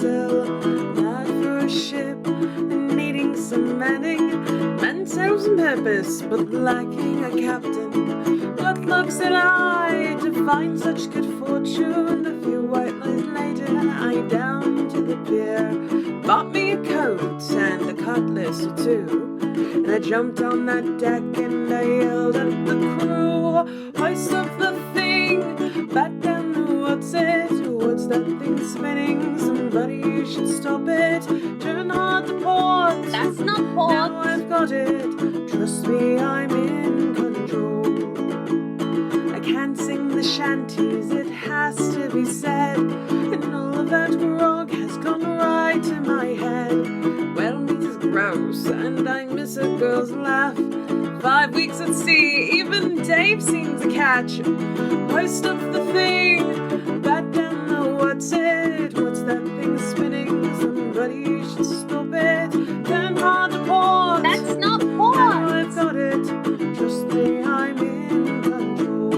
sail, mad for a ship, needing some manning, men sail some purpose, but lacking a captain. What luck said I to find such good fortune? A few white lines later, I down to the pier, bought me a coat and a cutlass or two, and I jumped on that deck and I yelled at the crew, hoist up the thing, back down the what's it? What's that thing spinning? Somebody you should stop it. Turn hard to port. That's not port. Now I've got it. Trust me, I'm in control. I can't sing the shanties, it has to be said, and all of that grog has gone right to my head. Well, meat is gross, and I miss a girl's laugh. 5 weeks at sea, even Dave seems to catch. Hoist up the thing, back down the what's it? What's that thing spinning? Somebody should stop it. Turn hard to port. That's not port. Now I've got it. Trust me, I'm in control.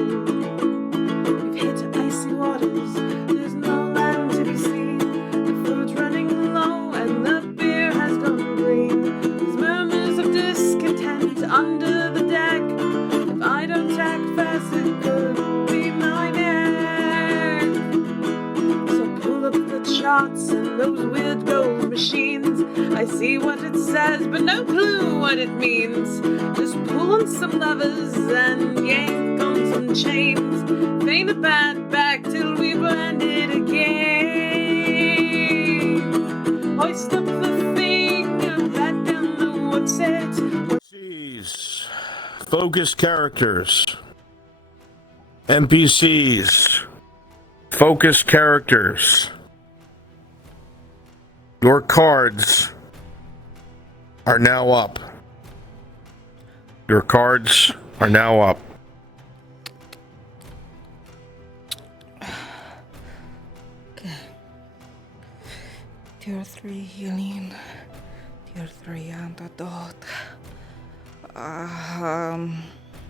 We've hit icy waters. There's no land to be seen. The food's running low and the beer has gone green. There's murmurs of discontent under the deck. If I don't act fast, it could be my neck. So pull up the charts and those weird gold machines. I see what it says, but no clue what it means. Just pull on some levers and yank on some chains. Feign a bad back till we've landed again. Hoist up the thing, back down the what's it? NPCs, focus characters, NPCs, focus characters. Your cards are now up. Your cards are now up. Okay. Tier 3 healing. Tier 3 antidote.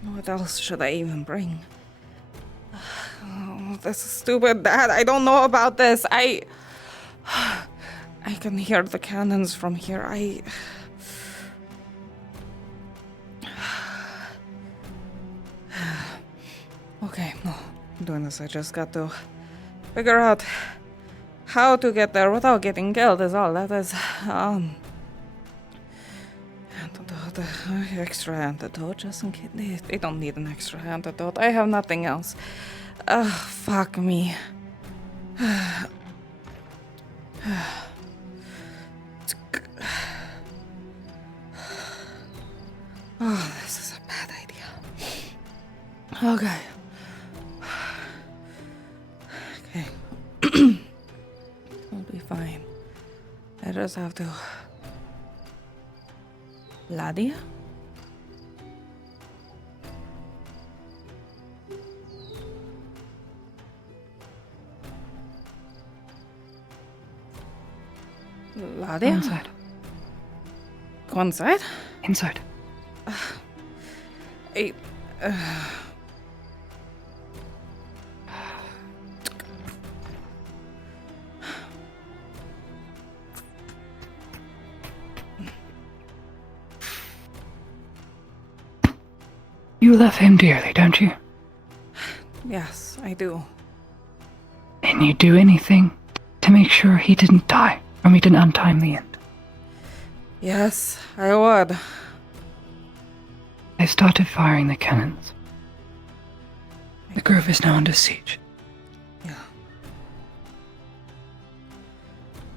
What else should I even bring? Oh, this is stupid, Dad. I don't know about this. I can hear the cannons from here. Okay, no, I'm doing this. I just got to figure out how to get there without getting killed is all. That is, antidote, extra antidote, just in case. They don't need an extra antidote. I have nothing else. Fuck me. Oh, this is a bad idea. Okay. Okay. We'll be fine. I just have to... Ladia? Ladia? Inside. Go inside? Inside. I, You love him dearly, don't you? yes, I do. And you'd do anything to make sure he didn't die or meet an untimely end. Yes, I would. I started firing the cannons. The grove is now under siege. Yeah.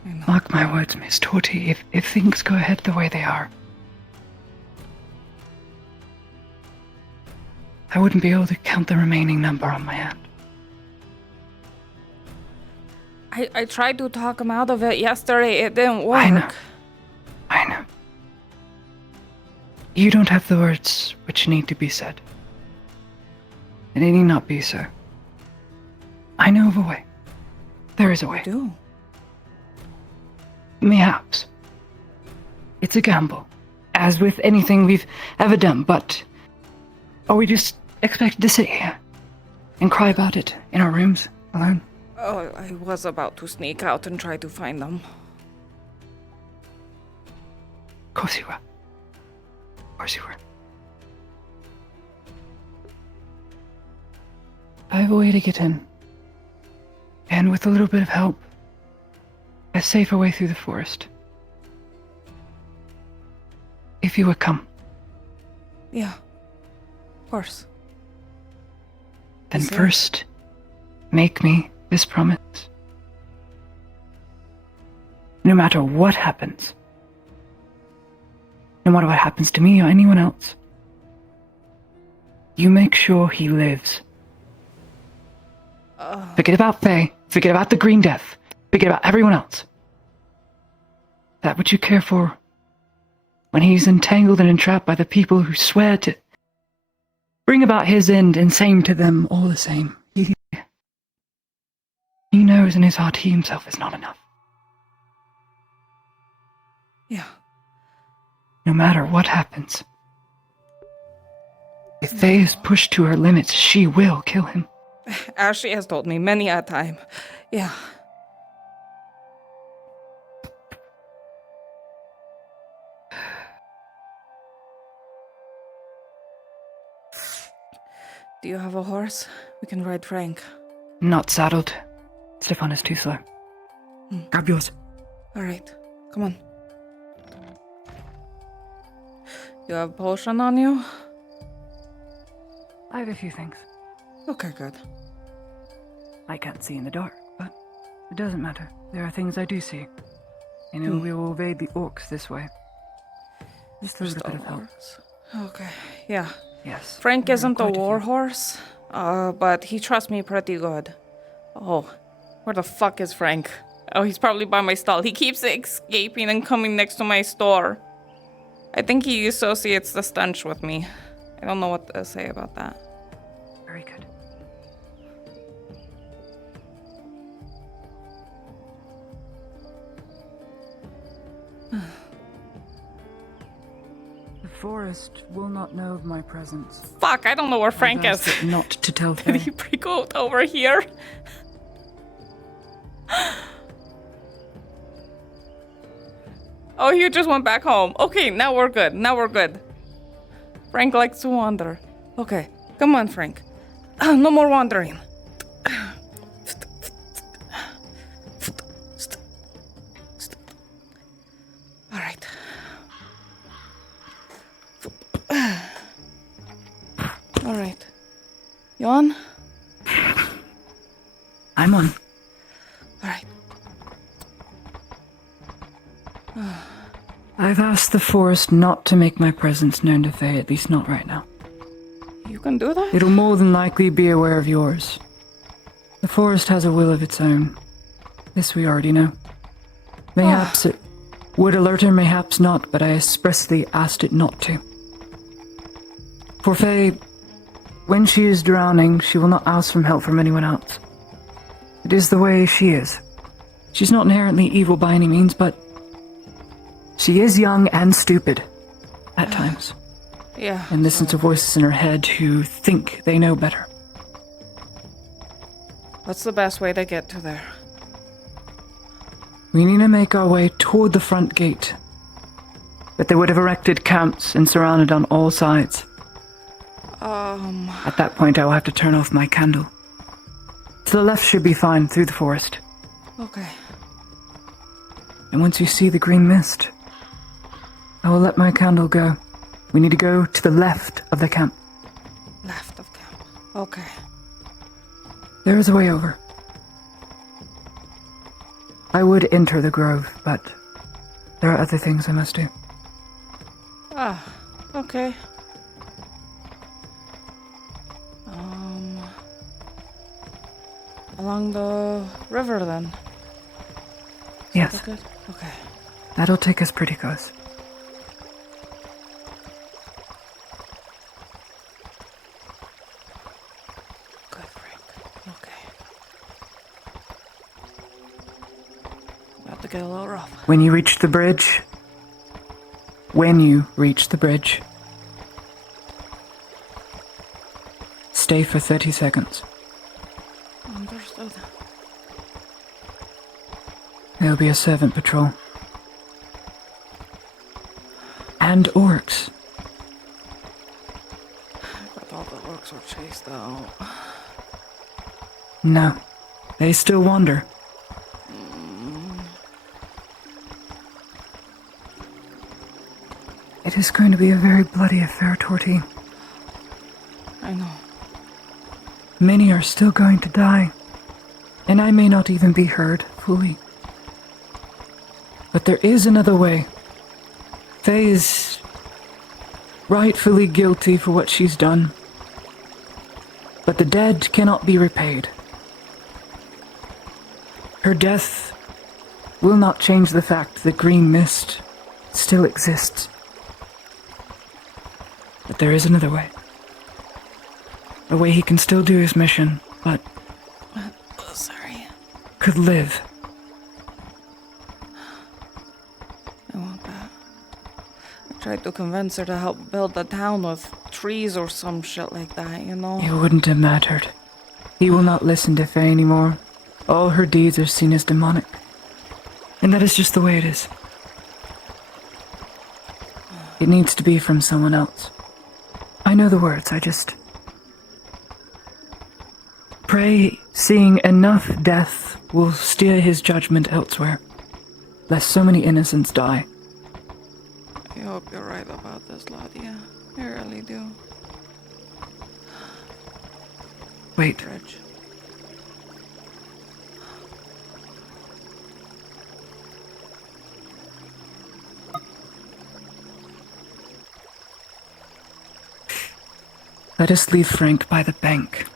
I know. Mark my words, Miss Tortie, if things go ahead the way they are, I wouldn't be able to count the remaining number on my hand. I tried to talk him out of it yesterday. It didn't work. I know. You don't have the words which need to be said. And it need not be so. I know of a way. There is a way. I do. Perhaps. It's a gamble, as with anything we've ever done, but are we just expected to sit here and cry about it in our rooms alone? Oh, I was about to sneak out and try to find them. Of course you were. Of course you were. I have a way to get in. And with a little bit of help, a safer way through the forest. If you would come, Yeah, of course. then Is there- first, make me this promise. No matter what happens, no matter what happens to me or anyone else, you make sure he lives. Forget about Faye, forget about the Green Death, forget about everyone else. That which you care for, when he's entangled and entrapped by the people who swear to bring about his end and same to them all the same. He knows in his heart he himself is not enough. Yeah. No matter what happens, if Faye is pushed to her limits, she will kill him. As she has told me many a time. Yeah. Do you have a horse? We can ride Frank. Not saddled. Stefan is too slow. Grab yours. Alright, come on. You have potion on you? I have a few things. Okay, good. I can't see in the dark, but it doesn't matter. There are things I do see. I know we will evade the orcs this way. Just a little bit of help. Okay, yeah. Yes. Frank there are isn't a quite war few. horse, but he trusts me pretty good. Oh, where the fuck is Frank? Oh, he's probably by my stall. He keeps escaping and coming next to my store. I think he associates the stench with me. I don't know what to say about that. Very good. The forest will not know of my presence. Fuck, I don't know where Frank I've asked is. it not to tell Did he Faye. break out over here? Oh, he just went back home. Okay, now we're good. Now we're good. Frank likes to wander. Okay, come on, Frank. No more wandering. All right. All right. You on? I'm on. All right. I've asked the forest not to make my presence known to Faye, at least not right now. You can do that? It'll more than likely be aware of yours. The forest has a will of its own. This we already know. Mayhaps it would alert her, mayhaps not, but I expressly asked it not to. For Faye, when she is drowning, she will not ask for help from anyone else. It is the way she is. She's not inherently evil by any means, but she is young and stupid at times, Yeah. and listens to voices in her head who think they know better. What's the best way to get to there? We need to make our way toward the front gate. But they would have erected camps and surrounded on all sides. At that point, I will have to turn off my candle. To the left should be fine, through the forest. Okay. And once you see the green mist, I will let my candle go. We need to go to the left of the camp. Left of camp. Okay. There is a way over. I would enter the grove, but there are other things I must do. Okay. Along the river then. Yes, Is that good? Okay. that'll take us pretty close. Good, Frank. Okay. About to get a little rough. When you reach the bridge, stay for 30 seconds. Understood. There'll be a servant patrol. And orcs. But all the orcs were chased out. No, they still wander. It is going to be a very bloody affair, Tortie. I know. Many are still going to die, and I may not even be heard fully. But there is another way. Faye is rightfully guilty for what she's done, but the dead cannot be repaid. Her death will not change the fact that green mist still exists. But there is another way. A way he can still do his mission, but Sorry. could live. I want that. I tried to convince her to help build the town with trees or some shit like that, you know? It wouldn't have mattered. He will not listen to Faye anymore. All her deeds are seen as demonic. And that is just the way it is. It needs to be from someone else. I know the words, I just pray seeing enough death will steer his judgment elsewhere, lest so many innocents die. I hope you're right about this, Ladia. I really do. Wait, Rich. let us leave Frank by the bank.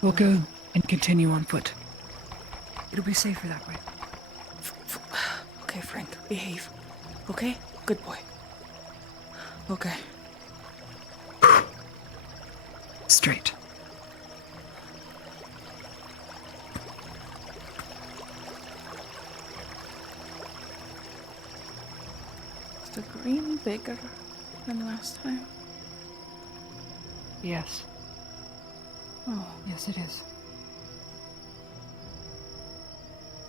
We'll go and continue on foot. It'll be safer that way. Okay, Frank, behave. Okay? Good boy. Okay. Straight. Is the green bigger than last time? Yes. Oh, Yes, it is.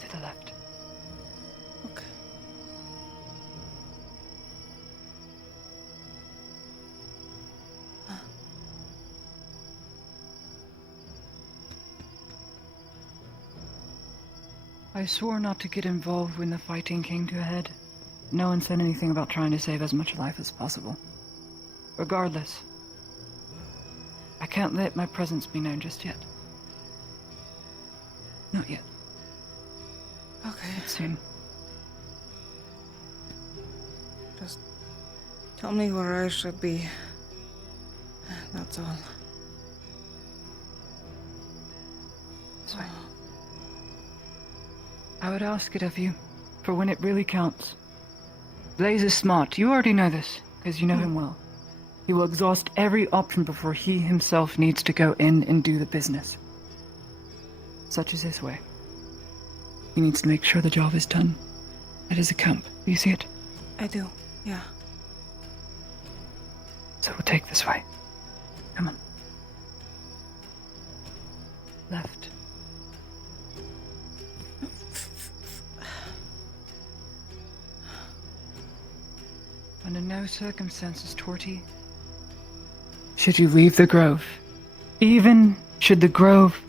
To the left. okay. I swore not to get involved when the fighting came to a head. No one said anything about trying to save as much life as possible. Regardless, I can't let my presence be known just yet. Not yet. Okay. But soon. Just tell me where I should be. That's all. This way. I would ask it of you, for when it really counts. Blaze is smart. You already know this, because you know him well. He will exhaust every option before he himself needs to go in and do the business. Such is his way. He needs to make sure the job is done. That is a camp. Do you see it? I do, yeah. So we'll take this way. Come on. Left. Under no circumstances, Tortie, should you leave the grove. Even should the grove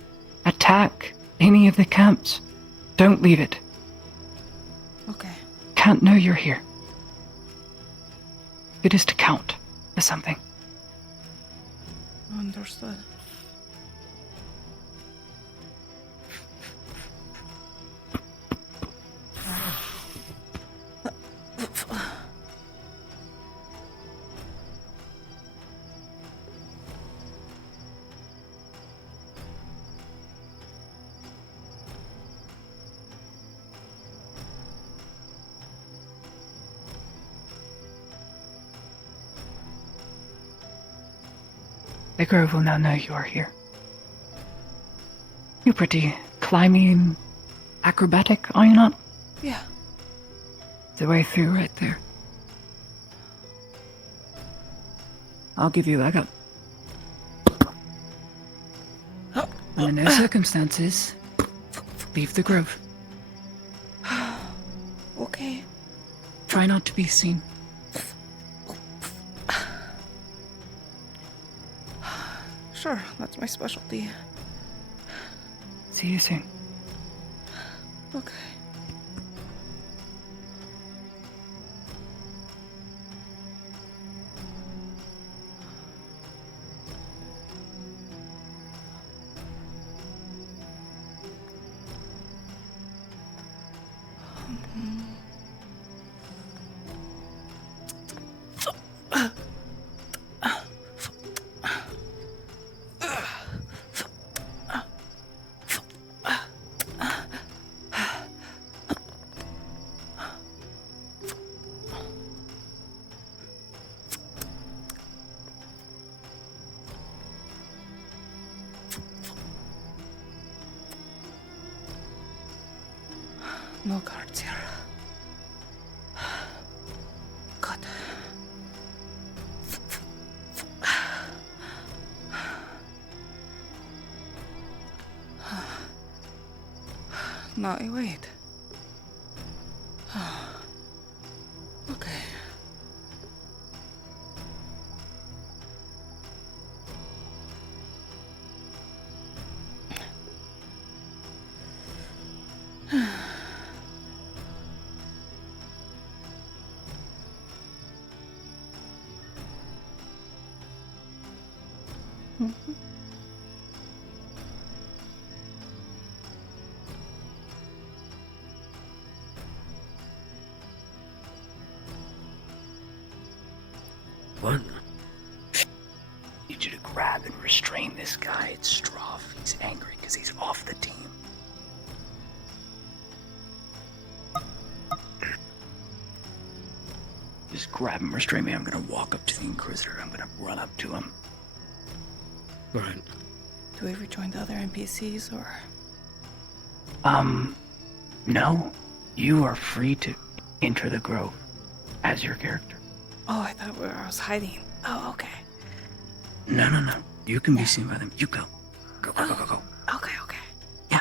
attack any of the camps, don't leave it. Okay. Can't know you're here. It is to count as something. Understood. The grove will now know you are here. You're pretty climbing, acrobatic, are you not? Yeah. The way through right there. I'll give you a leg up. Under no circumstances Leave the grove. Okay. Try not to be seen. Sure, that's my specialty. See you soon. Okay. No guards here. Good. No, wait. Okay. What? Need you to grab and restrain this guy. It's Stroff. He's angry because he's off the team. Just grab him, restrain me. I'm gonna walk up to the Inquisitor. I'm gonna run up to him. Right. Do we ever join the other NPCs or? No. You are free to enter the grove as your character. Oh, I thought I was hiding. Oh, okay. No. You can be seen by them. You go. Go. Okay. Yeah.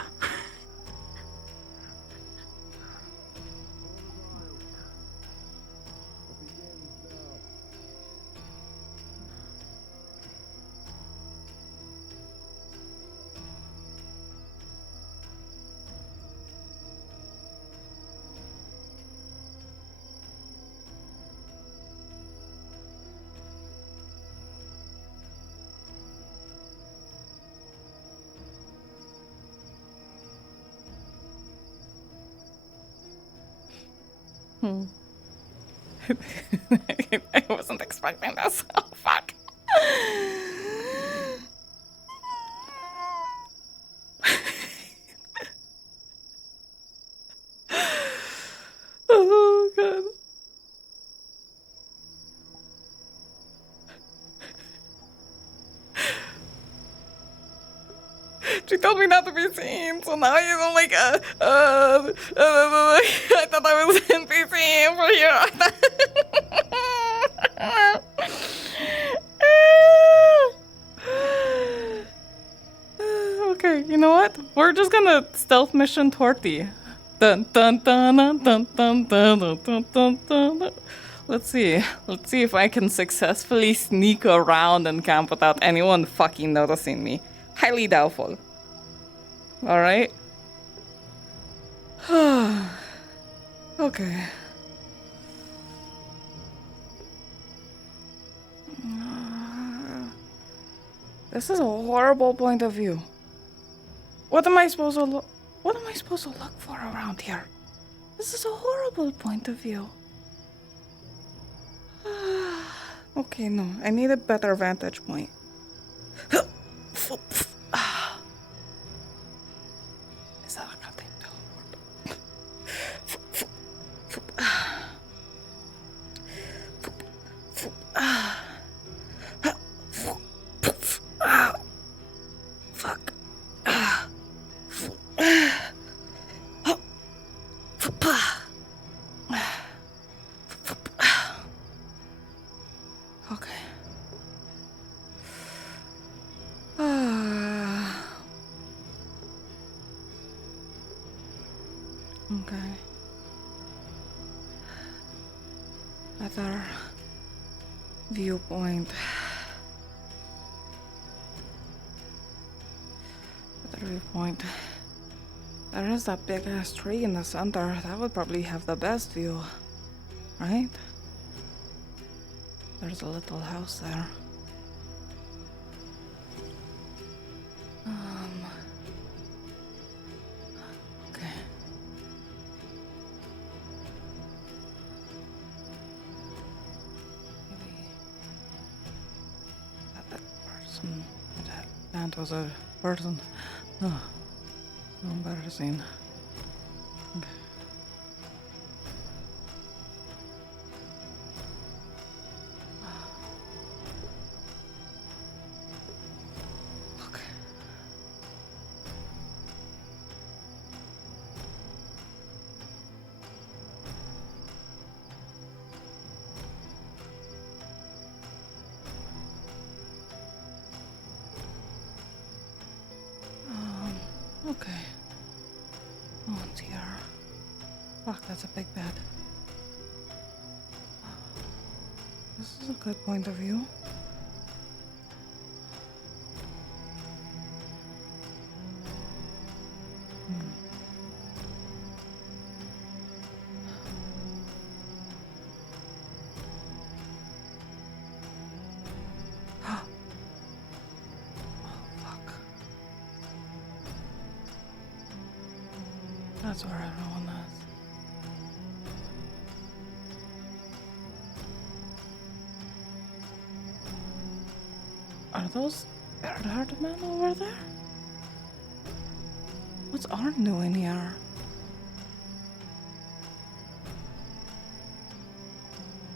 I wasn't expecting this. Oh, fuck. Oh, God. She told me not to be seen, so now I'm like, I thought I was NPC for here. Okay, you know what? We're just gonna stealth mission Tortie. Dun dun dun dun dun dun dun dun dun dun dun. Let's see if I can successfully sneak around and camp without anyone fucking noticing me. Highly doubtful. Alright. Okay. This is a horrible point of view. What am I supposed to look for around here? This is a horrible point of view. Okay, no. I need a better vantage point. Is that a goddamn teleport? Fuck. Okay. Okay. Better viewpoint. Better viewpoint. There is that big ass tree in the center. That would probably have the best view, right? There's a little house there. Okay. Maybe that person, that was a person. Oh, no better scene. Okay. Okay. Okay. Oh, it's here. Fuck, that's a big bed. This is a good point of view. Oh, fuck. That's where everyone is. Are those Earthheart men over there? What's Arn doing here?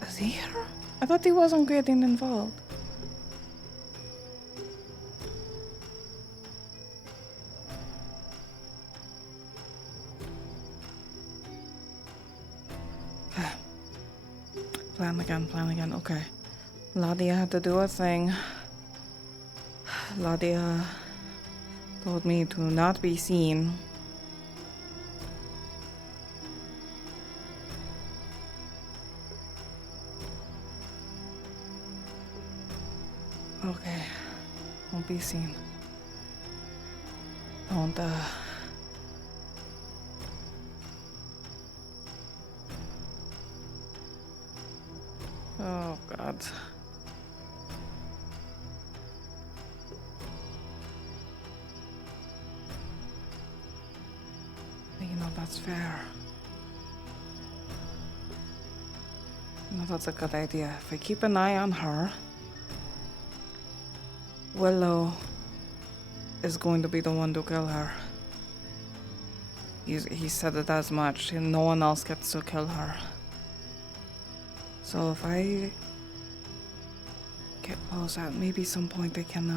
Is he here? I thought he wasn't getting involved. Okay. Plan again, okay. Ladia had to do a thing. Ladia told me to not be seen. Okay. Don't be seen. Don't, Oh, God. You know, that's fair. You know, that's a good idea. If I keep an eye on her, Willow is going to be the one to kill her. He said it as much. No one else gets to kill her. So if I get close at maybe some point they can,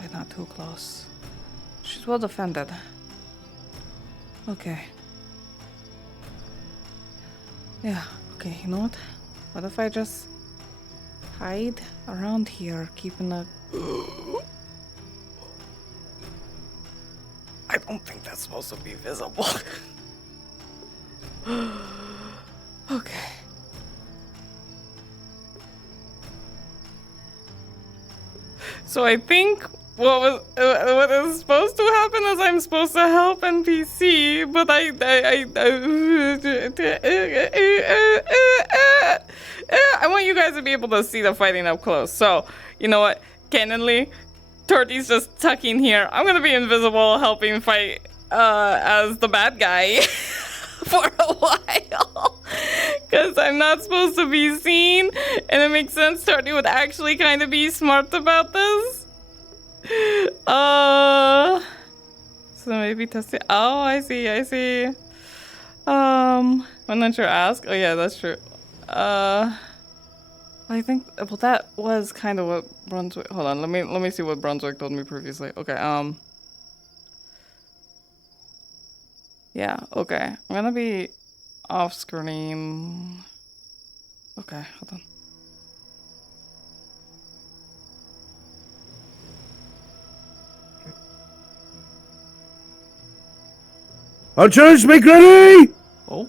but not too close. She's well defended. Okay. Yeah, okay, you know what? What if I just hide around here, keeping a... I don't think that's supposed to be visible. Okay. So I think what is supposed to happen is I'm supposed to help NPC, but I want you guys to be able to see the fighting up close. So, you know what? Canonly, Tortie's just tucking here. I'm gonna be invisible, helping fight as the bad guy for a while. Because I'm not supposed to be seen, and it makes sense Tortie would actually kind of be smart about this. So maybe test it. Oh, I see. I'm not sure. Ask. Oh yeah, that's true. I think. Well, that was kind of what Brunswick. Hold on. Let me see what Brunswick told me previously. Okay. Yeah. Okay. I'm gonna be off screen. Okay. Hold on. Archers, make ready! Oh.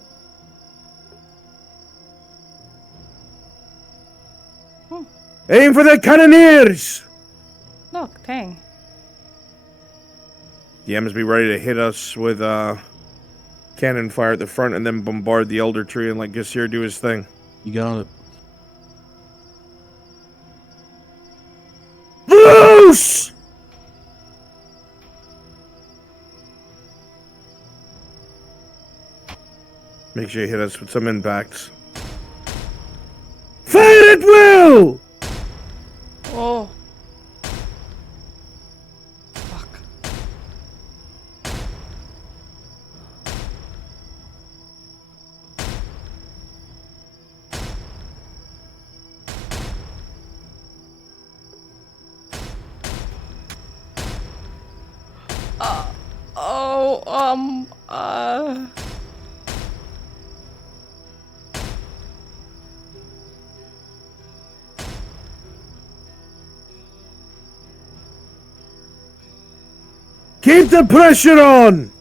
Aim for the cannoneers! Look, dang. The must be ready to hit us with cannon fire at the front and then bombard the elder tree and let Gassir do his thing. You got it. Loose! Make sure you hit us with some impacts. Fire at will! Oh. Fuck. Oh, Keep the pressure on!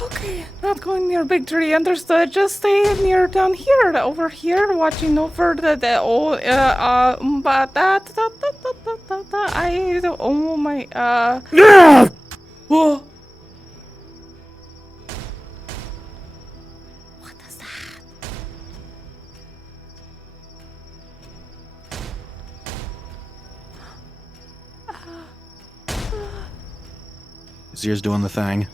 okay, not going near big tree, understood. Just stay near down here, over here, watching over but that, oh my, Ah! oh. What is that? His ear's doing the thing.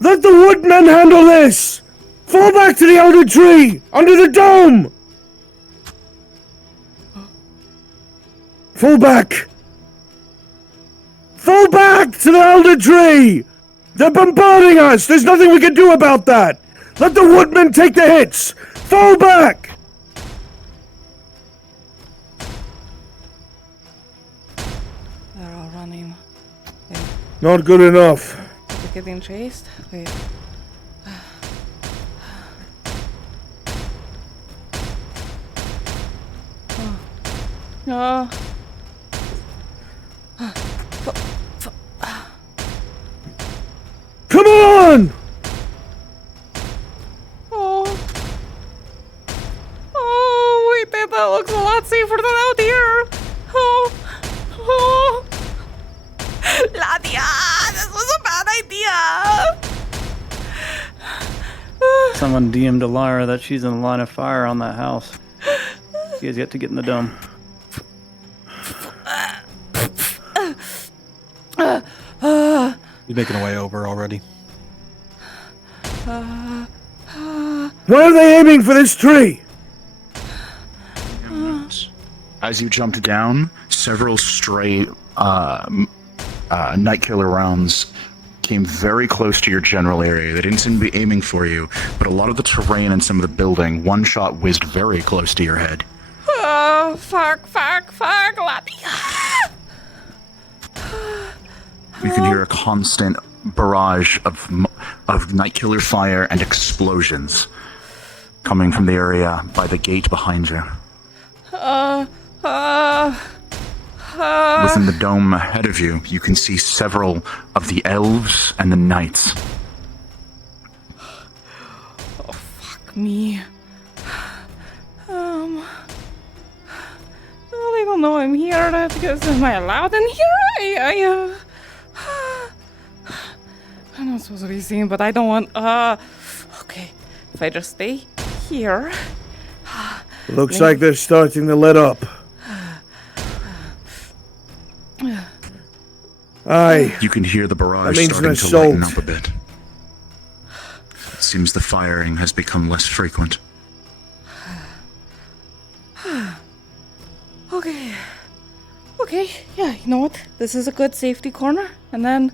Let the woodmen handle this! Fall back to the elder tree! Under the dome! Fall back! Fall back to the elder tree! They're bombarding us! There's nothing we can do about that! Let the woodmen take the hits! Fall back! They're all running. Wait, Not good enough. are they getting chased? Wait. Oh. Come on! Oh. Oh, wait, that looks a lot safer than out here. Oh. Oh. Ladia, this was a bad idea. Someone DM'd a liar that she's in the line of fire on that house. She has yet to get in the dome. He's making a way over already. Where are they aiming for this tree? As you jumped down, several stray night killer rounds came very close to your general area. They didn't seem to be aiming for you, but a lot of the terrain and some of the building, one shot whizzed very close to your head. Oh, fuck, Ladia. You can hear a constant barrage of night killer fire and explosions coming from the area by the gate behind you. Within the dome ahead of you, you can see several of the elves and the knights. Oh, fuck me. Oh, they don't know I'm here. That's because am I allowed in here? I'm not supposed to be seen, but I don't want. Okay, if I just stay here. Looks like they're starting to let up. Aye. You can hear the barrage That means starting an to lighten assault. up a bit. It seems the firing has become less frequent. Okay, yeah, you know what? This is a good safety corner. And then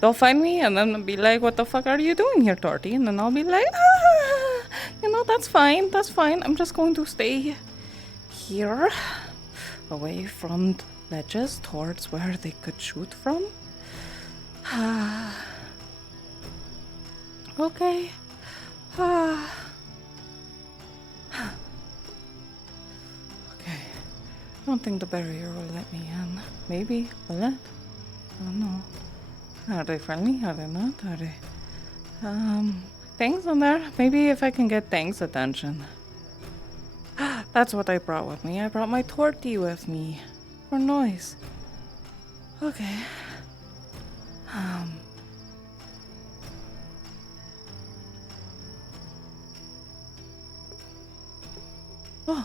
they'll find me and then be like, what the fuck are you doing here, Tortie? And then I'll be like, that's fine. I'm just going to stay here, away from ledges towards where they could shoot from. Okay. Okay. don't think the barrier will let me in. Maybe. Will it? I don't know. Are they friendly? Are they not? Are they... Things on there? Maybe if I can get Thing's attention. That's what I brought with me. I brought my Tortie with me. For noise. Okay. Oh,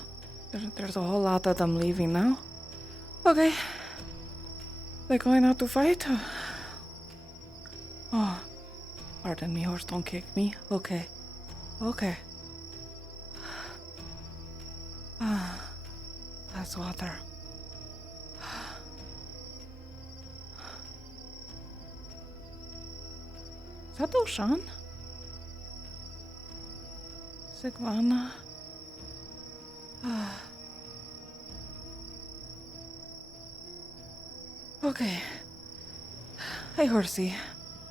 there's a whole lot of them leaving now. Okay. They're going out to fight? Oh. Pardon me, horse, don't kick me. Okay. Okay. That's water. Is that Oshan? Sigvana? Okay. Hey, horsey.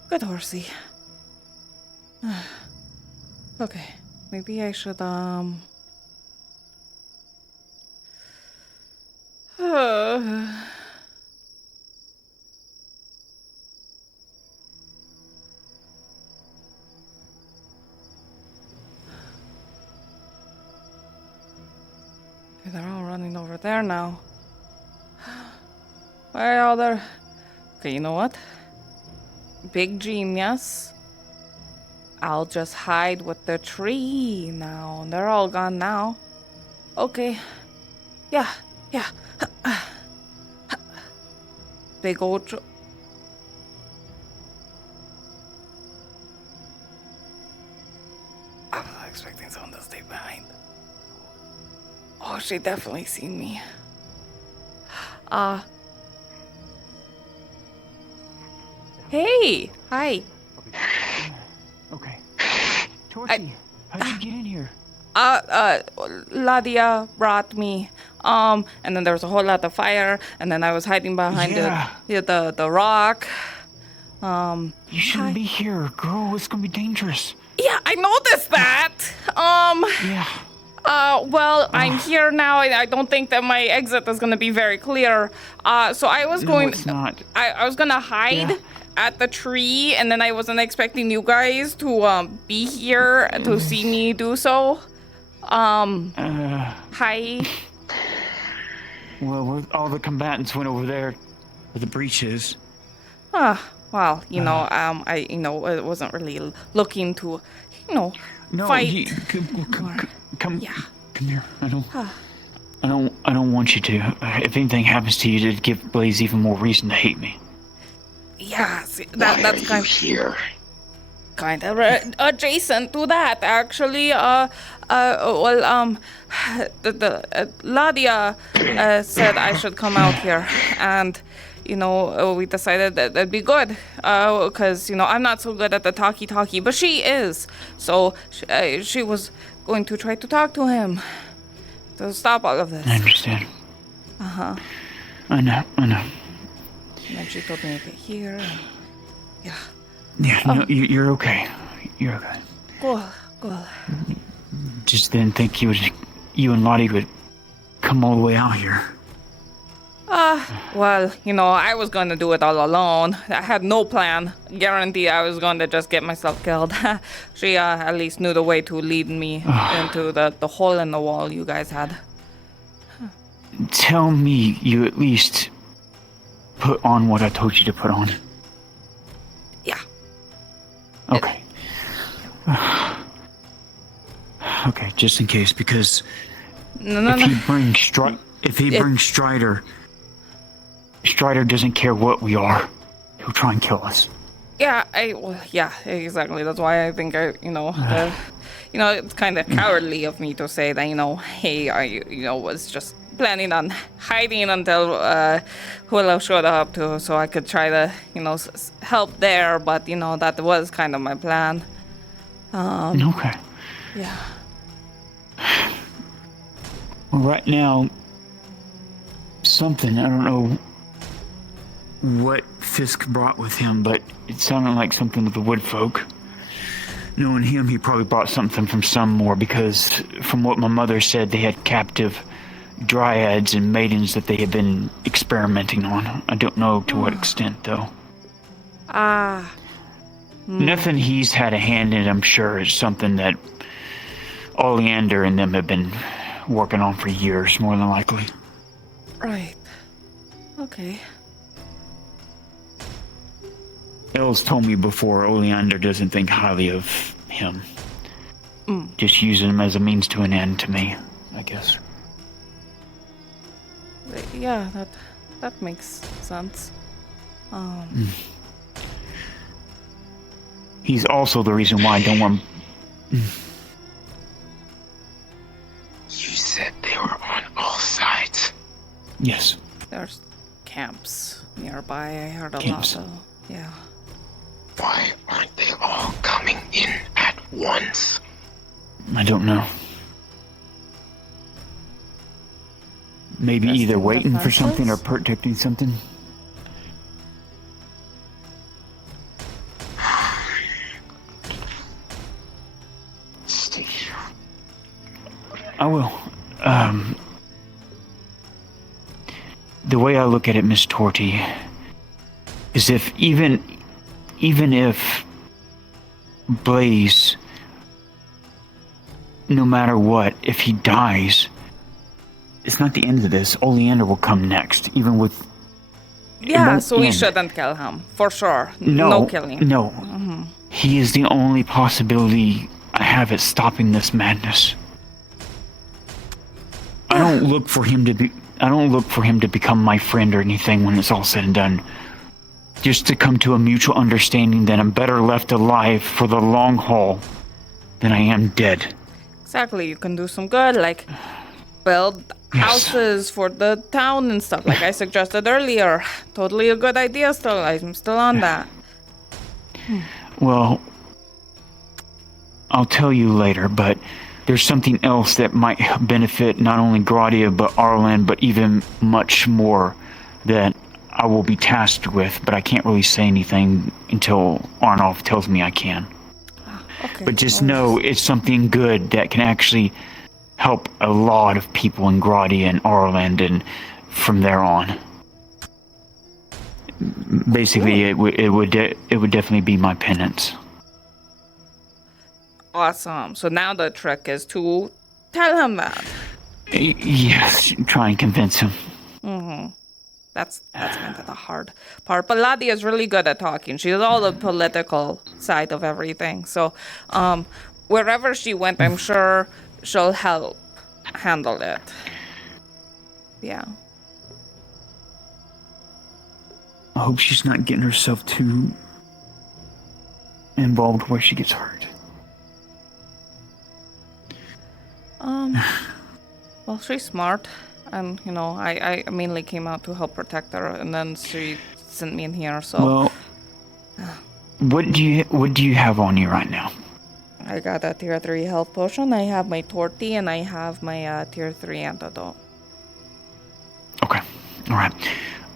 Good horsey. Okay. Maybe I should, Okay, they're all running over there now. Why are there? Okay, you know what? Big genius. I'll just hide with the tree now. They're all gone now. Okay. Yeah. Big old... I was not expecting someone to stay behind. Oh, she definitely seen me. Hey! Hi. Okay. Tortie, how'd you get in here? Ladia brought me. And then there was a whole lot of fire, and then I was hiding behind the rock. You shouldn't be here, girl. It's gonna be dangerous. Yeah, I noticed that. Yeah. Well, I'm here now. I don't think that my exit is gonna be very clear. So I was going. No, it's not. I was gonna hide at the tree, and then I wasn't expecting you guys to be here to see me do so. Hi. Well, all the combatants went over there where the breach is. Well, I wasn't really looking to, No, fight. Come Yeah. Come here. I don't want you to. If anything happens to you, to give Blaze even more reason to hate me. Yeah, see, that's kind of adjacent to that, actually. Ladia said I should come out here, and we decided that that'd be good, because I'm not so good at the talkie, but she is. So she was going to try to talk to him to stop all of this. I understand. I know. And then she told me to get here. And, yeah. Yeah, no, you're okay. You're okay. Cool. Just didn't think you and Lottie would come all the way out here. Well, I was going to do it all alone. I had no plan. Guarantee I was going to just get myself killed. She at least knew the way to lead me into the hole in the wall you guys had. Tell me you at least put on what I told you to put on. Yeah. Okay. Okay, just in case, because if he brings Strider doesn't care what we are. He'll try and kill us. Yeah, exactly. That's why I think it's kind of cowardly of me to say that, hey, I was just planning on hiding until Willow showed up so I could try to, help there, but, that was kind of my plan. Okay. Yeah. Well, right now, something, I don't know what Fisk brought with him, but it sounded like something with the wood folk. Knowing him, he probably brought something from some more, because from what my mother said, they had captive dryads and maidens that they have been experimenting on. I don't know to what extent, though. Ah. Nothing he's had a hand in, I'm sure, is something that Oleander and them have been working on for years, more than likely. Right. Okay. Els told me before Oleander doesn't think highly of him. Just using him as a means to an end to me, I guess. Yeah, that makes sense. He's also the reason why I don't want... You said they were on all sides. Yes. There's camps nearby. I heard a Camps. lot. Yeah. Why aren't they all coming in at once? I don't know. Maybe either Resting waiting for something or defenses? protecting something. Stay here. I will. The way I look at it, Miss Tortie, is if even if Blaze, no matter what, if he dies, it's not the end of this. Oleander will come next, even with... Yeah, won't so we end. shouldn't kill him. For sure. No, No killing. No. He is the only possibility I have at stopping this madness. I don't look for him to become my friend or anything when it's all said and done. Just to come to a mutual understanding that I'm better left alive for the long haul than I am dead. Exactly. You can do some good, like build houses for the town and stuff, like I suggested earlier. Totally a good idea still. I'm still on that. Well, I'll tell you later, but there's something else that might benefit not only Gradia but Arlen, but even much more that I will be tasked with, but I can't really say anything until Arnulf tells me I can. Okay. But just know it's something good that can actually help a lot of people in Gradia and Arland and from there on. Basically, it would definitely be my penance. Awesome. So now the trick is to tell him that. Yes, try and convince him. That's kind of the hard part. But Ladia is really good at talking. She's all the political side of everything. So, wherever she went, I'm sure she'll help handle it. Yeah. I hope she's not getting herself too involved where she gets hurt. Well, she's smart, and I mainly came out to help protect her, and then she sent me in here. So Well, what do you have on you right now? I got a tier 3 health potion. I have my Tortie, and I have my tier 3 antidote. Okay, all right.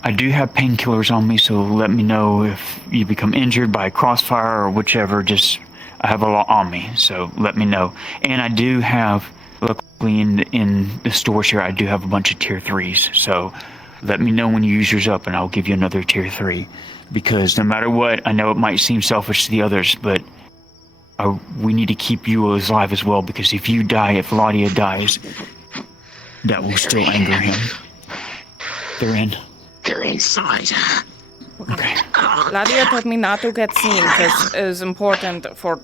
I do have painkillers on me, so let me know if you become injured by crossfire or whichever. Just I have a lot on me, so let me know. And I do have, luckily in the stores here, I do have a bunch of tier 3s. So let me know when you use yours up, and I'll give you another tier 3. Because no matter what, I know it might seem selfish to the others, but we need to keep you alive as well. Because if you die, if Ladia dies, that will still anger him. They're in. They're inside. Okay. Ladia told me not to get seen because it was important for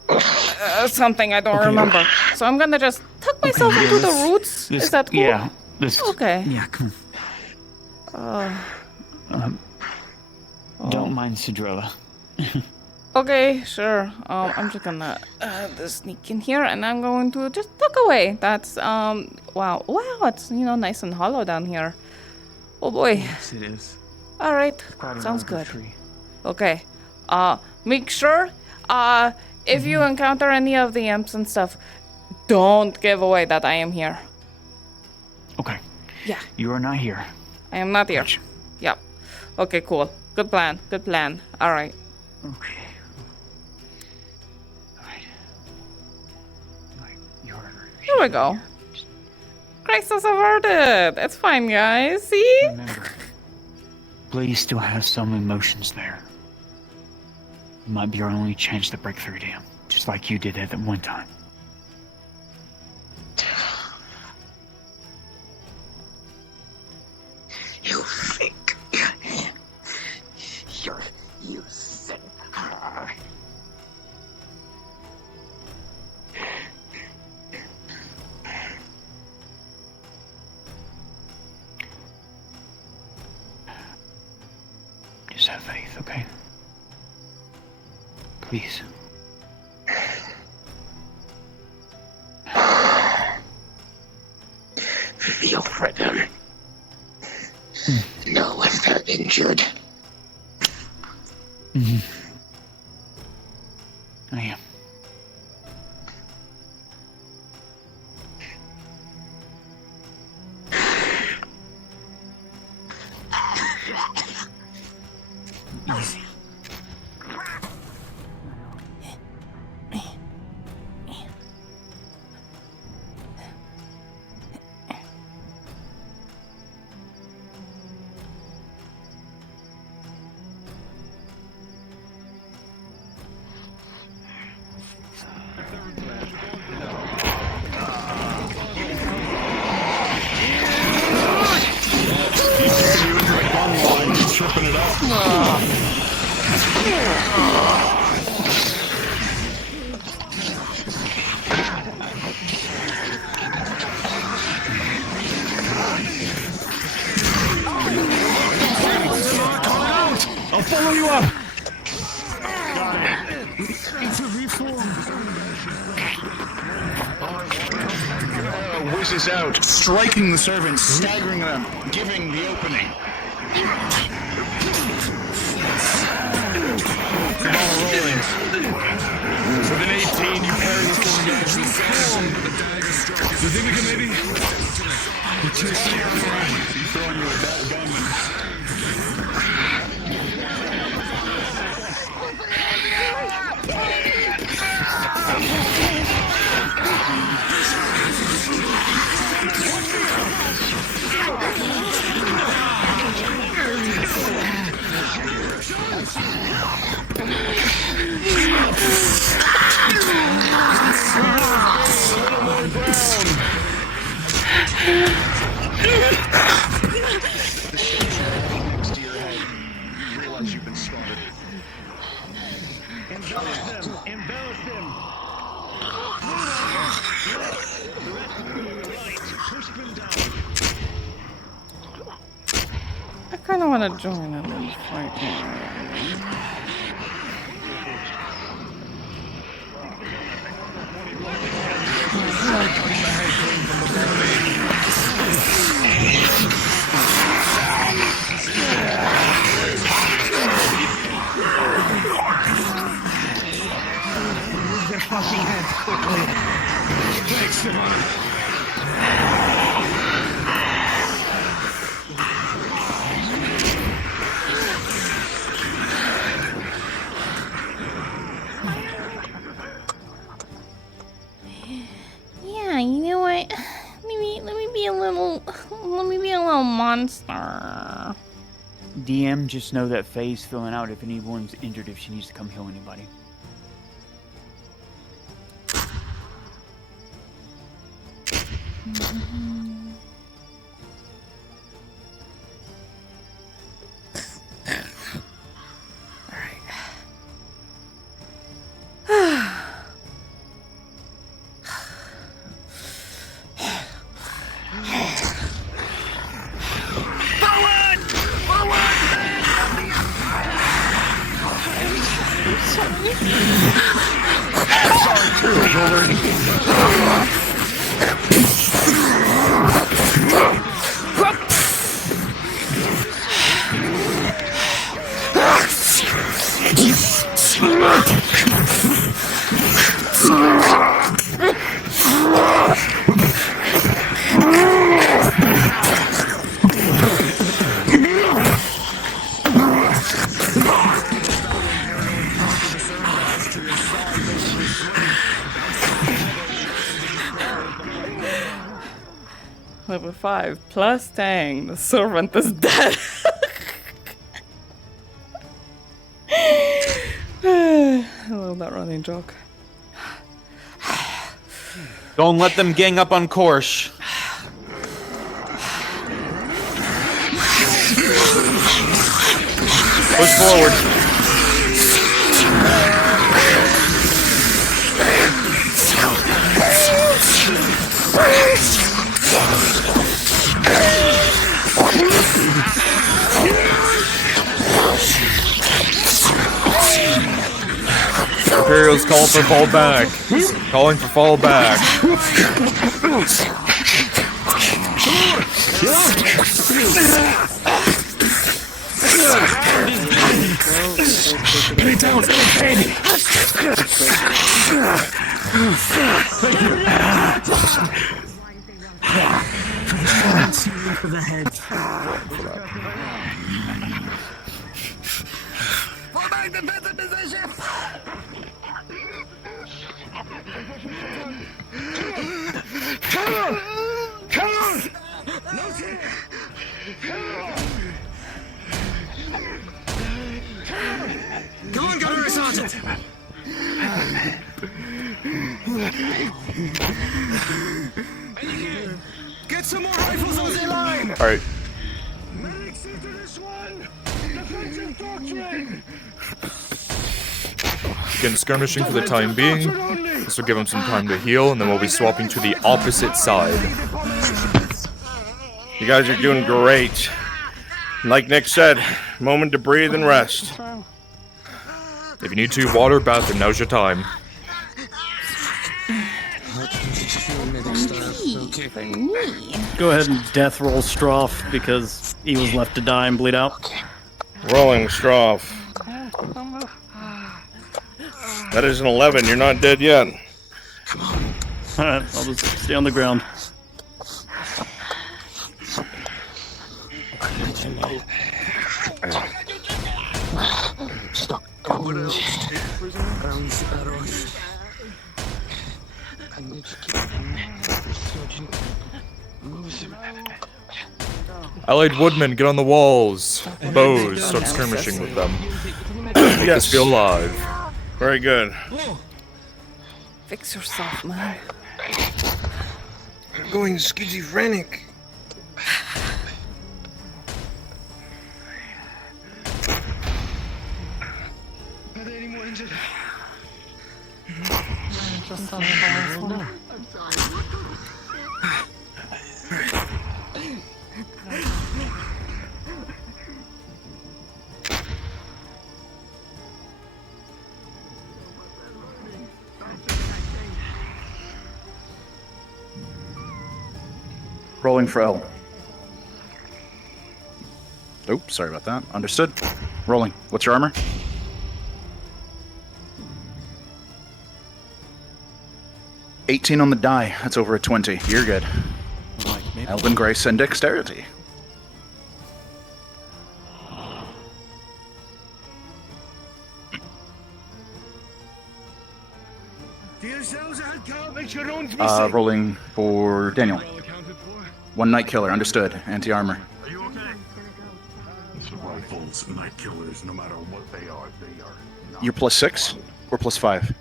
something I don't remember. So I'm gonna just tuck myself into the roots. Is that cool? Yeah. This. Okay. Yeah. Come on. Don't mind Sidrilla. Okay, sure. I'm just gonna just sneak in here, and I'm going to just tuck away. That's wow, it's nice and hollow down here. Oh boy. Yes, it is. All right, Quite a sounds larger good. tree. Okay. Make sure if you encounter any of the imps and stuff, don't give away that I am here. Okay. Yeah, You are not here. I am not here. Yep. Okay, cool. Good plan. Good plan. All right. Okay. All right. You're Here we go. crisis averted. It's fine, guys. See? Remember, Blaze still has some emotions there. It might be our only chance to break through to him, just like you did at that one time. You think you're using her. Just have faith, okay? Please. Feel for them. Know if they're injured. I am. Easy. Tripping it up. I'll follow you up. Whizzes out, striking the servants, staggering them, giving the opening. Ball rolling. With an 18, you parry this little guy. You think we can maybe? You throwing you a bad gunman. I kind of want to join in this fight. Their fucking heads quickly. Thanks, Savannah. Yeah, you know what? Let me be a little monster. DM, just know that Faye's filling out if anyone's injured, if she needs to come heal anybody. 5 plus Tang. The servant is dead. I love that running joke. Don't let them gang up on Korsh. Push forward. Imperial's calling for fall back. Calling for fall back. Lay down, baby. For the head. Fall back, defensive position. Come on, Gunnery Sergeant! Get some more rifles on the line! Alright. Medics into this one! Defensive doctrine! Begin skirmishing for the time being. This will give him some time to heal, and then we'll be swapping to the opposite side. You guys are doing great. Like Nick said, moment to breathe and rest. If you need to, water, bathroom, now's your time. Go ahead and death roll Stroff because he was left to die and bleed out. Rolling Stroff. That is an 11. You're not dead yet. Alright, I'll just stay on the ground. Allied woodmen, get on the walls. Bows, start skirmishing with them. Make us feel alive. Very good. Fix yourself, man. I'm going schizophrenic. Are there any more injured? Rolling for L. Oops, sorry about that. Understood. Rolling. What's your armor? $18 on the die. That's over a 20. You're good. Elven Grace and Dexterity. Do yourselves a head count. Make sure no one's missing. Rolling for Daniel. One Night Killer. Understood. Anti-armor. Are you okay? Rifles, night killers, no matter what they are not. You're +6 or +5?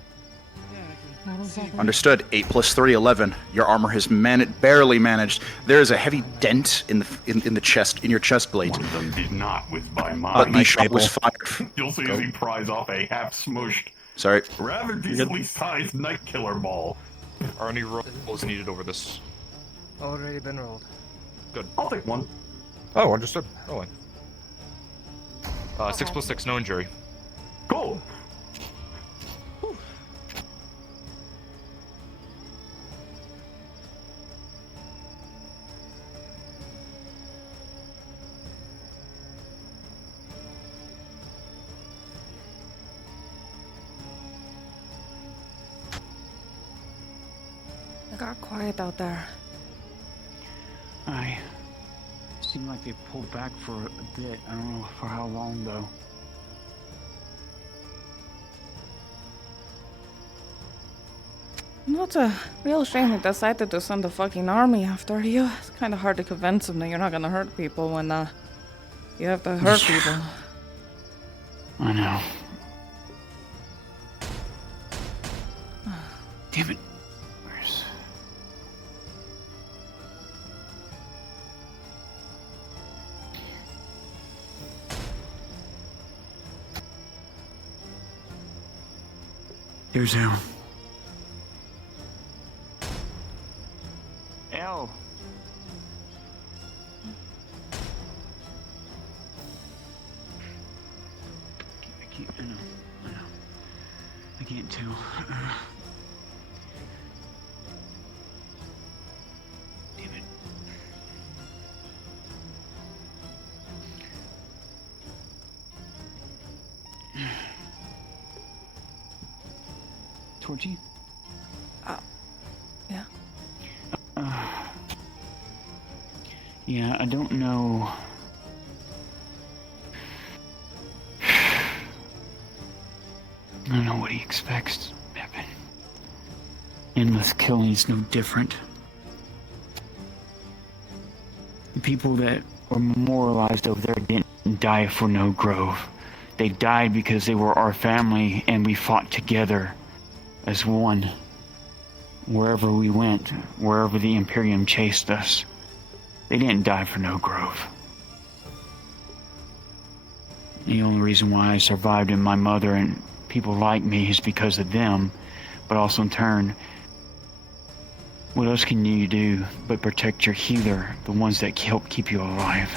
Understood. 8 + 3, 11. Your armor has barely managed. There is a heavy dent in the chest, in your chest plate. One of them did not with by mine. But the shot was fired. You'll see as he pries off a half-smushed, Sorry. rather decently sized night killer ball. Are any rolls needed over this? Already been rolled. Good. I'll take one. Oh, understood. Rolling. 6 + 6, no injury. Cool. It got quiet out there. I seemed like they pulled back for a bit. I don't know for how long though. No, it's a real shame he decided to send a fucking army after you. It's kind of hard to convince him that you're not gonna hurt people when you have to hurt people. I know. Damn it. Where's... There's Al. Al. I can't tell. Damn it. Tortie? Yeah. Yeah, I don't know. I don't know what he expects to happen. Endless killing's no different. The people that were memorialized over there didn't die for no grove. They died because they were our family and we fought together as one. Wherever we went, wherever the Imperium chased us, they didn't die for no grove. The only reason why I survived and my mother and people like me is because of them, but also in turn, what else can you do but protect your healer, the ones that help keep you alive?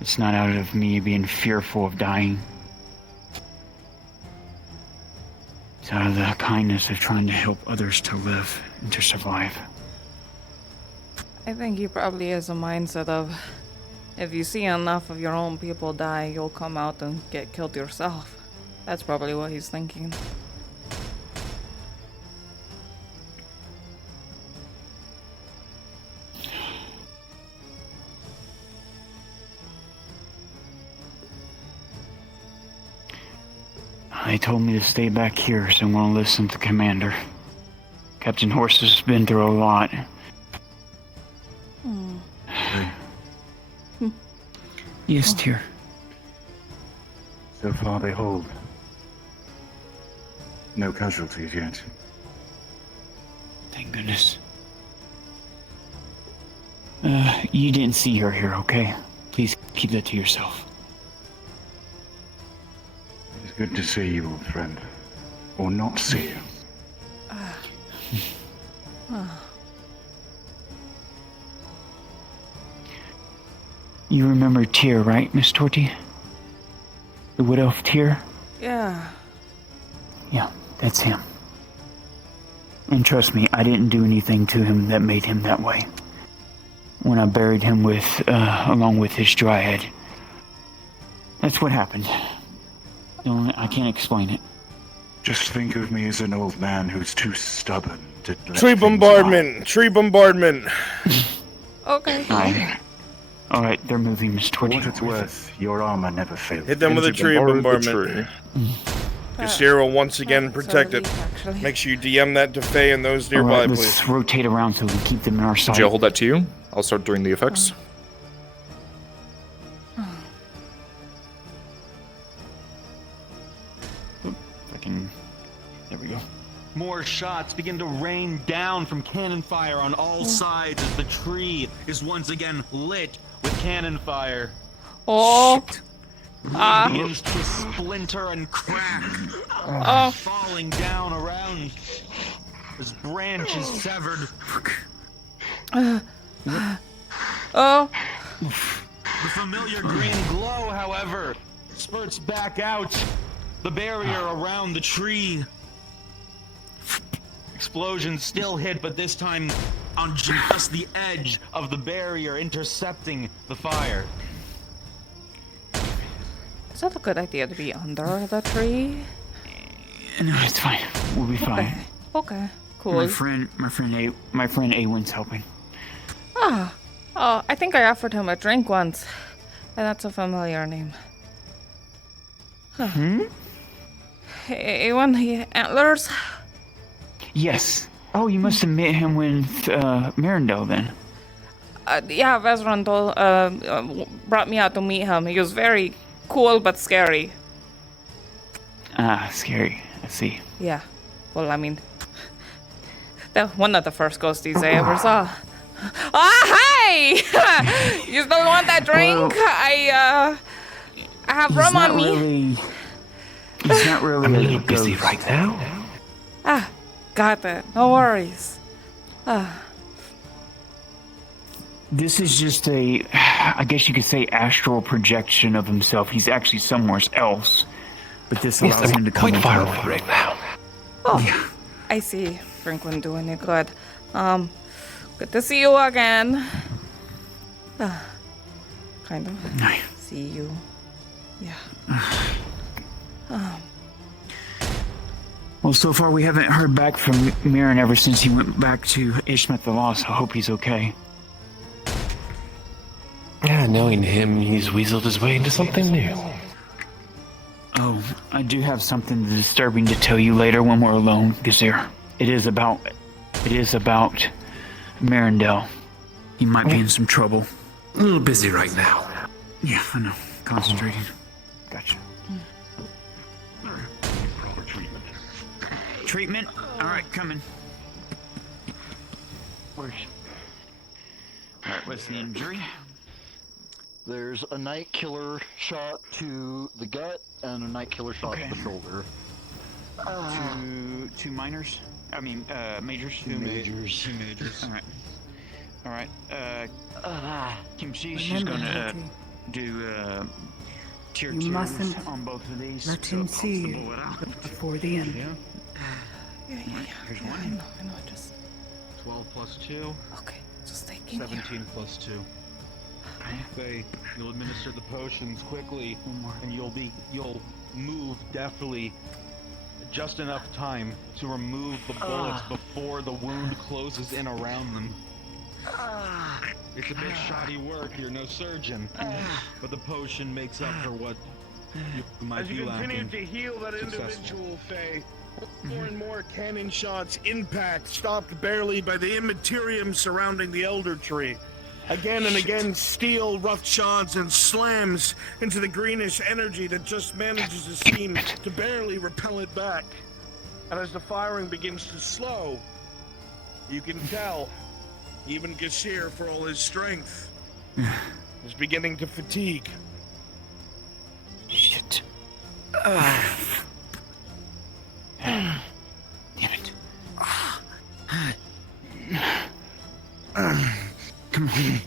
It's not out of me being fearful of dying. It's out of the kindness of trying to help others to live and to survive. I think he probably has a mindset of, if you see enough of your own people die, you'll come out and get killed yourself. That's probably what he's thinking. They told me to stay back here, so I'm gonna listen to Commander. Captain Horse has been through a lot. Yes, dear. So far they hold. No casualties yet. Thank goodness. You didn't see her here, okay? Please keep that to yourself. It's good to see you, old friend. Or not see you. You remember Tyr, right, Miss Tortie? The Wood Elf Tyr? Yeah. Yeah, that's him. And trust me, I didn't do anything to him that made him that way. When I buried him along with his dryad. That's what happened. I can't explain it. Just think of me as an old man who's too stubborn to let Tree things bombardment! Tree bombardment! Okay. Alright, they're moving, Miss For Tortie. what it's worth, your armor never failed. Hit them with a tree bombardment. Kasira will once again protect it. Actually. Make sure you DM that to Faye and those nearby, Alright, please. let's rotate around so we can keep them in our sight. Jay, I'll hold that to you. I'll start doing the effects. There we go. More shots begin to rain down from cannon fire on all sides as the tree is once again lit with cannon fire. Oh. It begins to splinter and crack, falling down around as branches severed. Oh. The familiar green glow, however, spurts back out the barrier around the tree. Explosions still hit, but this time on just the edge of the barrier, intercepting the fire. Is that a good idea to be under the tree? No, it's fine. We'll be fine. Okay. Cool. My friend Awin's helping. Oh, I think I offered him a drink once. And that's a familiar name. Huh. Awen, the antlers? Yes. Oh, you must have met him with Mirandel then. Yeah, Vezran brought me out to meet him. He was very cool but scary. Ah, scary. I see. Yeah. Well, I mean, one of the first ghosties I ever saw. Hey! You still want that drink? Well, I have rum on me. He's not really. I'm a little busy right now. Ah, got that. No worries. This is just I guess you could say, astral projection of himself. He's actually somewhere else, but this allows him to come quite far away right now. Oh, yeah. I see. Franklin doing it good. Good to see you again. Kind of. See you. Yeah. Well, so far we haven't heard back from Mirren ever since he went back to Ishmet the Lost. I hope he's okay. Yeah, knowing him, he's weaseled his way into something new. Oh, I do have something disturbing to tell you later when we're alone, Gazir. It is about Mirandel. He might be in some trouble. A little busy right now. Yeah, I know. Concentrating. Gotcha. Treatment? Alright, coming. Alright, what's the injury? There's a night killer shot to the gut and a night killer shot to the shoulder. Two minors? I mean, majors? Two majors. Two majors. Alright, Kimchi, she's gonna do, tier 2 on both of these. Let him see you before the end. Yeah. Here's one. I know, just... 12 plus 2. Okay, just taking 17 plus 2. Faye, you'll administer the potions quickly, and you'll move deftly, just enough time to remove the bullets before the wound closes in around them. It's a bit shoddy work. You're no surgeon, but the potion makes up for what you might be lacking. As you continue to heal that individual, Faye, more and more cannon shots impact, stopped barely by the immaterium surrounding the Elder Tree. Again and again, steel rough shots and slams into the greenish energy that just manages to seem to barely repel it back. And as the firing begins to slow, you can tell, even Gashir, for all his strength, is beginning to fatigue. Shit. Damn it. Come on.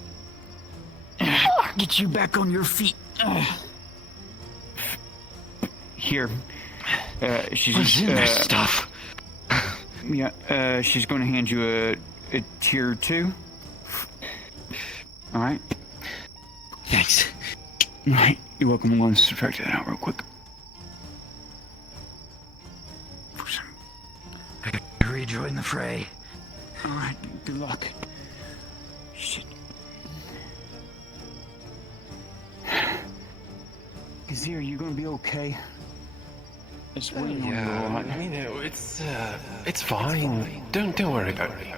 Get you back on your feet. Here. She's What's in that stuff? Yeah, she's going to hand you a tier 2. Alright. Thanks. Alright, you're welcome. I'm going to subtract that out real quick. I gotta rejoin the fray. Alright, good luck. Shit. Gazir, you gonna be okay? It's weighing on you a lot. I mean, it's fine. Don't worry about me.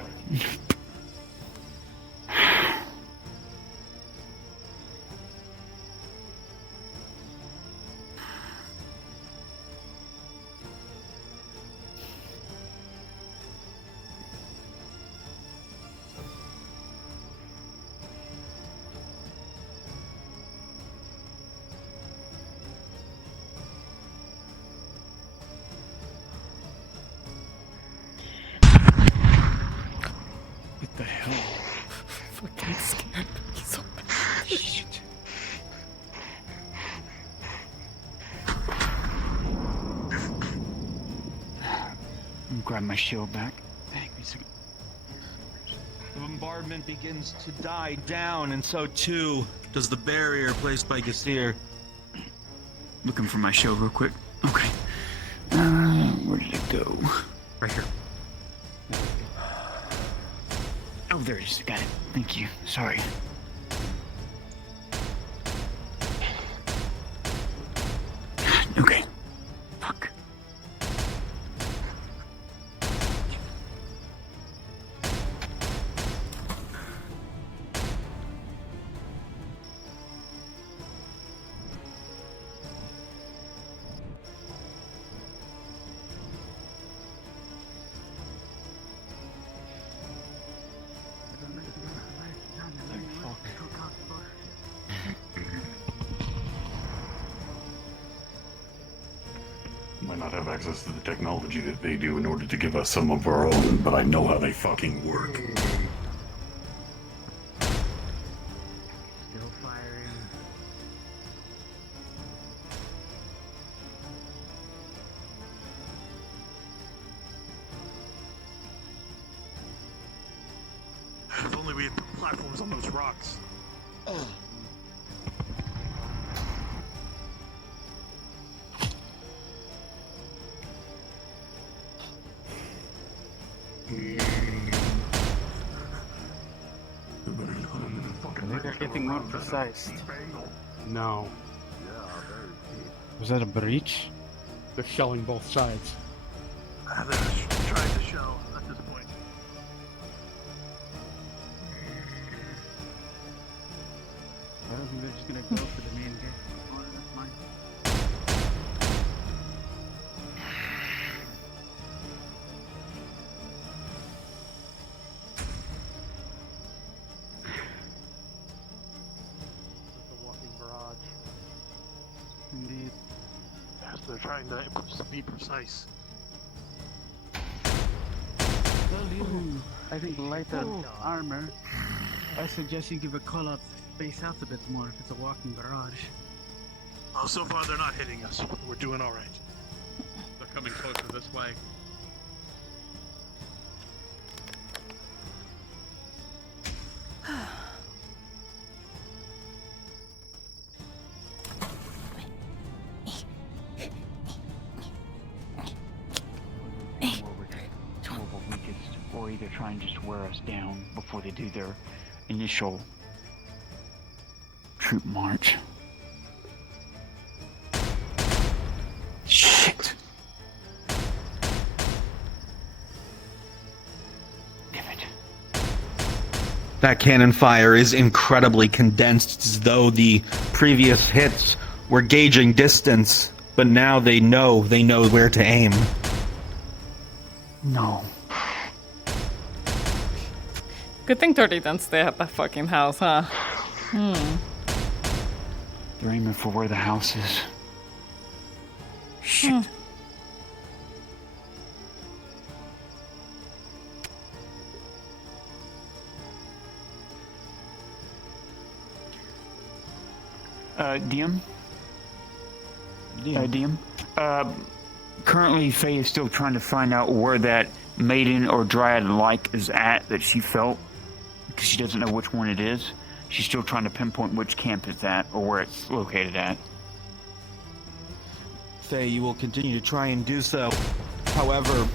What the hell? Fucking scared me so bad. Shit. Grab my shield back. Hang me a second. The bombardment begins to die down, and so too does the barrier placed by Gasir. Looking for my shield real quick. Okay. Where did it go? Right here. Oh, there it is. Got it. Thank you. Sorry. Okay. Fuck. not have access to the technology that they do in order to give us some of our own, but I know how they fucking work. Still firing. If only we had put platforms on those rocks. They're getting more precise. No. Was that a breach? They're shelling both sides. They're trying to shell at this point. I don't think they're just gonna go for the main gate. Oh, that's mine. The walking barrage. Indeed. Yes, they're trying to be precise. Well, using, I think, lighter armor, I suggest you give a call out, space out a bit more if it's a walking barrage. Oh, so far they're not hitting us. We're doing all right. They're coming closer this way. Two of the weakest, or either trying just to wear us down before they do their initial troop march. Shit. Damn it. That cannon fire is incredibly condensed. It's as though the previous hits were gauging distance, but now they know where to aim. No. Good thing Tortie didn't stay at that fucking house, huh? They're aiming for where the house is. Shit. DM? DM? Currently, Faye is still trying to find out where that maiden or dryad-like is at that she felt, because she doesn't know which one it is. She's still trying to pinpoint which camp it's at or where it's located at. Faye, you will continue to try and do so. However,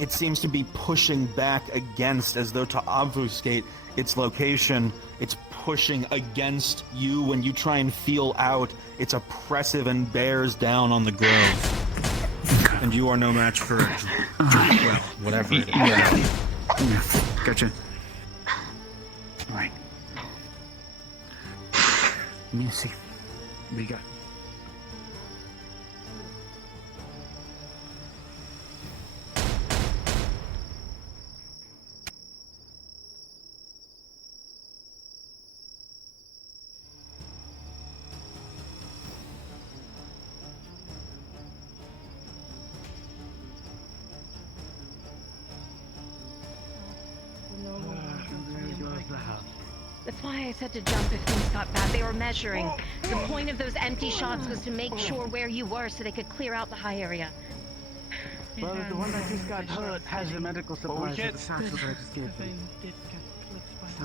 it seems to be pushing back against, as though to obfuscate its location. It's pushing against you when you try and feel out. It's oppressive and bears down on the grove. And you are no match for well, whatever it is. Yeah. Gotcha. Alright. Let me see. What do you got? That's why I said to jump if things got bad. They were measuring. The point of those empty shots was to make sure where you were so they could clear out the high area. Well, the one that just got hurt has the medical supplies can't- with the satchel that I just gave them. So,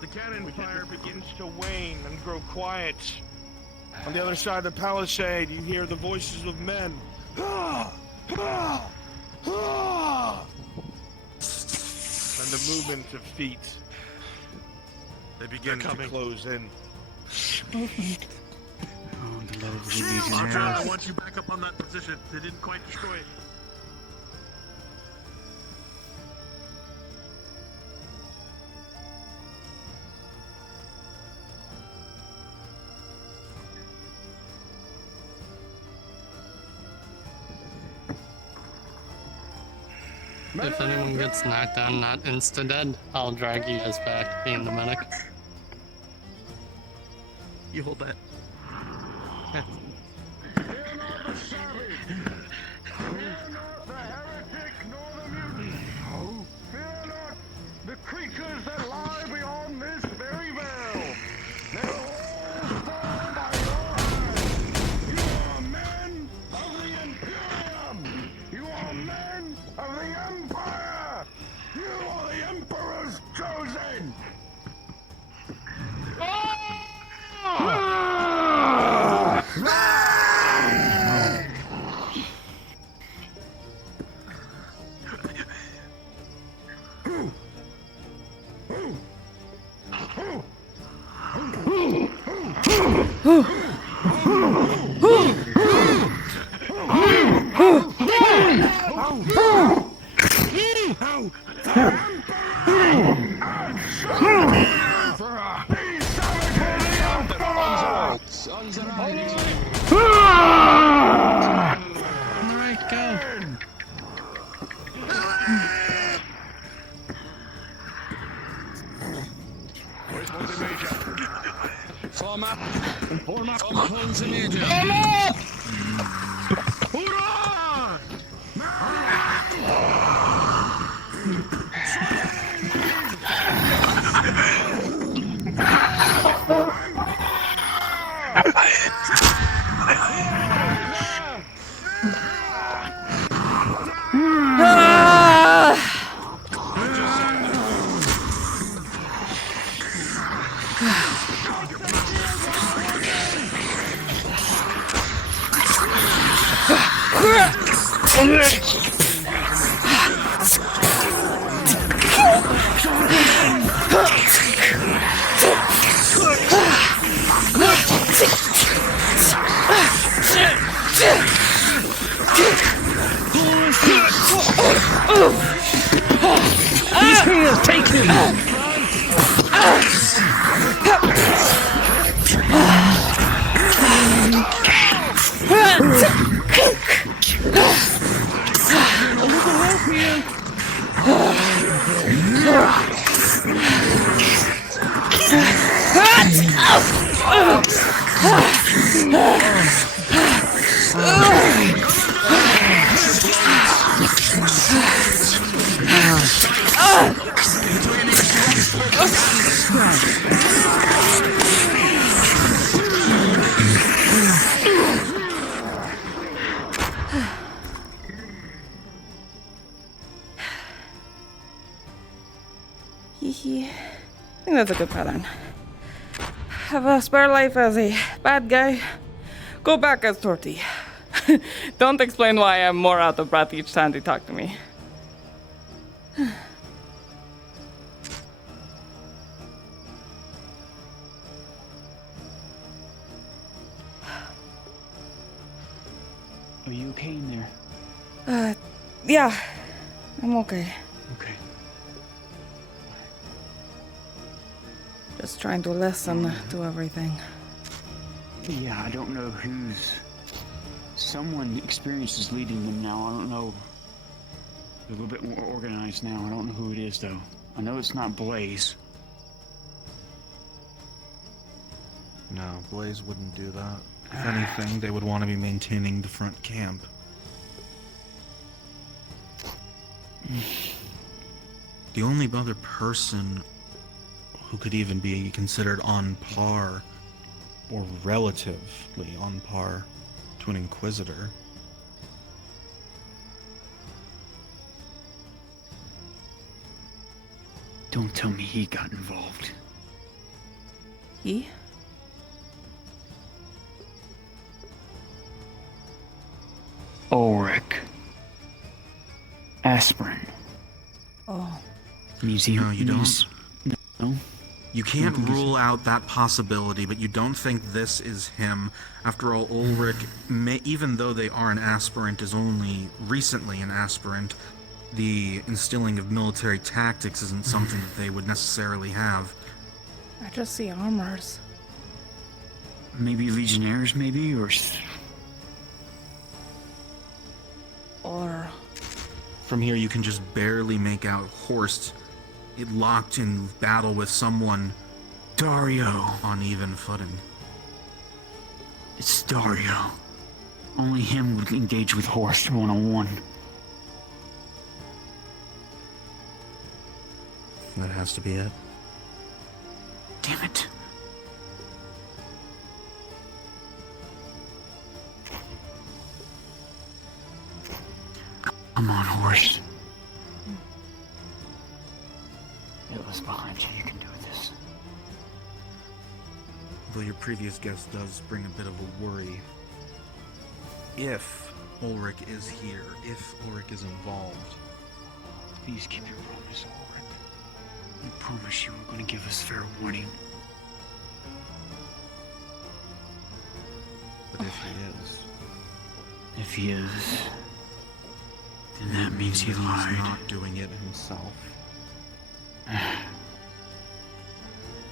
The cannon fire begins to wane and grow quiet. On the other side of the palisade, you hear the voices of men. Ah! Ah! Ah! And the movement of feet. They begin to close in. I want you back up on that position. They didn't quite destroy it. If anyone gets knocked down, not insta-dead, I'll drag you guys back, being the medic. You hold that. The heretic nor the mutant. Fear not the creatures that lie beyond this very veil. They will all fall by your hand. You are men of the Imperium. You are men of the Empire. You are the Emperor's chosen. Alright, go. Form up! Form up! Clones immediately! Form up! Hoorah! He's here! Take him! A little help here. Hee. I think that's a good pattern. Have a spare life as a bad guy. Go back as Tortie. Don't explain why I'm more out of breath each time they talk to me. Are you okay in there? Yeah. I'm okay. Okay. Just trying to listen to everything. Yeah, I don't know who's... Someone experienced is leading them now. I don't know. They're a little bit more organized now. I don't know who it is, though. I know it's not Blaze. No, Blaze wouldn't do that. If anything, they would want to be maintaining the front camp. The only other person who could even be considered on par, or relatively on par, to an Inquisitor. Don't tell me he got involved. He? Ulrich. Aspirin. Oh. Museum. No, you don't. No? You can't rule out that possibility, but you don't think this is him. After all, Ulrich, even though they are an aspirant, is only recently an aspirant. The instilling of military tactics isn't something that they would necessarily have. I just see armors. Maybe Legionnaires, maybe, or... Or... From here, you can just barely make out Horst. It locked in battle with someone... Dario. On even footing. It's Dario. Only him would engage with Horst one-on-one. That has to be it. Damn it. Come on, Horst. It was behind you. You can do this. Though your previous guess does bring a bit of a worry. If Ulrich is here, if Ulrich is involved. Please keep your promise, Ulrich. I promise you were going to give us fair warning. But if he is... If he is... then that means he he's lied. not doing it himself.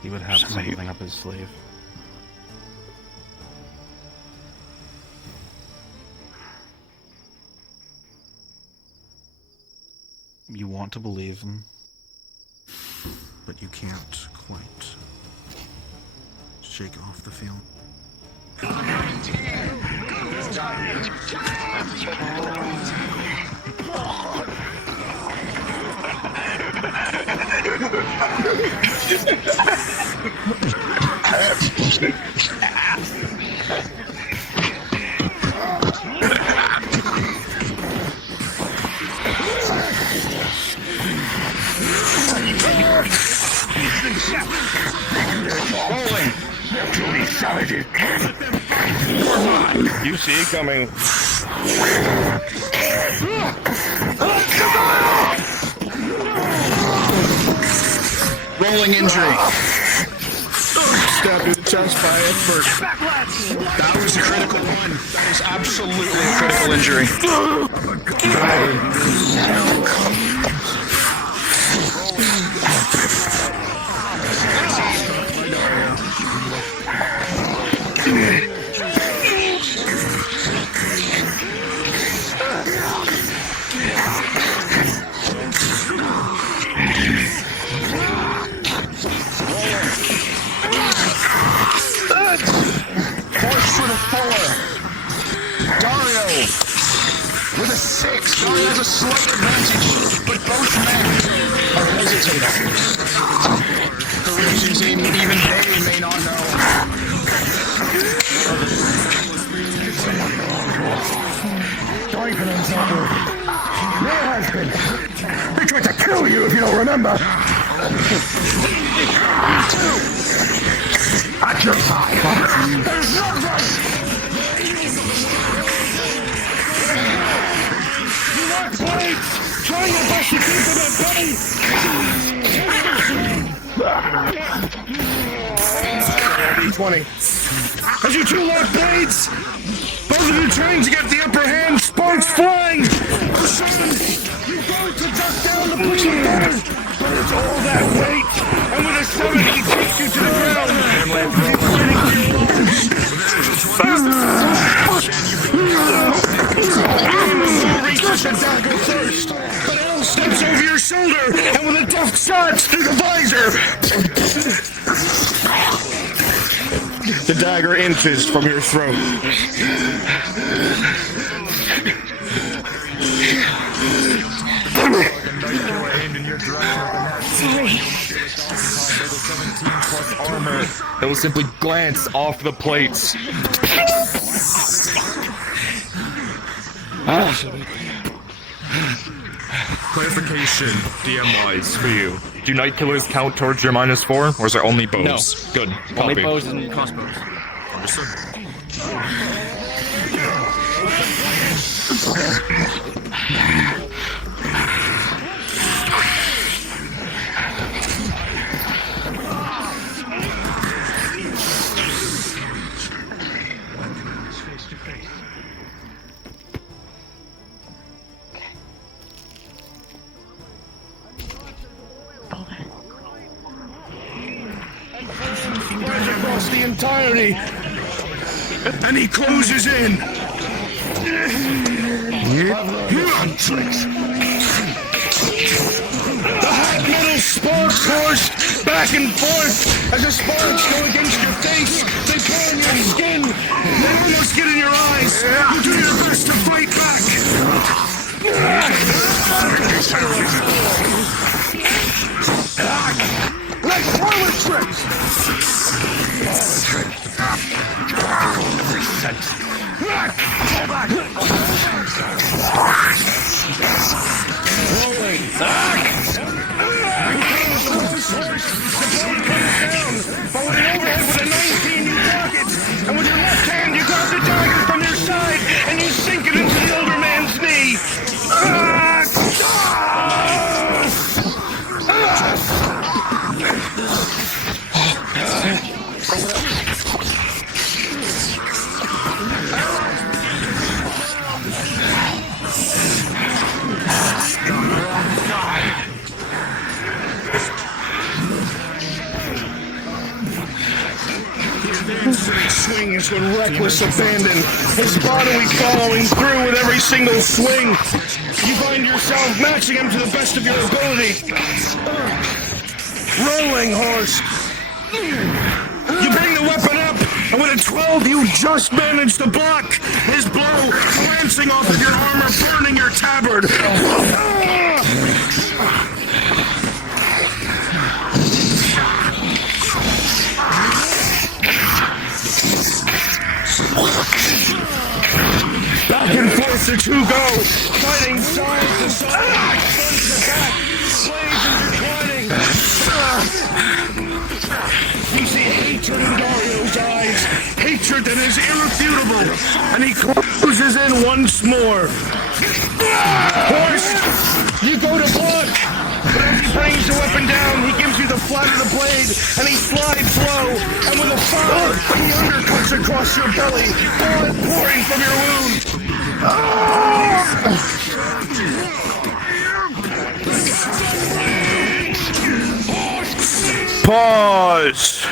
He would have something up his sleeve. You want to believe him, but you can't quite shake off the feeling. You see it coming. Rolling injury. Stabbed in the chest by expert. That was a critical one. That is absolutely a critical injury. With a 6, Dario has a slight advantage, but both men are hesitating. For reasons even they may not know. Sorry for them, Sandra. Your husband. He tried to kill you if you don't remember. You too. At your side. That is not right. Try your best to keep it at bay! D20. As you two lock blades, both of you trying to get the upper hand, sparks flying! You're going to duck down the pushing down! But it's all that weight, and with a 7 he takes you to the ground! Reaches the dagger first, but L steps over your shoulder, and with a deft shot through the visor! The dagger inches from your throat. Sorry. Armor that will simply glance off the plates. Clarification, DM-wise, for you. Do night killers count towards your -4, or is there only bows? No. Good. Only Copy. bows and crossbows. Understood. Across the entirety, and he closes in. Tricks. The hot metal sparks horse back and forth as the sparks go against your face. They burn your skin. They almost get in your eyes. You do nonsense. Rolling. Folding overhead with a 19, you block it. And with your left hand, you grab the dagger from your side, and you sink it into the older man's knee. Swings with reckless abandon, his body following through with every single swing. You find yourself matching him to the best of your ability. Rolling horse. You bring the weapon up, and with a 12, you just manage to block his blow, glancing off of your armor, burning your tabard. Back and forth the two go, fighting side to side, front to back, blades intertwining. You see hatred in Dario's eyes, hatred that is irrefutable, and he closes in once more. Horst, you go to block, but as he brings the weapon down, he gives you the flat of the blade, and he slides low, and with a fire, he undercuts across your belly, blood pouring from your wound. Pause.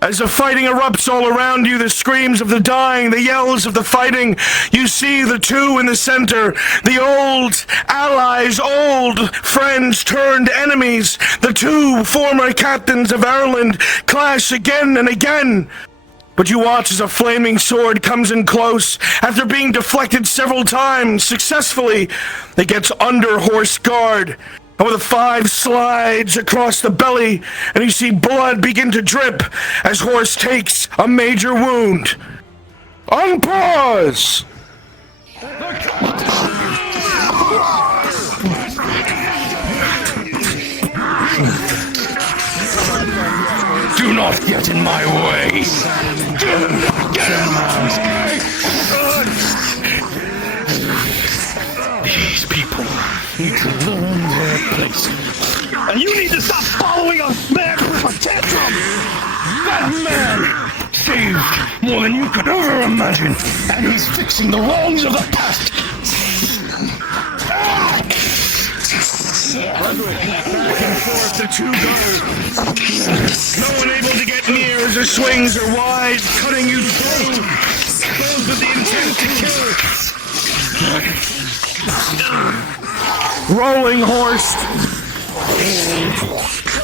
As the fighting erupts all around you, the screams of the dying, the yells of the fighting, you see the two in the center, the old allies, old friends turned enemies, the two former captains of Ireland clash again and again. But you watch as a flaming sword comes in close. After being deflected several times successfully, it gets under horse guard. And with a 5 slides across the belly, and you see blood begin to drip as horse takes a major wound. Unpause! Do not get in my way! Get in my way! These people need to learn their place. And you need to stop following a man with a tantrum! That man saved more than you could ever imagine, and he's fixing the wrongs of the past! Back and forth the two go. No one able to get near as the swings are wide, cutting you through, both with the intent to kill. Rolling horse.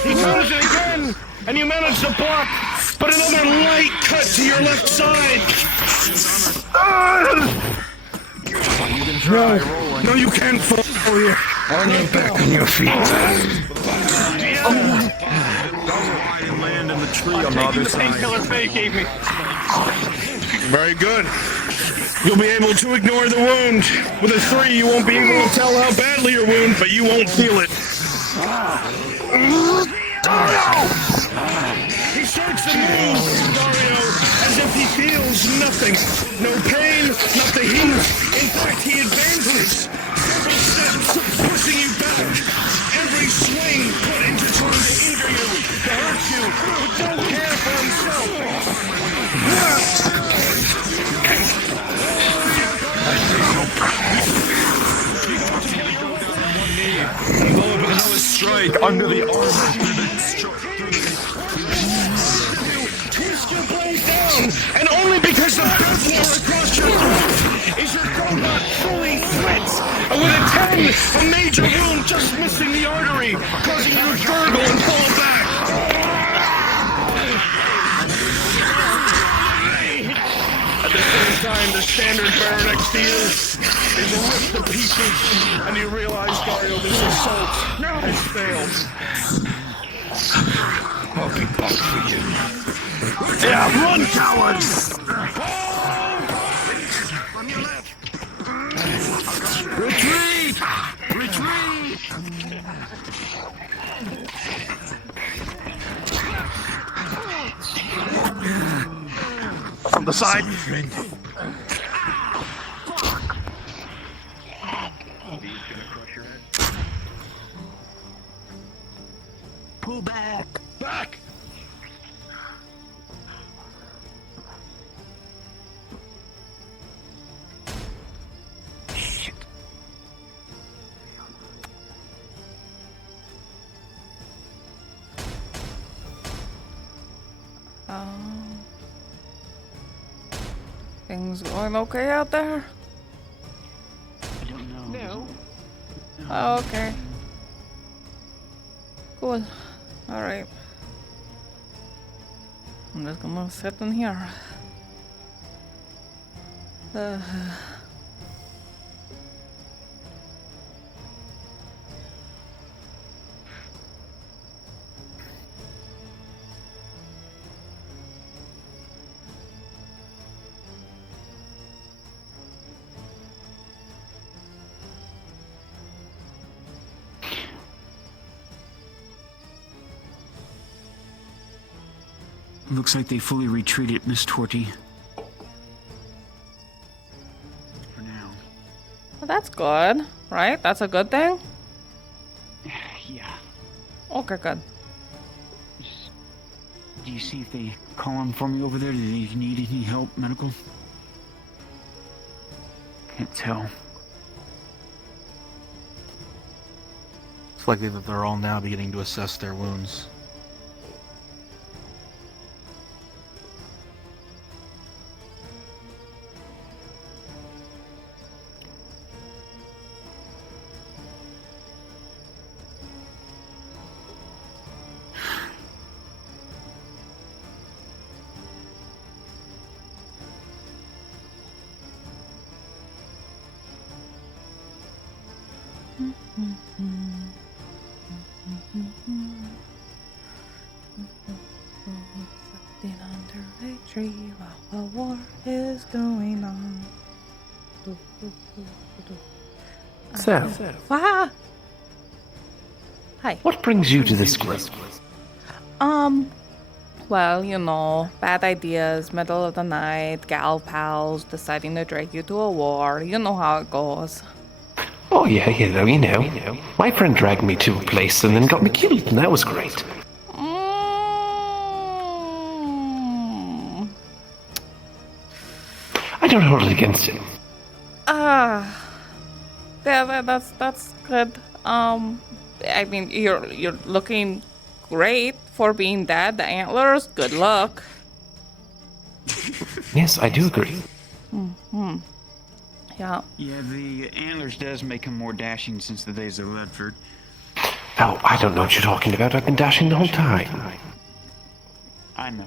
He tries it again, and you manage to block, but another light cut to your left side. No, you can't fall here. On your back, on your feet. Land in the tree on the other side. Painkiller Faye gave me. Very good. You'll be able to ignore the wound. With a 3, you won't be able to tell how badly your wound, but you won't feel it. Dario! He starts to move, Dario, as if he feels nothing. No pain, not the heat. In fact, he advances. Several steps, pushing you back. Every swing put into trying to injure you, to hurt you, but don't care for himself. Strike under the armor. Twist your blade down, and only because the blood war across your throat is your combat fully threat. With a 10, a major wound just missing the artery, causing you to gurgle and fall back. At the same time, the standard bearer next to you is ripped to pieces, and you realize, Dario, this assault has failed. I'll be back for you. Yeah, run, cowards! Retreat! Retreat! From the side. Pull back! Back! Shit. Things going okay out there? I don't know. No. Oh, okay. Cool. Alright. I'm just gonna sit in here. Looks like they fully retreated, Miss Tortie. For now. Well, that's good, right? That's a good thing? Yeah. Okay, good. Do you see if they calling for me over there? Do they need any help, medical? Can't tell. It's likely that they're all now beginning to assess their wounds. Sitting under a tree while a war is going on. So, What? Hi. what brings you to this group? Well, you know, bad ideas, middle of the night, gal pals deciding to drag you to a war. You know how it goes. Oh yeah, you know. My friend dragged me to a place and then got me killed, and that was great. I don't hold it against him. Yeah, that's good. I mean, you're looking great for being dead. The antlers, good luck. Yes, I do agree. Hmm. Yeah. Yeah, the antlers does make him more dashing since the days of Ledford. Oh, I don't know what you're talking about. I've been dashing the whole time. I know.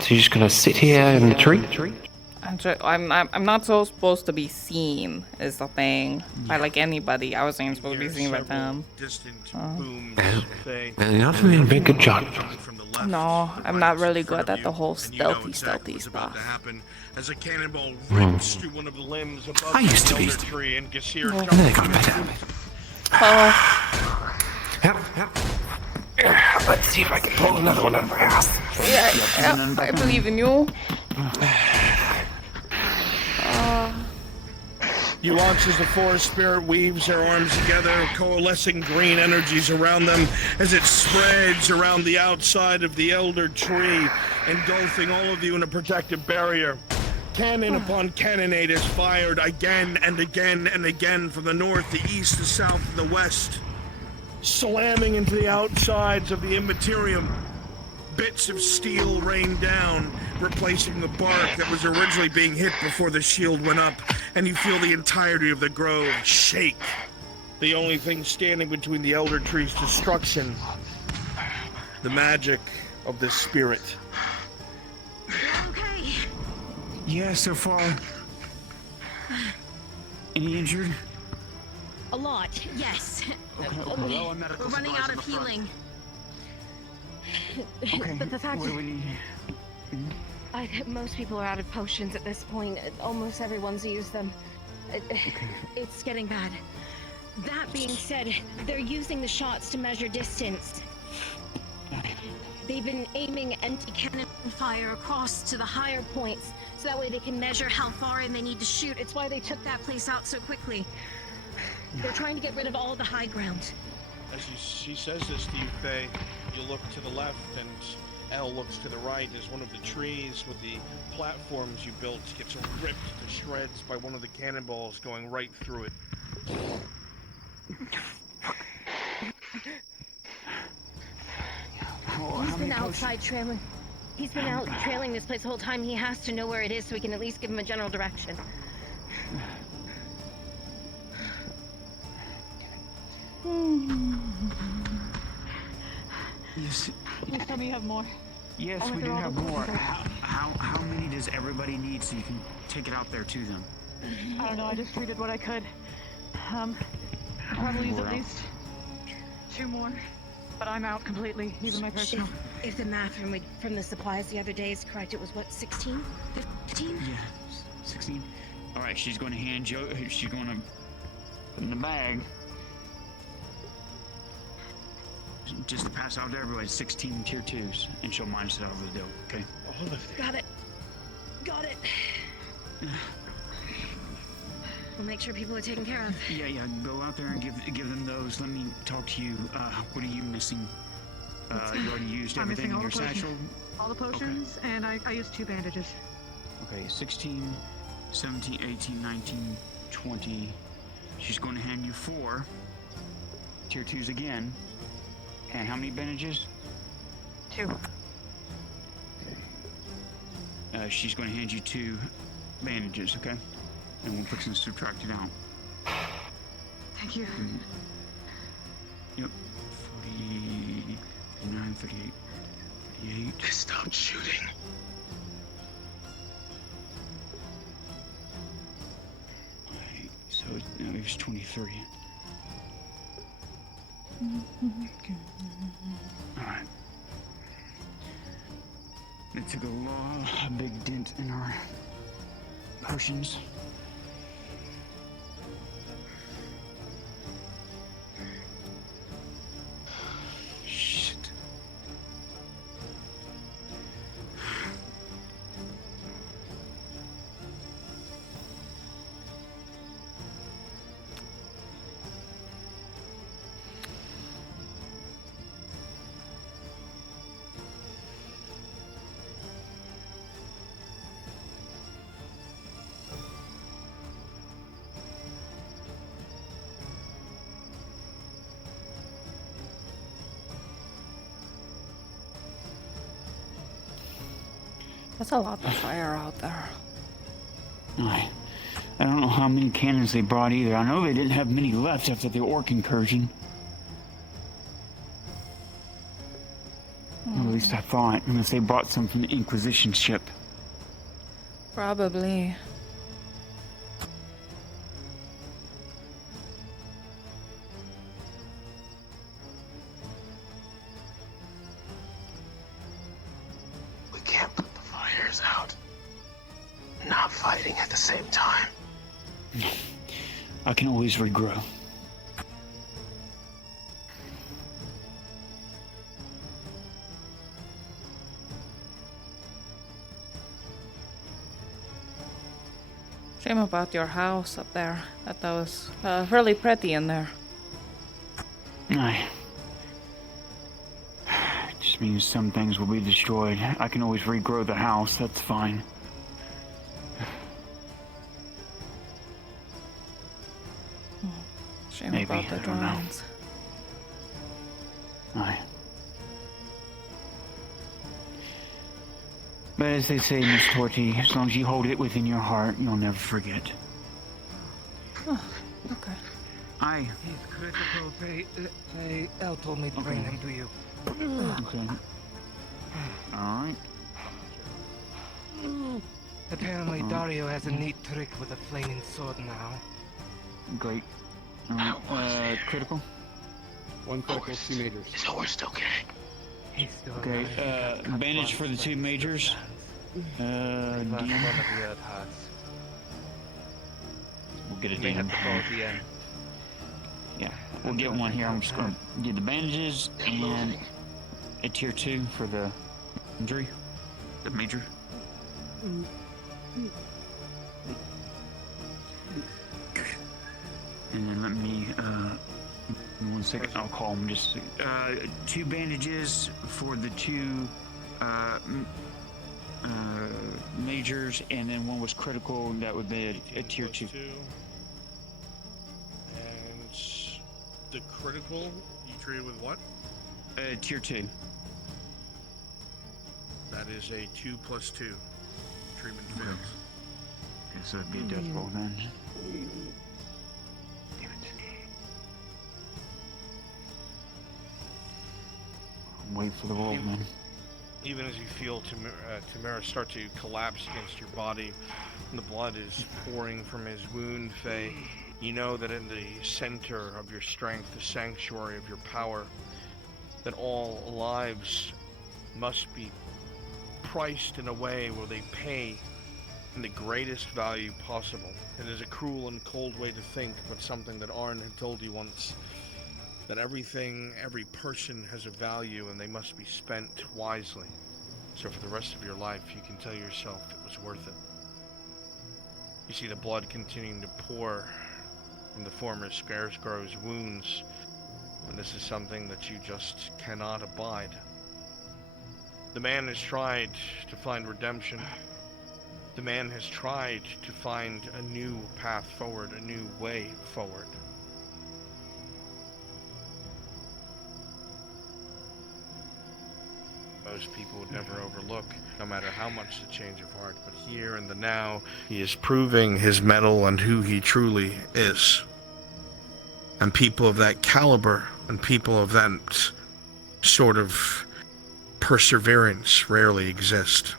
So you're just gonna sit here in the tree? I'm not so supposed to be seen, is the thing. By like anybody. I wasn't supposed to be seen by them. Well, you're not doing a very good job. No, I'm not really good at the whole stealthy stuff. As a cannonball rips through one of the limbs above I used to be. the tree and Gasir And then I got better. Let's see if I can pull another one out of my ass. Yeah, I believe in you. You watch as the forest spirit weaves their arms together, coalescing green energies around them as it spreads around the outside of the elder tree, engulfing all of you in a protective barrier. Cannon upon cannonade is fired again and again and again from the north, the east, the south, and the west, slamming into the outsides of the Immaterium. Bits of steel rain down, replacing the bark that was originally being hit before the shield went up, and you feel the entirety of the grove shake. The only thing standing between the elder tree's destruction, the magic of the spirit. Okay. Yeah, so far. Any injured? A lot, yes. Low on medical We're running supplies out in of the front. healing. Okay, But the fact what do we need? most people are out of potions at this point. Almost everyone's used them. It's getting bad. That being said, they're using the shots to measure distance. They've been aiming anti-cannon fire across to the higher points, so that way they can measure how far in they need to shoot. It's why they took that place out so quickly. They're trying to get rid of all the high ground. As she says this to you, Faye, you look to the left and Elle looks to the right as one of the trees with the platforms you built gets ripped to shreds by one of the cannonballs going right through it. He's been outside trailing. He's been out trailing this place the whole time. He has to know where it is so we can at least give him a general direction. Yes. Please tell me you have more. Yes, we do have more. How many does everybody need so you can take it out there to them? I don't know, I just treated what I could. I'll probably use at least 2 more. But I'm out completely, even my personal. If the math from the supplies the other day is correct, it was what, 16? 15? Yeah, 16. All right, she's going to hand Joe. She's going to put in the bag. Just to pass out to everybody, 16 tier 2s, and she'll minus it out of the dough. Okay. Got it. Got it. We'll make sure people are taken care of. Yeah. Go out there and give them those. Let me talk to you. What are you missing? You already used I'm everything missing in your satchel. All the potions, and I used 2 bandages. Okay, 16, 17, 18, 19, 20. She's going to hand you 4 tier 2s again. And how many bandages? 2. She's going to hand you 2 bandages, okay? And we'll fix and subtract it out. Thank you. Yep. 40, 39, 38, 38. They stopped shooting. Alright, so now there's 23. Alright. It took a big dent in our potions. Shit. That's a lot of fire out there. I don't know how many cannons they brought either. I know they didn't have many left after the orc incursion. Or at least I thought, unless they brought some from the Inquisition ship. Probably. We can't put the fires out. Not fighting at the same time. I can always regrow. Shame about your house up there. That was really pretty in there. Aye. It just means some things will be destroyed. I can always regrow the house, that's fine. Shame Maybe, about the I don't know. drawings. Aye. But as they say, Miss Tortie, as long as you hold it within your heart, you'll never forget. Oh, okay. Aye. He's critical. They Elle told me to bring him to you. Okay. Alright. Apparently Dario has a neat trick with a flaming sword now. Great. Critical? One critical, 2 majors. His horse okay? He's still Okay, alive. bandage for the 2 majors. DM. We'll get a May have DM. to call DM. Yeah, we'll get one here. I'm just gonna do the bandages and a tier 2 for the injury. The major. And then let me, 1 second, I'll call him just, 2 bandages for the 2, majors, and then 1 was critical, and that would be a tier 2. And the critical, you treated with what? Tier 2. That is a 2 + 2. Treatment fails. Okay, so it'd be a death roll then. Damn it. Wait for the roll, man. Even as you feel Tamara start to collapse against your body, and the blood is pouring from his wound, Faye, you know that in the center of your strength, the sanctuary of your power, that all lives must be priced in a way where they pay in the greatest value possible. It is a cruel and cold way to think, but something that Arn had told you once, that everything, every person has a value and they must be spent wisely. So for the rest of your life, you can tell yourself it was worth it. You see the blood continuing to pour from the former Scarecrow's wounds, and this is something that you just cannot abide. The man has tried to find redemption. The man has tried to find a new path forward, a new way forward. Most people would never overlook, no matter how much the change of heart, but here in the now, he is proving his mettle and who he truly is. And people of that caliber, and people of that sort of perseverance rarely exist.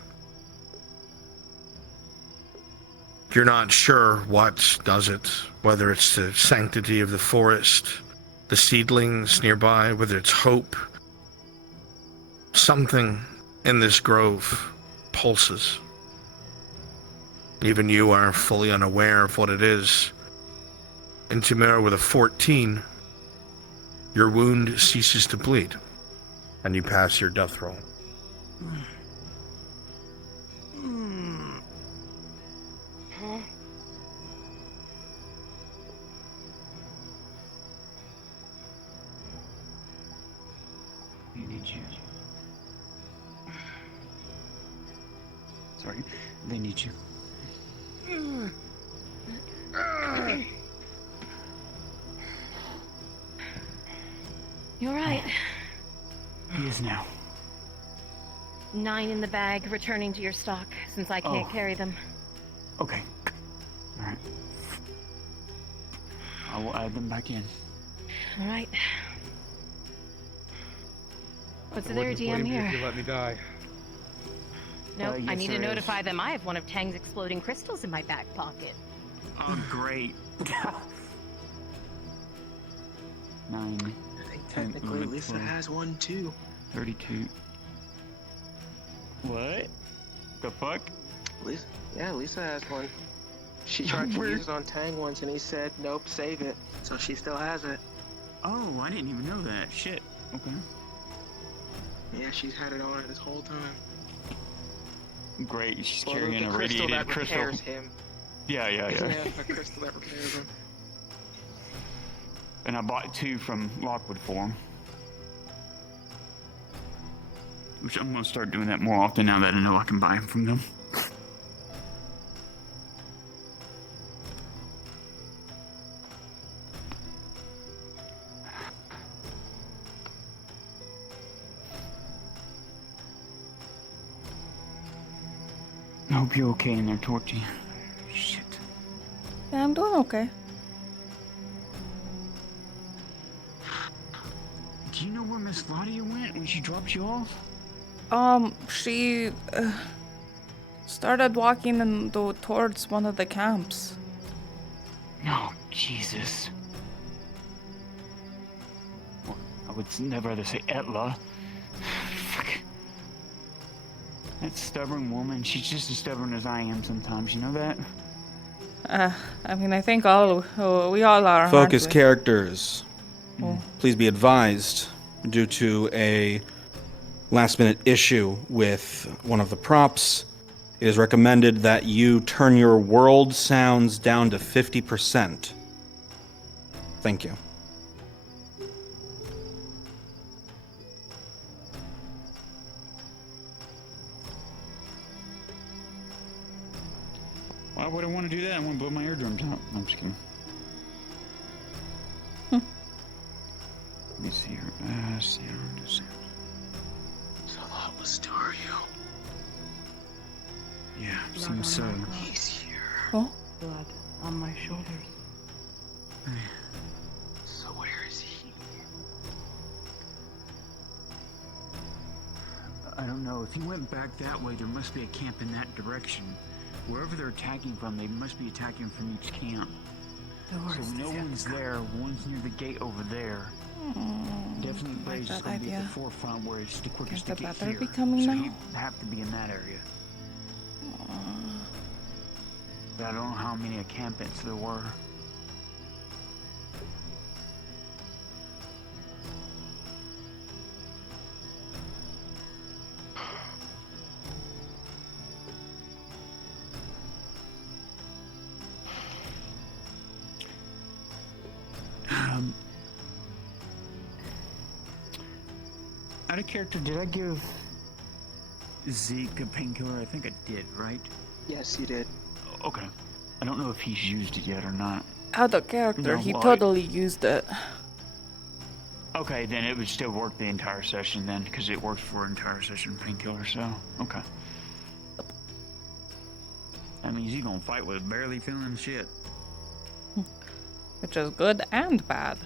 You're not sure what does it, whether it's the sanctity of the forest, the seedlings nearby, whether it's hope. Something in this grove pulses. Even you are fully unaware of what it is. In Tamara with a 14, your wound ceases to bleed, and you pass your death roll. They need you. Sorry, they need you. You're right. He is now. 9 in the bag, returning to your stock, since I can't carry them. Okay. Alright. I will add them back in. Alright. What's I there, wouldn't blame DM you here? if you let me die. Nope, I yes, need to there is. notify them I have one of Tang's exploding crystals in my back pocket. Oh, great. 9. I think technically Lisa has one too. 32. What? The fuck? Lisa has one. She tried to use it on Tang once and he said, nope, save it. So she still has it. Oh, I didn't even know that. Shit. Okay. Yeah, she's had it on her this whole time. Great. She's Well, carrying the a crystal radiated that crystal. repairs him. Yeah. The crystal that repairs him. And I bought 2 from Lockwood for him. Which I'm gonna start doing that more often now that I know I can buy them from them. I hope you're okay in there, Tortie. Shit. Yeah, I'm doing okay. Do you know where Miss Claudia went when she dropped you off? She started walking towards one of the camps. Oh, Jesus. would never rather say Etla. Fuck. That stubborn woman, she's just as stubborn as I am sometimes, you know that? I mean, I think we all are. Focus aren't we? characters. Oh. Please be advised, due to a last-minute issue with one of the props, it is recommended that you turn your world sounds down to 50%. Thank you. Why would I want to do that? I want to blow my eardrums out. No, I'm just kidding. Let me see here. Sound. So that was Dario. Yeah, seems so. He's here. Oh? Blood on my shoulders. So where is he? I don't know. If he went back that way, there must be a camp in that direction. Wherever they're attacking from, they must be attacking from each camp. So no one's there. One's near the gate over there. Definitely Blaze is going to be at the forefront where it's the quickest to get here. So he'd have to be in that area. But I don't know how many encampments there were. Out of character, did I give Zeke a painkiller? I think I did, right? Yes, you did. Okay. I don't know if he's used it yet or not. Out of character, No, he well, totally used it. Okay, then it would still work the entire session then, because it worked for an entire session painkiller, so, okay. That means he's gonna fight with barely feeling shit. Which is good and bad.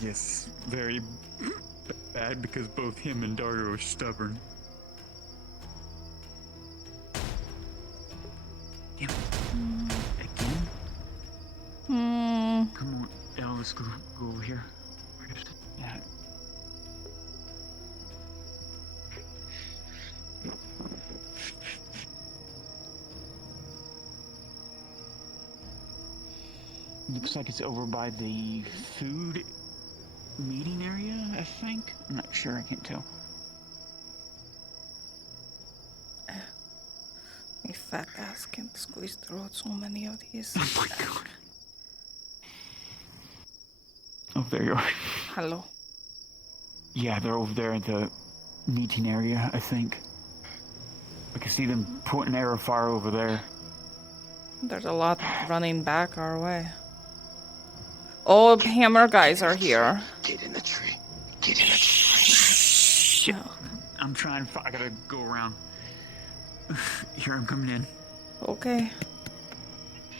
Yes, very bad because both him and Dario are stubborn. Again? Come on, Elle, let's go over here. Yeah. Looks like it's over by the food meeting area, I think. I'm not sure, I can't tell. My fat ass can't squeeze through so many of these. Oh my god. Oh, there you are. Hello. Yeah, they're over there at the meeting area, I think. I can see them putting arrow fire over there. There's a lot running back our way. Oh, hammer guys are here. Get in the tree. Get in the tree. Shit. I'm trying. I gotta go around. Here, I'm coming in. Okay.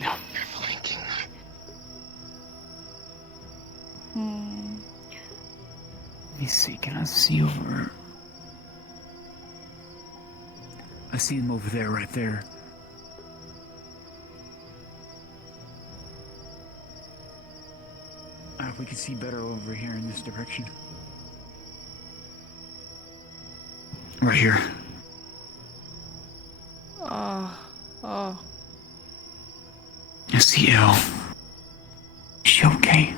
No, you're flanking them. Let me see. Can I see over? I see him over there, right there. If we could see better over here in this direction. Right here. Oh. I see Elle. Is she okay?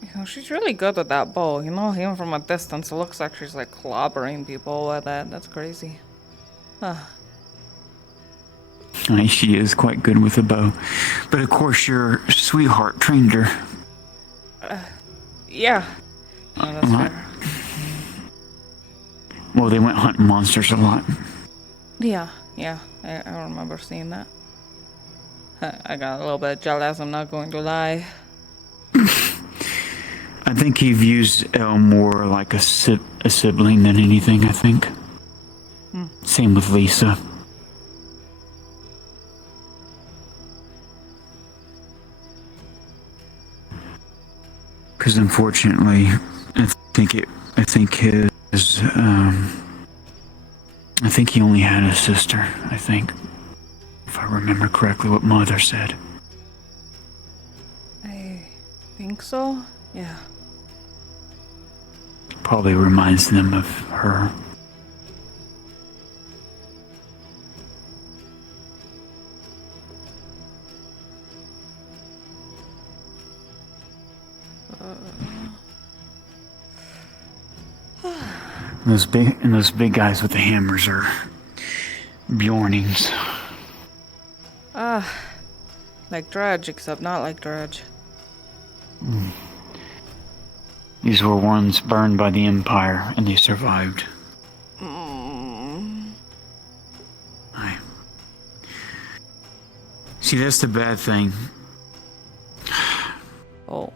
You know, she's really good with that bow. You know, even from a distance, it looks like she's like clobbering people with that. That's crazy. Huh. She is quite good with a bow. But of course, your sweetheart trained her. Yeah. No, that's fair. Well, they went hunting monsters a lot. Yeah. I remember seeing that. I got a little bit jealous, I'm not going to lie. I think you've used Elle more like a sibling than anything, I think. Same with Lisa. Because unfortunately, I think he only had a sister, I think. If I remember correctly what Mother said. think so. Yeah. Probably reminds them of her. Those big guys with the hammers are Bjornings. Like Dredge, except not like Dredge. These were ones burned by the Empire, and they survived. See, that's the bad thing. Oh.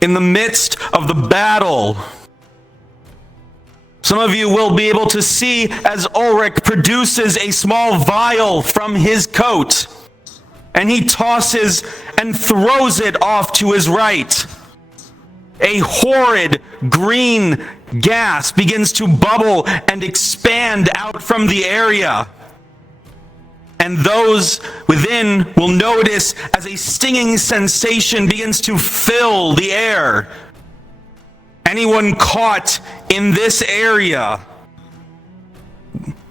In the midst of the battle, some of you will be able to see as Ulrich produces a small vial from his coat, and he tosses and throws it off to his right. A horrid green gas begins to bubble and expand out from the area. And those within will notice as a stinging sensation begins to fill the air. Anyone caught in this area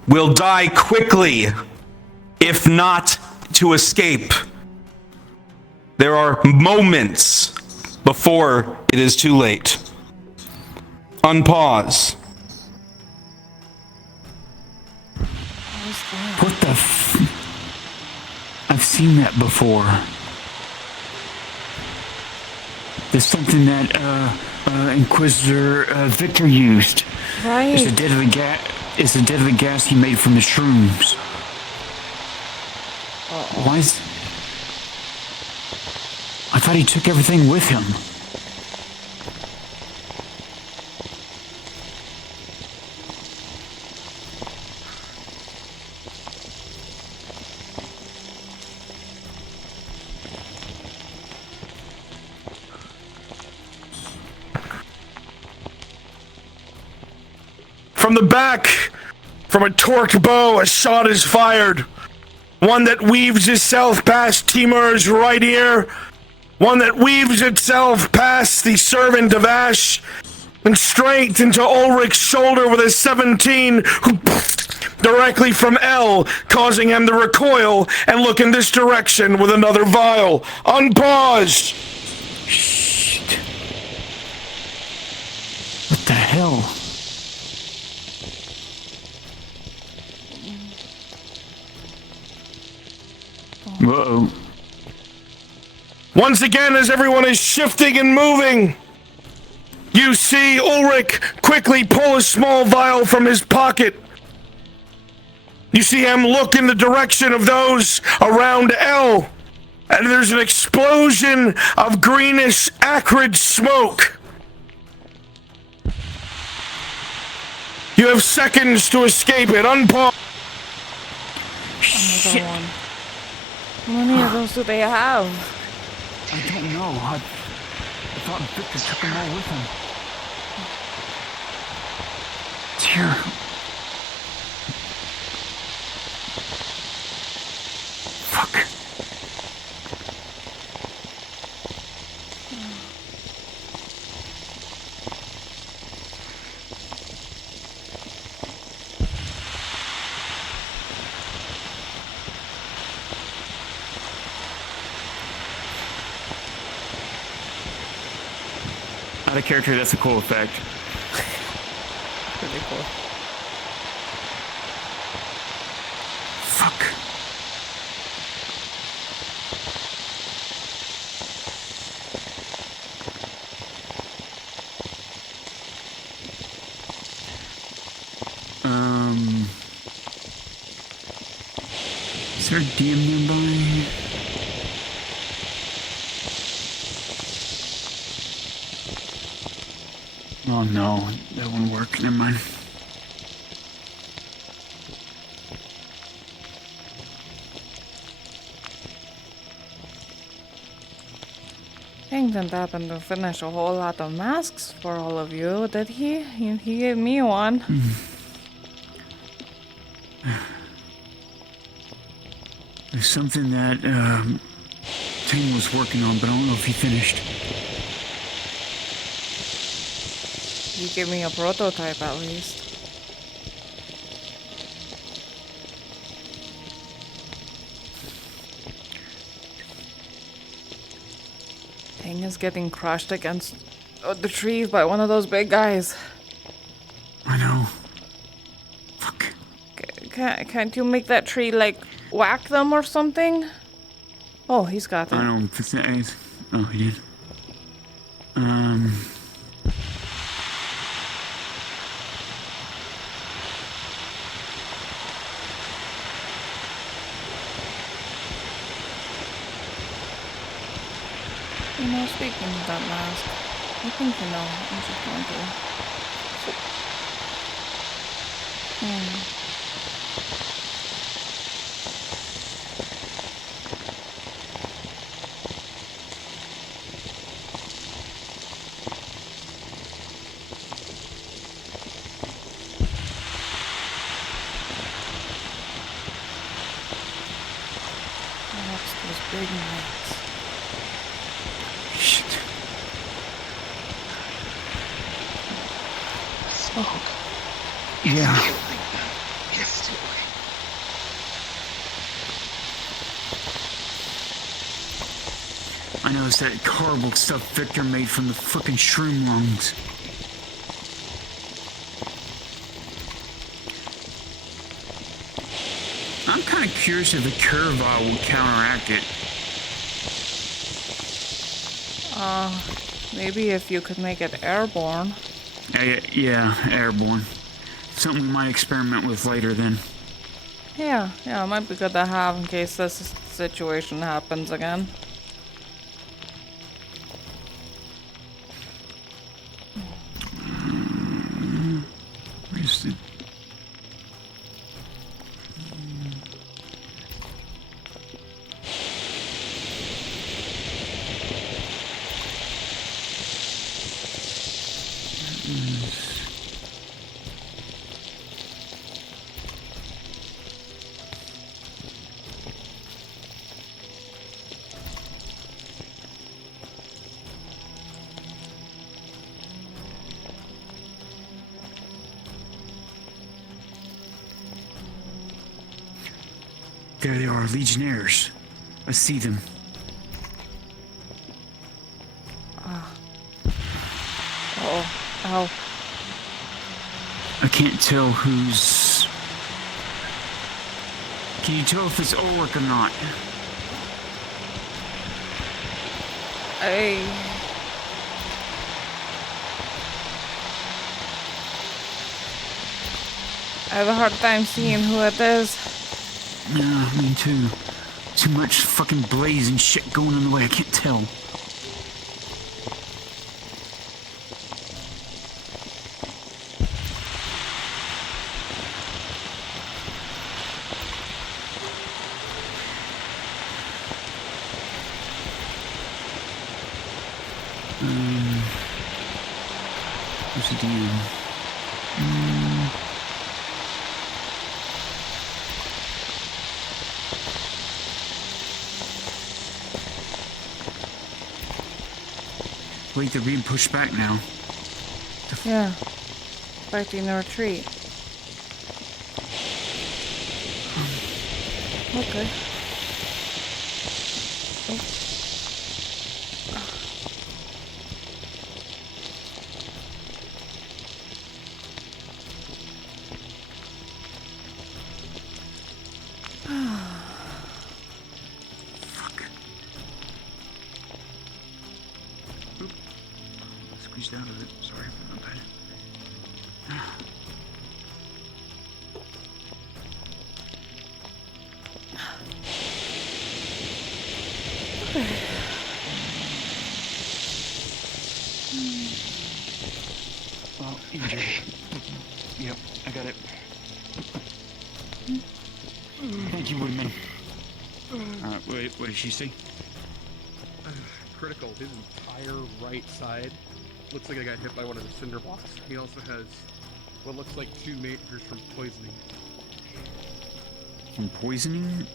will die quickly, if not to escape. There are moments before it is too late. Unpause. What the I've seen that before. There's something that Inquisitor Victor used. Right. It's a deadly gas he made from the shrooms. Why is... I thought he took everything with him. From the back, from a torqued bow, a shot is fired. One that weaves itself past Timur's right ear. One that weaves itself past the servant of Ash. And straight into Ulrich's shoulder with a 17, directly from L, causing him to recoil and look in this direction with another vial. Unpaused! Shit. What the hell? Whoa. Once again, as everyone is shifting and moving, you see Ulrich quickly pull a small vial from his pocket. You see him look in the direction of those around L, and there's an explosion of greenish, acrid smoke. You have seconds to escape it. Unpause. Shit. How many of those do they have? I don't know. I thought Victor took them all with him. It's here. Fuck. Out of character, that's a cool effect. Pretty cool. Fuck. Is there a DM nearby? Oh no, that won't work. Never mind. I think that happened to finish a whole lot of masks for all of you. Did he? He gave me one. There's something that Ting was working on, but I don't know if he finished. You give me a prototype at least. Thing is getting crushed against the tree by one of those big guys. I know. Can't you make that tree, like, whack them or something? Oh, he's got I it. don't think that is. Oh, he did. You know, speaking of that mask, I think you know, I'm just going to... Big nights. Shit. Smoke. Yeah. Instantly. I know it's that horrible stuff Victor made from the frickin' shroom lungs. I'm kind of curious if the Curva will counteract it. Maybe if you could make it airborne. Yeah, airborne. Something we might experiment with later then. Yeah, it might be good to have in case this situation happens again. Where's the... There they are, Legionnaires. I see them. Ow. I can't tell who's... Can you tell if it's Ulrich or not? I have a hard time seeing who it is. Yeah, me too. Too much fucking blaze and shit going in the way, I can't tell. What's the DM? Wait, they're being pushed back now. Yeah. Fighting the retreat. Okay. Squeezed out of it. Sorry, my bad. Oh, injured. Yep, I got it. Thank you, Woodman. What did she say? Critical. His entire right side looks like I got hit by one of the cinder blocks. He also has what looks like 2 majors from poisoning. From poisoning?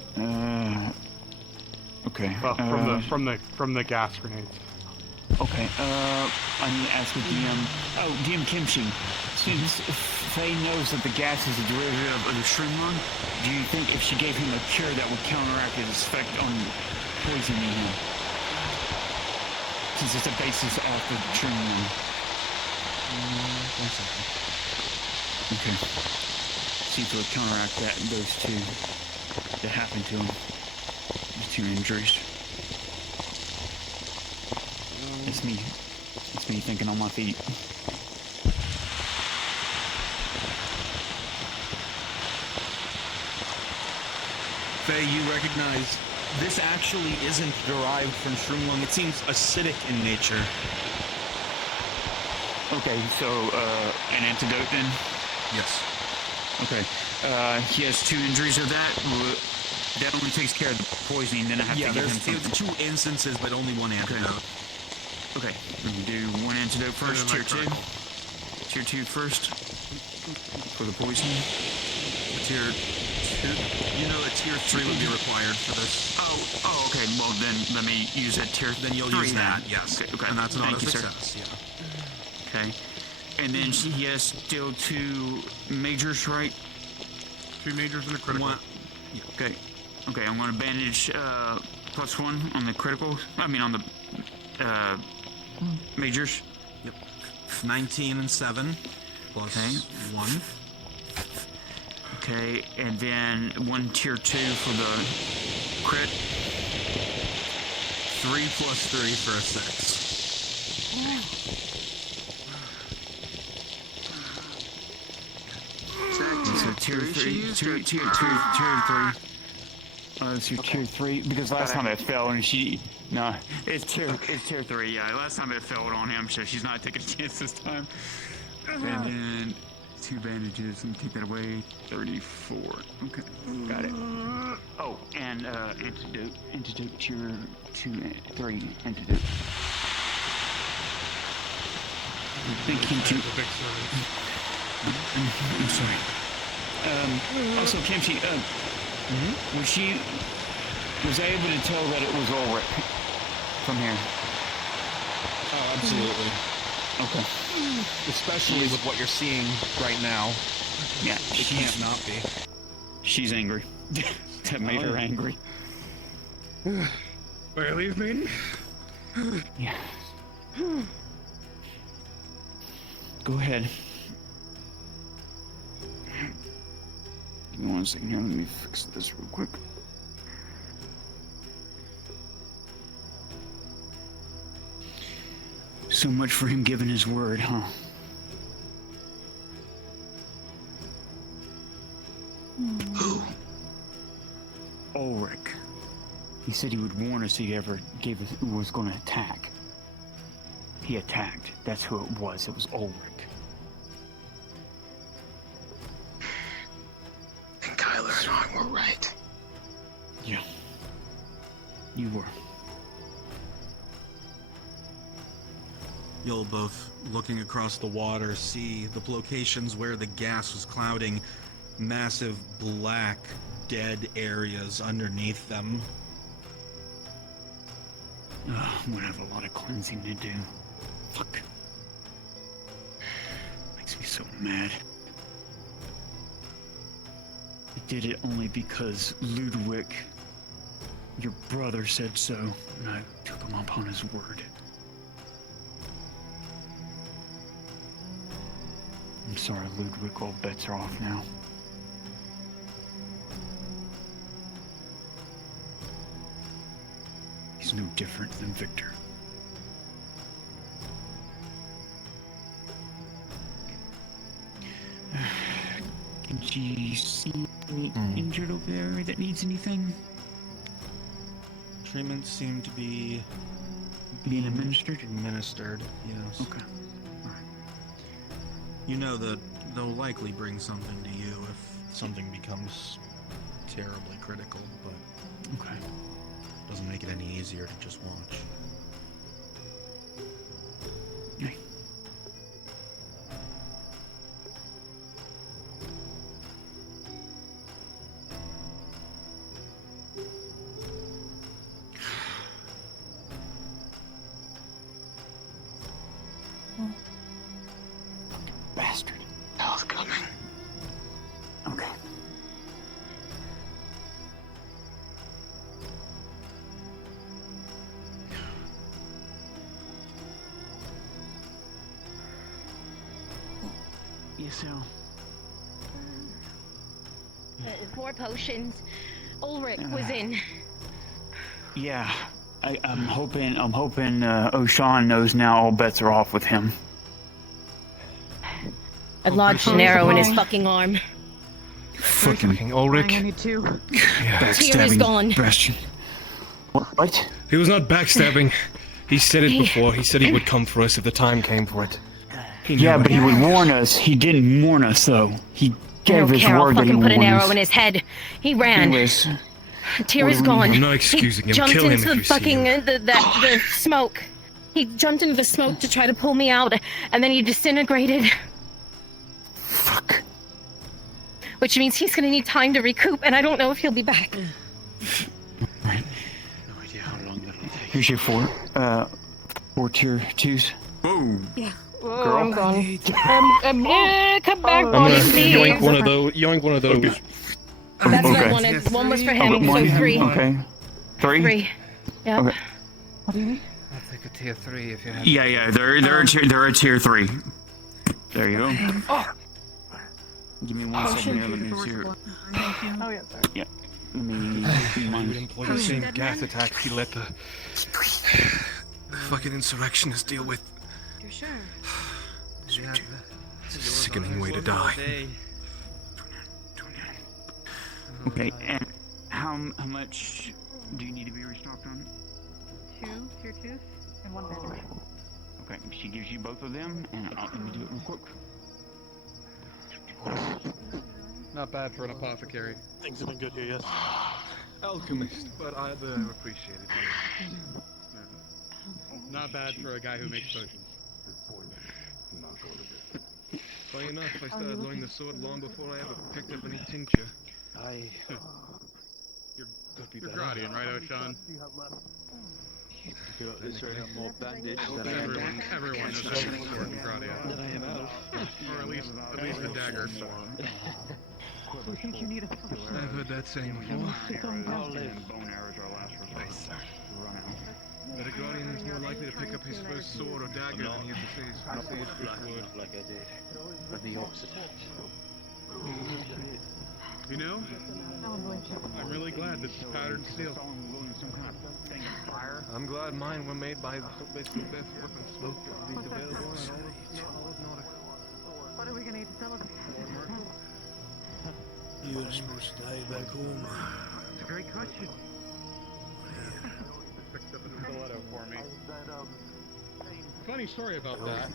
Okay. Well, from the gas grenades. Okay, I need to ask the DM. Oh, DM Kimchi, since Faye knows that the gas is a derivative of the shroom lung, do you think if she gave him a cure that would counteract its effect on poisoning him? Since it's a basis of the shroom lung. 1 second. Okay. See if it would counteract those two that happened to him. The two injuries. It's me thinking on my feet. Faye, you recognize this actually isn't derived from shroom lung. It seems acidic in nature. Okay, so an antidote then? Yes. Okay. He has 2 injuries of that. That only takes care of the poisoning. Then I have to give him something. There's 2 instances, but only 1 antidote. Okay, we can do 1 antidote first, tier 2. Tier 2 first. For the poisoning. Tier 2? You know that tier 3 would be required for this. Oh, okay. Well, then let me use that tier 3. Then you'll use that, yes. Okay. And that's not Thank a you, sir. success, yeah. Okay. And then he has still 2 majors, right? 2 majors and a critical. Yeah. Okay. Okay, I'm gonna bandage +1 on the critical. I mean on the majors. Yep. 19 and 7 plus 1. Okay, and then 1 tier 2 for the crit. 3 plus 3 for a 6. So tier 3, tier 3. It's your tier 3 because last time it fell and it's tier 3. Yeah, last time it failed on him, so she's not taking a chance this time. And then 2 bandages and take that away. 34. Okay, got it. Oh, and antidote tier 3 antidote. Thank you. I'm sorry. Also, Kimchi, was I able to tell that it was Ulrich from here? Oh, absolutely. Okay. Especially with what you're seeing right now. Yeah, it can't not be. She's angry. That made her angry. Where leave me? Yeah. Go ahead. Give me 1 second here. Let me fix this real quick. So much for him giving his word, huh? Who? Ulrich. He said he would warn us if he ever was going to attack. He attacked. That's who it was. It was Ulrich. And Kyler and I were right. Yeah. You were. You'll both, looking across the water, see the locations where the gas was clouding massive black dead areas underneath them. I'm gonna have a lot of cleansing to do. Fuck. Makes me so mad. I did it only because Ludwig, your brother, said so, and I took him up on his word. I'm sorry, Ludwig, all bets are off now. He's no different than Victor. Can she see any injured over there that needs anything? Treatments seem to be being administered? Administered, yes. Okay. You know that they'll likely bring something to you if something becomes terribly critical, but okay. Doesn't make it any easier to just watch. Okay. so. 4 potions. Ulrich was in. Yeah, I'm hoping O'Shawn knows now all bets are off with him. I lodged an arrow in his fucking arm. Fucking Ulrich. I need 2. Tyr is gone. Bastion. What? He was not backstabbing. He said it before. He said he would come for us if the time came for it. Yeah, but he would warn us. He didn't warn us, though. He I gave don't his care. I'll word that he fucking would put an warn arrow us. in his head. He ran. Anyways, Tyr is gone. I'm not excusing he him. Jumped Kill him into if the you see fucking him. the smoke. He jumped into the smoke to try to pull me out, and then he disintegrated. Fuck. Which means he's gonna need time to recoup, and I don't know if he'll be back. Right. No idea how long that'll take. Here's your 4 tier 2s. Boom. Yeah. Girl. Oh, I'm gone. Yeah, come back, I'm Bonnie, gonna please. yoink one of those. Yoink one of those. That's what I Okay. wanted. One was for Oh, him, but one- so 3. Okay. 3? 3. Yeah. Okay. What do you need? I'll take a tier 3 if you have. Yeah, they're a tier 3. There you go. Oh. Give me 1 second here. Let me see your. Thank you. Oh, yeah, sorry. Yeah. Let me. He would employ the same gas attack he let the fucking insurrectionists deal with. You're sure? It's a sickening way to die. Okay, and how much do you need to be restocked on? 2 tier 2s and 1 bandage. Okay, she gives you both of them, and let me do it real quick. Not bad for an apothecary. Things have been good here, yes. Alchemist, but I appreciate it. Not bad for a guy who makes potions. Funny enough, I started learning the sword long before I ever picked up any tincture. You're Gradian, right, O'Shawn? Everyone knows how to sword in Gradian. That I am out. Or at least the dagger. I think you need a I've heard that saying before. But a Guardian is more likely to pick up his first sword or dagger than he is to say his first sword. Like I did. But the opposite. You know, I'm really glad this is patterned steel. I'm glad mine were made by basically the best weapon smoke available in all of Nordic. What are we gonna eat to celebrate? You were supposed to die back home. It's a great question. Picked up a stiletto for me. Funny story about that.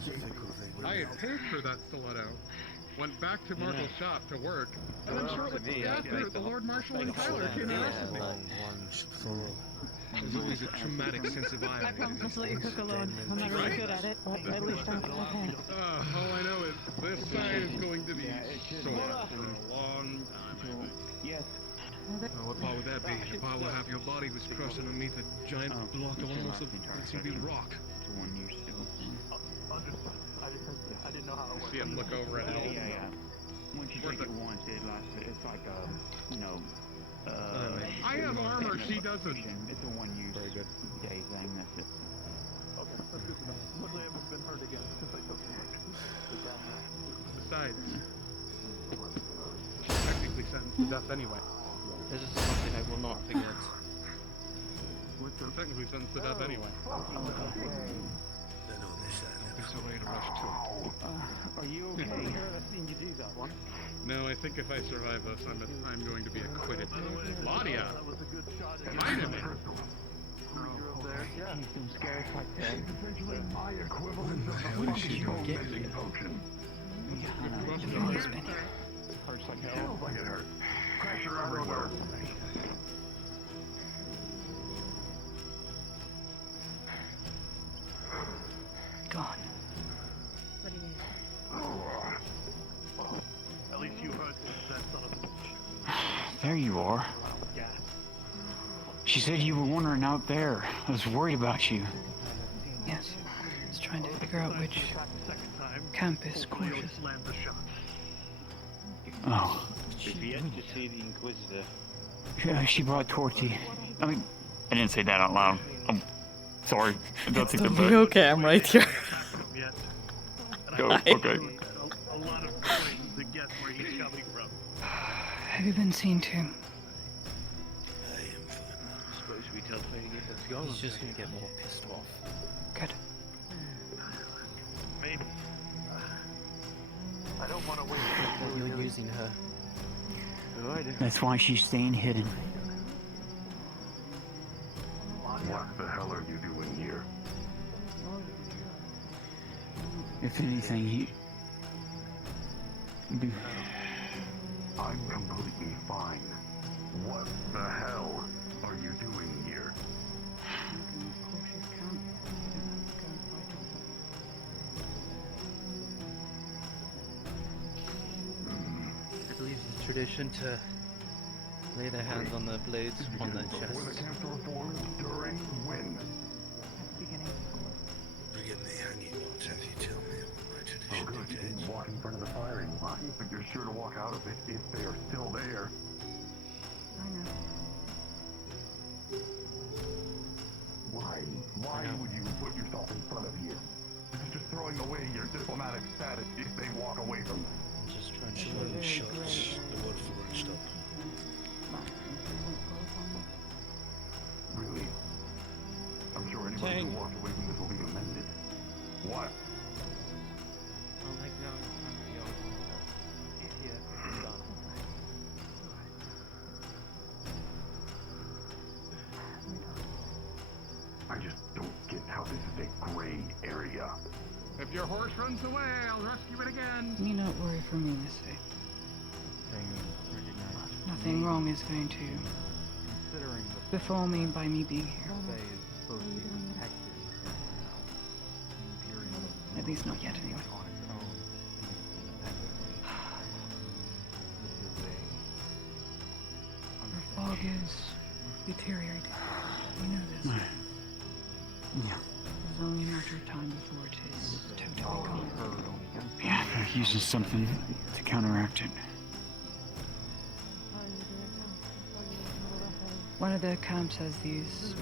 I had paid for that stiletto. Went back to Markle's shop to work, and then shortly after, the Lord Marshal and Tyler came and arrested me. There's always a traumatic sense of irony. I'm just let you cook alone. I'm not really good at it, but at least I'm gonna hand. All I know is this side is going to be sore in a long time. Yes. What part would that be? The part where half your body was crushed underneath a giant block of almost what seemed to be rock. I didn't know how it worked. See him look over at Al. Yeah. Once you take it once, it lasts. It's like I have armor, she doesn't. It's a one-use day thing. That's it. Okay, that's good to know. Luckily, I haven't been hurt again since I took it. Besides, she's technically sentenced to death anyway. This is something I will not forget. We're technically sentenced to death anyway. I'm so ready to rush to it. Are you okay? I've seen you do that one. No, I think if I survive this, I'm going to be acquitted. Claudia! Find him! Some scary like that. Essentially my equivalent of What is she getting? Hurts like hell. Feels like it hurts. Pressure everywhere. Gone. What do you need? Well, at least you heard that son of a bitch. There you are. She said you were wandering out there. I was worried about you. Yes. I was trying to figure out which camp is cautious. Oh. We've yet to see the Inquisitor. Yeah, she brought Tortie. I mean, I didn't say that out loud. I'm sorry. I don't think they're Okay, I'm right here. Oh, okay. A lot of Have you been seen too? Suppose we tell Faye to get us going. He's just gonna get more pissed off. Good. Maybe. I don't want to wait until you're using her. That's why she's staying hidden. What the hell are you doing here? If anything, I'm completely fine. What the hell are you doing here? I believe it's tradition to lay their hands on the blades on their chests. During when? Forgive me, I need more to have you tell me what my tradition dictates. Walk in front of the firing line, but you're sure to walk out of it if they are still there. Why would you put yourself in front of here? This is just throwing away your diplomatic status if they walk away from it. Just trying to Shooting shots, the word for word stop. Really? I'm sure anybody who walks away from this will be amended. What? I just don't get how this is a gray area. If your horse runs away, I'll rescue it again. Need not worry for me, Miss Faye. Nothing wrong is going to befall me by me being here. At least not yet, anyway. Our fog is deteriorating. We know this. Yeah. It's only a matter of time before it is totally gone. Yeah, they're using something to counteract it. One of their camps has these...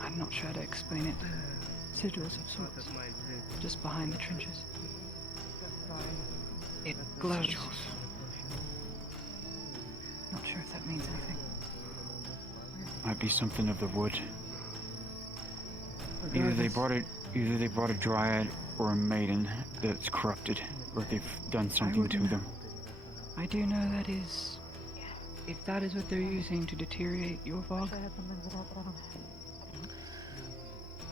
I'm not sure how to explain it. Sigils of sorts. Just behind the trenches. It glows. Not sure if that means anything. Might be something of the wood. Either they brought a dryad or a maiden that's corrupted, or they've done something to them. I do know that is... If that is what they're using to deteriorate your fog, it'll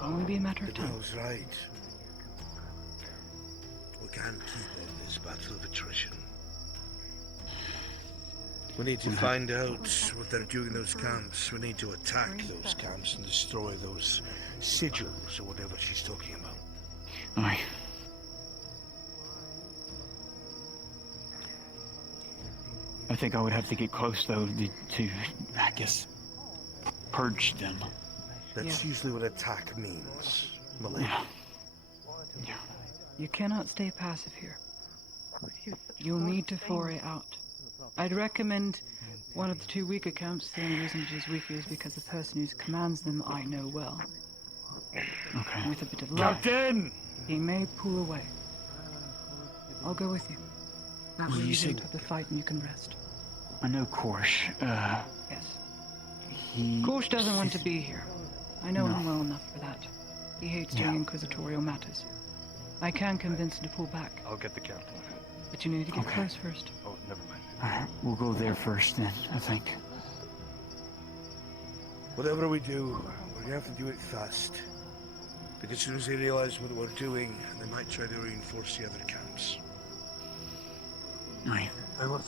only be a matter of time. Bill's right. We can't keep on this battle of attrition. We need to find out what they're doing in those camps. We need to attack those camps and destroy those sigils or whatever she's talking about. Aye. I think I would have to get close, though, to I guess, purge them. That's usually what attack means, Malay. Yeah. You cannot stay passive here. You'll need to foray out. I'd recommend one of the two weaker camps. The only reason it is weaker is because the person who commands them I know well. Okay. With a bit of luck, he may pull away. I'll go with you. That way you don't have to fight and you can rest. I know Korsh. Yes. Korsh doesn't want to be here. I know him well enough for that. He hates doing inquisitorial matters. I can convince him to pull back. I'll get the captain. But you need to get close first. Oh, never mind. Alright, we'll go there first then, I think. Whatever we do, we're gonna have to do it fast. Because as soon as they realize what we're doing, they might try to reinforce the other camps.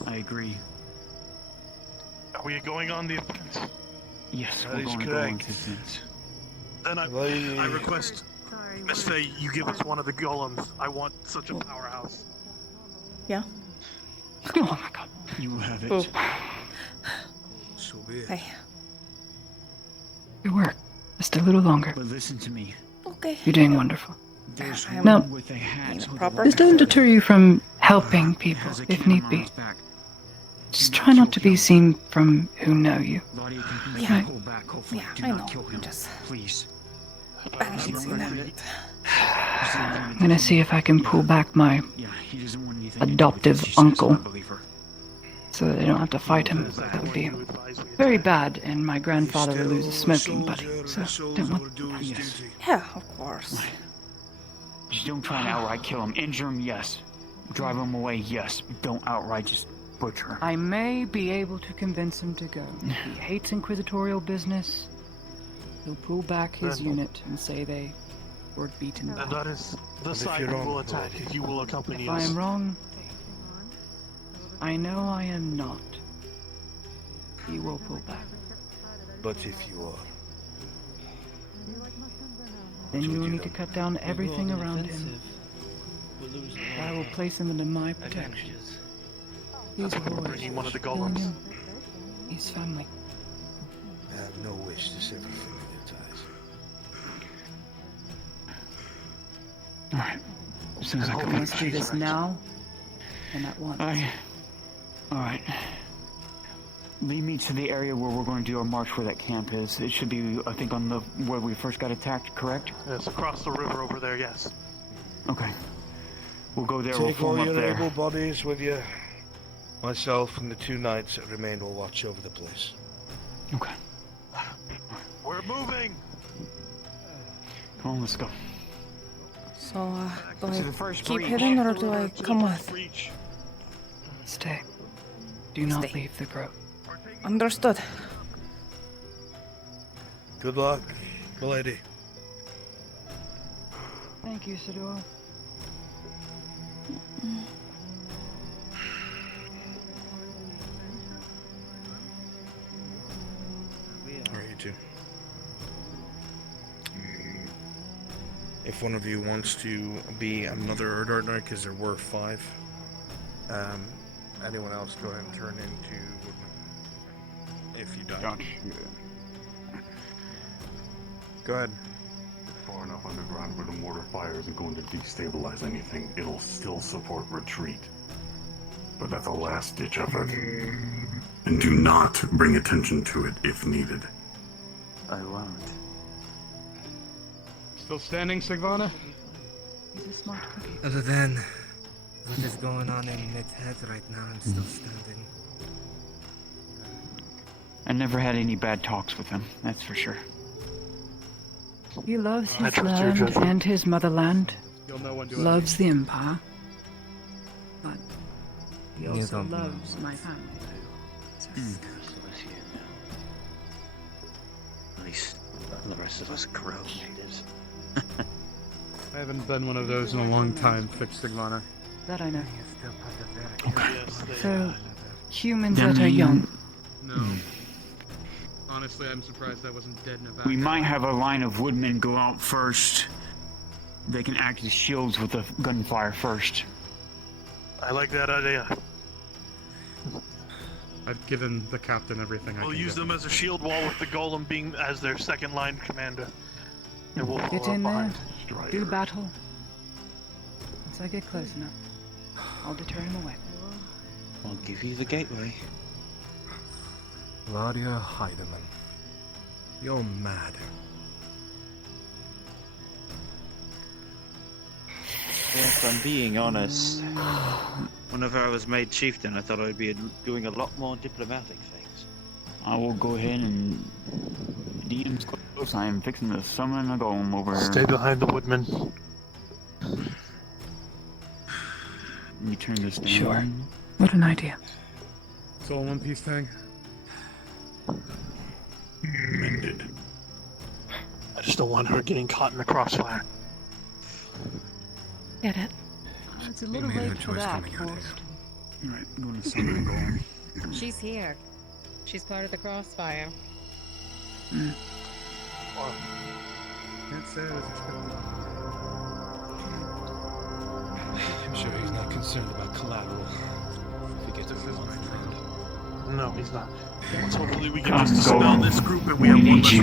I agree. Are we going on the offense? Yes, That we're is going to go correct. into defense. Then I request, Miss Faye, you give us one of the golems. I want such a powerhouse. Yeah. Oh my god. You will have it. Oh. So be it. Hey. Good work. Just a little longer. But listen to me. Okay. You're doing wonderful. There's No. one with a hat. This doesn't deter you from helping people, if need be. Just try not to be seen from who know you. Yeah. Pull back, hopefully. Yeah, Do I not know. kill him, Just please. balancing it. I'm gonna see if I can pull back my Yeah, he doesn't want anything to do with adoptive this, he says, uncle. I believe her. so that they don't have to fight him. That would be very bad, and my grandfather would lose his smoking buddy, so don't want that. Yes. Yeah, of course. Just don't try and outright kill him. Injure him, yes. Drive him away, yes. Don't outright just butcher him. I may be able to convince him to go. He hates inquisitorial business. He'll pull back his unit and say they were beaten And back. that is the side we will attack. You will accompany If us. I am wrong, I know I am not. He will pull back. But if you are, Then you will need to cut down everything around him. I will place him under my protection. These boys, Bringing one of the killing golems. him, his family. I have no wish to sever familiar ties. Alright. As soon as I can Let's do this now and at once. Alright. Lead me to the area where we're going to do our march where that camp is. It should be, I think, on the where we first got attacked, correct? Yes, across the river over there, yes. Okay. We'll go there, we'll Take all form up your there. able bodies with you. Myself and the 2 knights that remain will watch over the place. Okay. We're moving! Come on, let's go. So, do This is I the first keep breach. hitting or do I come with? Stay. Do not leave the grove. Understood. Good luck, milady. Thank you, Sador. Alright, you two. If one of you wants to be another Erdart Knight, because there were 5, anyone else go ahead and turn into Woodman. If you die. Go ahead. Far enough underground where the mortar fire isn't going to destabilize anything. It'll still support retreat. But that's a last-ditch effort. And do not bring attention to it if needed. I won't. Still standing, Sigvana? He's a smart cookie. Other than what is going on in Nick's head right now, I'm still standing. I never had any bad talks with him, that's for sure. He loves I his trust your land judgment. and his motherland. You'll know when to Loves the Empire. But he You also don't know. loves my family. At least the rest of us grow natives. I haven't done one of those in a long time, Fix Sigvana. That I know. Yes, they So, humans Then that are young. No. Honestly, I'm surprised I wasn't dead in a vacuum. We might have a line of woodmen go out first. They can act as shields with the gunfire first. I like that idea. I've given the captain everything I We'll can use give them as a shield wall with the golem being as their second line commander. And we'll Get follow in up there. behind. Do battle. Once I get close enough, I'll deter him away. I'll give you the gateway. Claudia Heidemann. You're mad. If I'm being honest, whenever I was made chieftain, I thought I'd be doing a lot more diplomatic things. I will go ahead and DM's close. I am fixing to summon a golem over. Stay behind the woodman. Let me turn this down. Sure. What an idea. It's all a One Piece thing. Mended. I just don't want her getting caught in the crossfire. Get it? It's a little made her late for choice that, coming out here. Forrest. Alright, I'm going to summon a golem. She's here. She's part of the crossfire. Can't say I was expecting. I'm sure he's not concerned about collateral. If he gets what he wants in the end. No, he's not. Let's hopefully we can Come, just dispel golem. this group and we We have one need less you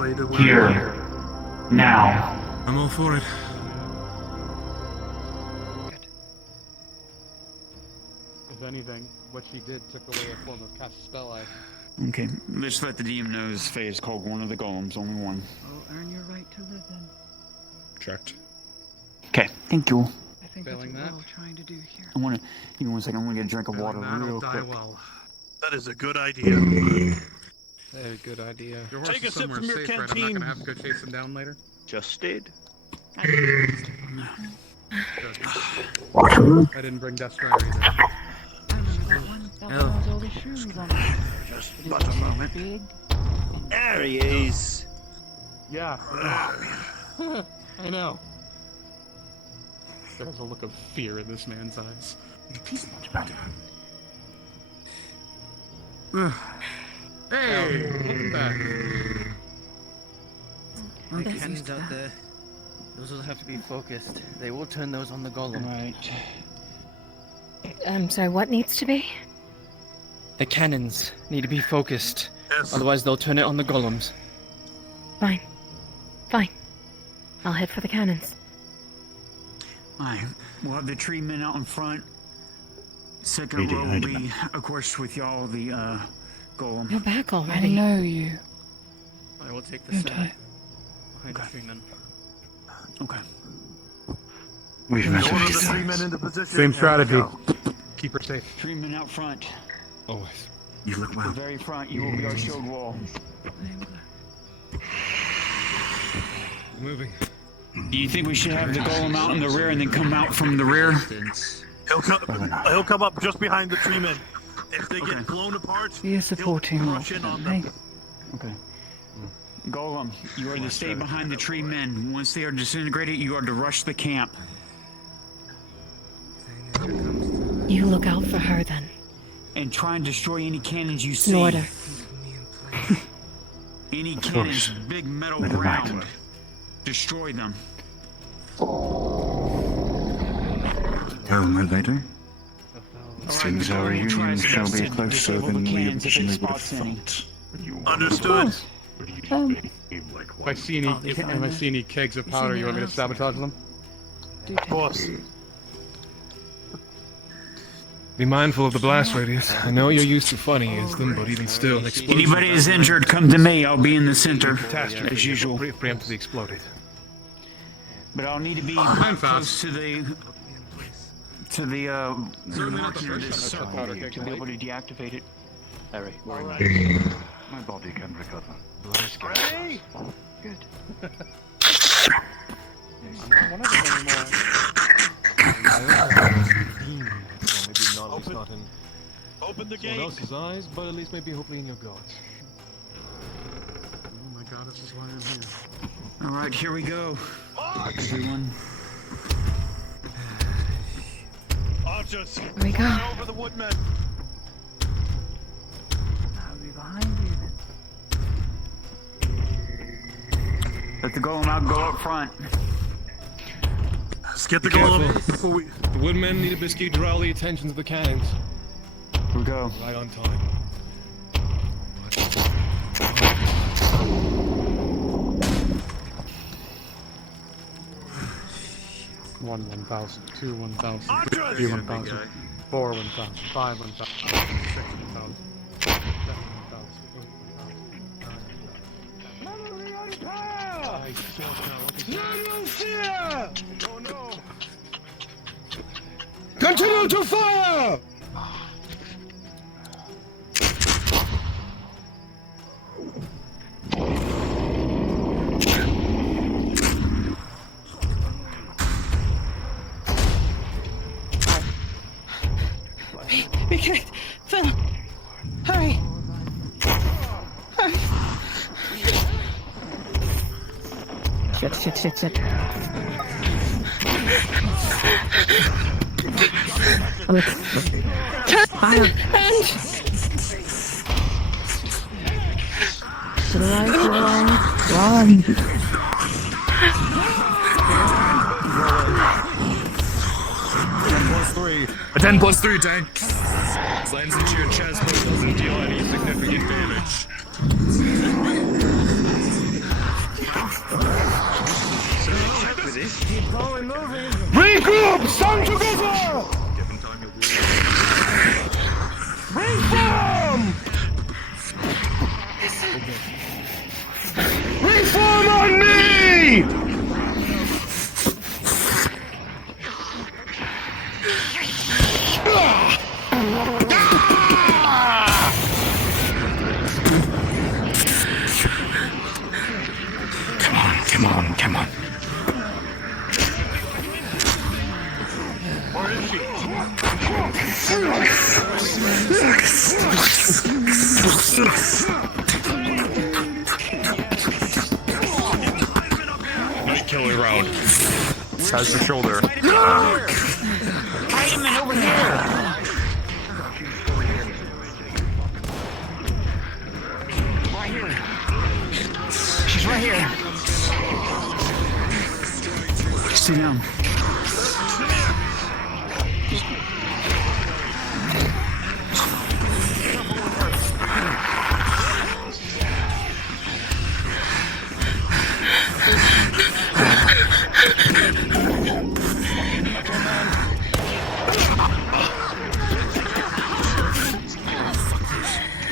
way to worry here. about. Now. I'm all for it. If anything, what she did took away a form of cast spell eye. Okay, let's let the DM know this Faye is called one of the golems, only one. I'll earn your right to live then. Checked. Okay, thank you. I think Failing that's that? what we're trying to do here. I want to. Give me 1 second. I want to get a drink of water Failing that, real I'll die quick. well. That is a good idea. Very good idea. Your horse Take a is sip somewhere from your safe, right? I'm not canteen. gonna have to go chase him down later. Just did. Good. I didn't bring Deathstrider either. Just but a moment. There he is. Yeah. I know. There's a look of fear in this man's eyes. He's much better. Hey! Look at that. The cannons out there. Those will have to be focused. They will turn those on the golem. Right. I'm sorry, what needs to be? The cannons need to be focused. Yes. Otherwise, they'll turn it on the golems. Fine. Fine. I'll head for the cannons. Alright, we'll have the tree men out in front. Second row will be, of course, with y'all, the golem. You're back I already. know you. I will take the You're center. tight. Behind the three men. Okay. We've Order the 3 men into position. Same and strategy. go. Keep her safe. Tree men out front. Always. You look The well. very front, you will be our shield wall. Moving. Do you think we should have the golem out in the rear and then come out from the rear? He'll come up just behind the 3 men. If they get blown apart, Be a supporting he'll role rush for in them, on hey? them. Okay. Golem, you are to stay behind the tree men. Once they are disintegrated, you are to rush the camp. You look out for her then. And try and destroy any cannons you see. In order. Any cannons, big metal round. Destroy them. Tell them what they do. It seems our reunion shall be closer than we originally would have thought. Understood. If I see any kegs of powder, you want me to sabotage them? Of course. Be mindful of the blast radius. I know you're used to funny as them, but even still, an explosion. Anybody is injured, come to me. I'll be in the center, Catastrophe as usual. Preemptively exploded. But I'll need to be I'm close to the Certainly not the marking of first this time I've shot powder keg to be able to deactivate it. Harry, we're in. My body can recover. Blood is scared. Good. I'm not one of them anymore. Maybe knowledge not in Open the someone gate. else's eyes, but at least maybe hopefully in your God's. Oh my god, this is why I'm here. All right, here we go. Everyone. Archers. Here we go. Over the woodmen. I'll be behind you then. Let the golem out go up front. Let's get the Be careful. golem before we. The woodmen need a biscuit to draw the attention to the cannons. Here we go. Right on time. One 1,000, two 1,000, Archers! three 1,000, four 1,000, five 1,000, six 1,000, seven 1,000, 8 1,000. No fear! Oh no! Continue to fire! We can't. Phil! Hurry! Hurry! Shit. Turn! And... To the right, run. A 10+3 tank. Slams into your chest but doesn't deal any significant damage. Keep going, moving! Regroup! Stand together! Reform! Reform on me! Night killer round. Has the shoulder. Vitamin over here. Right here. She's right here. Sit down.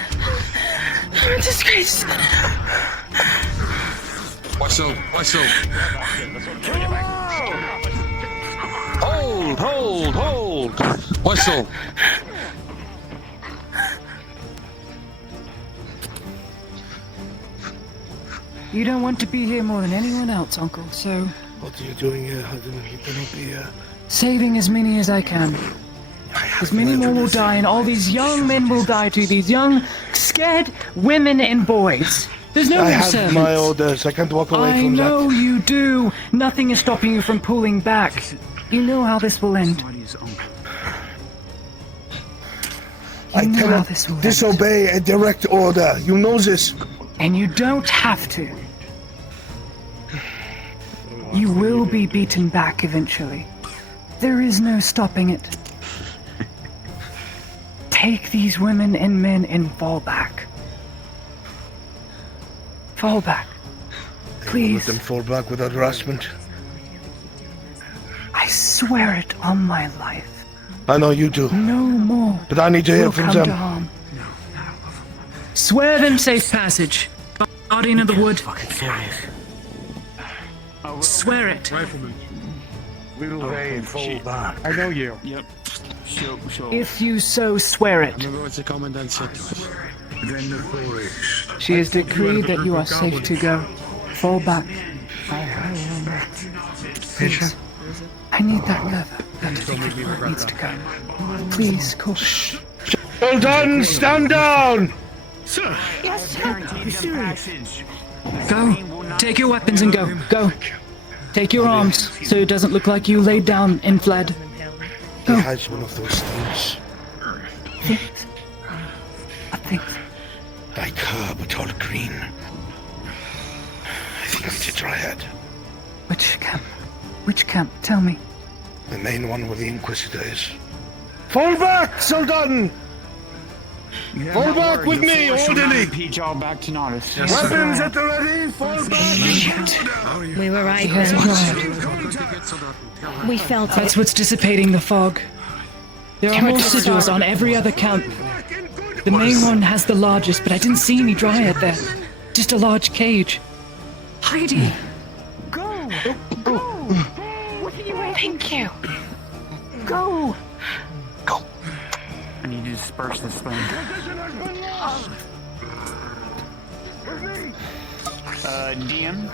I'm a disgrace. Watch out! Watch out! Hold! Watch out! You don't want to be here more than anyone else, Uncle, so What are you doing here? I didn't you cannot be here. saving as many as I can. As many more will die, and all these young men will die too. These young, scared women and boys. There's no I more have servants. my orders. I can't walk away I from know that. you do. Nothing is stopping you from pulling back. You know how this will end. I know how cannot this will end. disobey a direct order. You know this. And you don't have to. You will be beaten back eventually. There is no stopping it. Take these women and men and fall back. Fall back. Let Please. them fall back without harassment. I swear it on my life. I know you do. No more. But I need to hear will from come them. to harm. Swear them safe passage. Guardian of the wood. Swear it. Rifleman. Will they fall back? I know you. Yep. Sure. If you so swear it. Remember what the commandant said to us. Then the forest. She has decreed that you are safe to go. Fall back. Please. I need that leather. That needs to go. Please, call. Shh. Well done! Stand down! Sir! Yes, sir. Go. Take your weapons and go. Go. Take your arms so it doesn't look like you laid down and fled. He has one of those things. Things. What things? Like her, but all green. I think it's a dryad. Which camp? Which camp? Tell me. The main one where the Inquisitor is. Fall back, Soldaten! Fall back with me, orderly! Repeat y'all back to Nodus. Weapons at the ready! Fall back! We were right. He has a We felt it. That's what's dissipating the fog. There are more sigils on every other camp. The main one has the largest, but I didn't see any dryad there. Just a large cage. Heidi! Go! Go! What are you waiting? Thank you. Go! I need to disperse this thing. DM?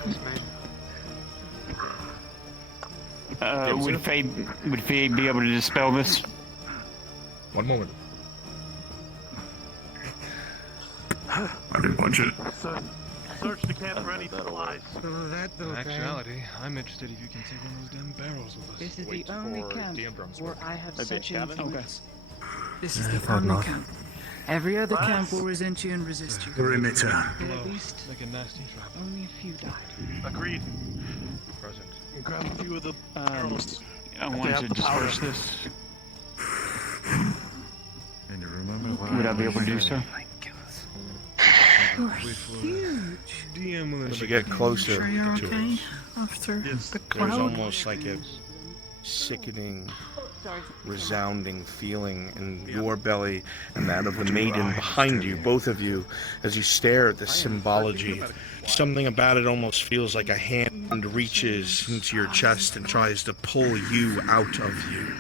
Would Faye be able to dispel this? One moment. I didn't punch it. Search the camp for any supplies. In actuality, I'm interested if you can take one of those damn barrels with us. This is Wait the only for camp DM drums. where I have Maybe such a cabin? influence. This is the only camp. Every other camp will resent you and resist you. Perimeter. But at least Like a nasty trap. only a few died. Agreed. Present. Grab a few of the barrels. I want to disperse this. And you remember why Would I be able to do so? You're huge. DM will As you get closer Sure you're to okay us, after the there's cloud? almost like a sickening, resounding feeling in your belly and that of the maiden behind you, both of you, as you stare at the symbology. Something about it almost feels like a hand reaches into your chest and tries to pull you out of you.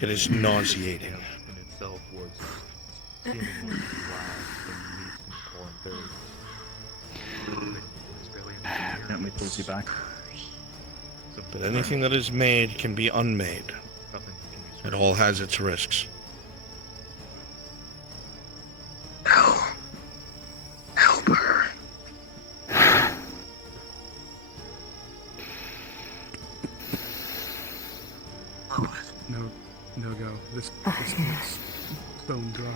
It is nauseating. In itself was seemingly Let me pull you back. But anything that is made can be unmade. It all has its risks. No go. This kid's bone dry.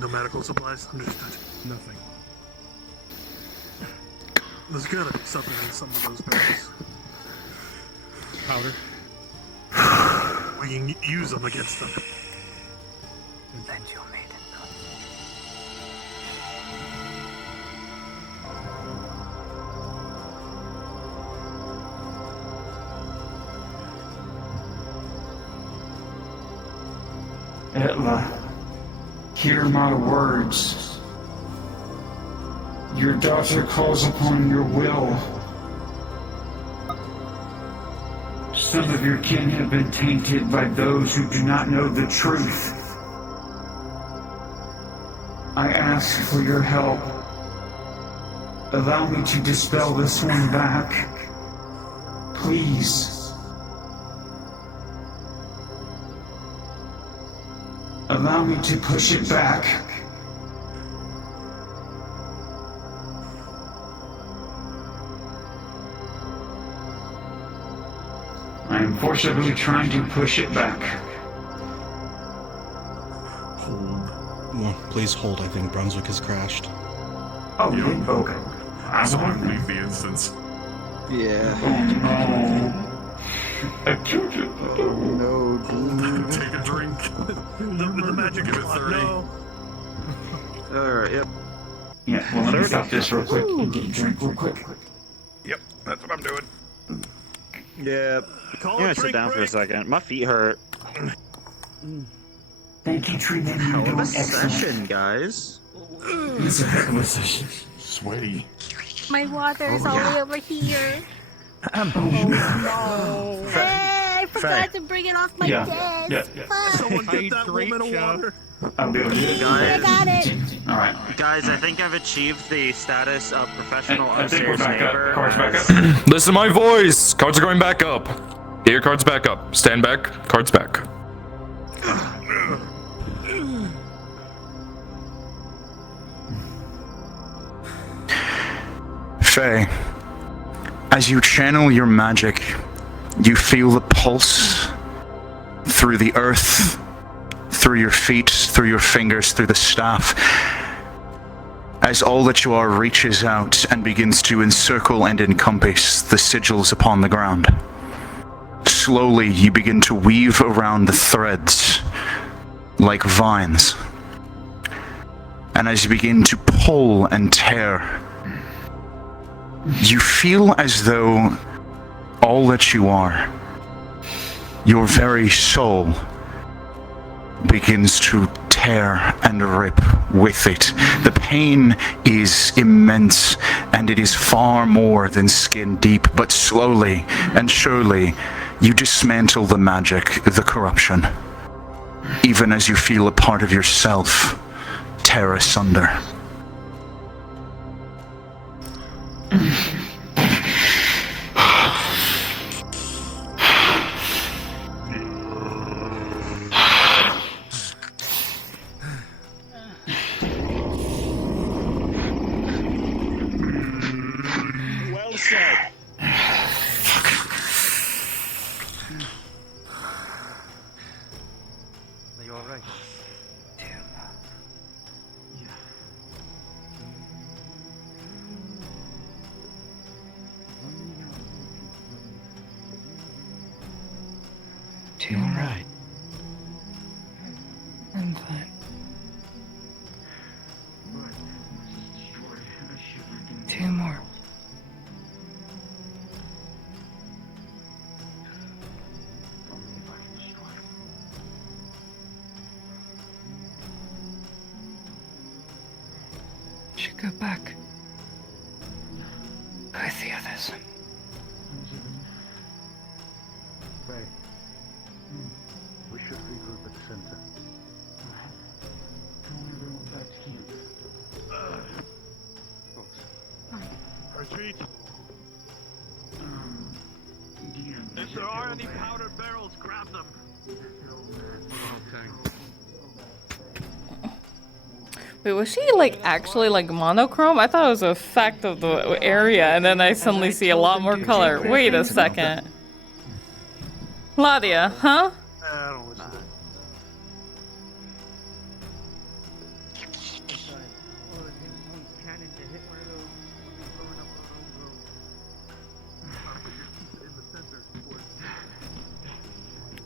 No medical supplies? Understood. Nothing. There's gotta be something in some of those barrels. Powder. We can use them against them. Bend your maiden. Etla, hear my words. Your daughter calls upon your will. Some of your kin have been tainted by those who do not know the truth. I ask for your help. Allow me to dispel this one back. Please. Allow me to push it back. I am forcibly trying to push it back. Hold. Well, please hold. I think Brunswick has crashed. Oh, yeah. Okay. Someone leave the instance. Yeah. Oh no. I killed it. Oh no, dude. Take a drink. The magic Give it clock, 30. no. Alright, yep. Yeah, well, let me stop this real quick and get a drink real quick. Yep, that's what I'm doing. Yeah. Call I'm gonna a sit drink down for a break. second. My feet hurt. Thank you, Tree Man. Hell You're of a doing excellent. session, guys. It's a heck of a session. Sweaty. My water's all the way over here. Oh no. Hey, I forgot to bring it off my desk. Fuck. Someone get that woman a water. I'll be able to do it. I got it. Alright. Guys, I think I've achieved the status of professional I think we're upstairs back neighbor. up. Cards back up. Listen to my voice. Cards are going back up. Get your cards back up. Stand back. Cards back. Faye, as you channel your magic, you feel the pulse through the earth, through your feet, through your fingers, through the staff, as all that you are reaches out and begins to encircle and encompass the sigils upon the ground. Slowly, you begin to weave around the threads like vines. And as you begin to pull and tear, you feel as though all that you are, your very soul, begins to tear and rip with it. The pain is immense, and it is far more than skin deep, but slowly and surely, you dismantle the magic, the corruption, even as you feel a part of yourself tear asunder. Well said. Are you alright? Two more. Right. I'm fine. Two more. Should go back with the others. Right. We should regroup at the center. Retreat. If there are any powdered barrels, grab them. Wait, was she like actually like monochrome? I thought it was a fact of the area, and then I suddenly see a lot more color. Wait a second. Ladia, huh?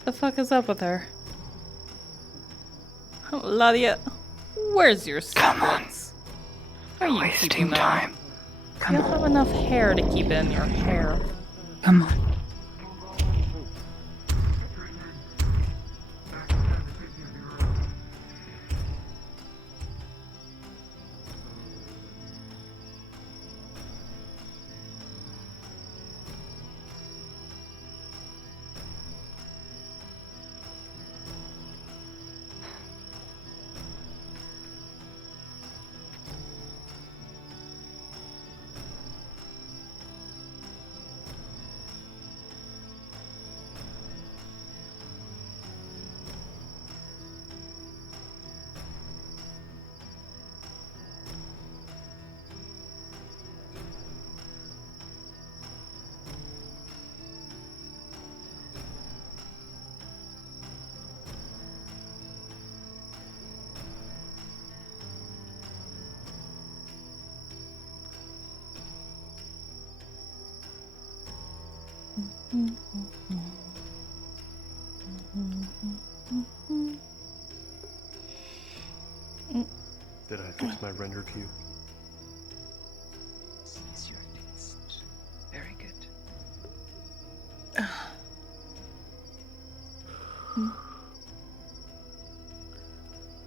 The fuck is up with her? Ladia, where's your secrets? Are you keeping them? You don't have enough hair to keep in your hair. Come on. Did I fix my render queue? It's your taste. Very good.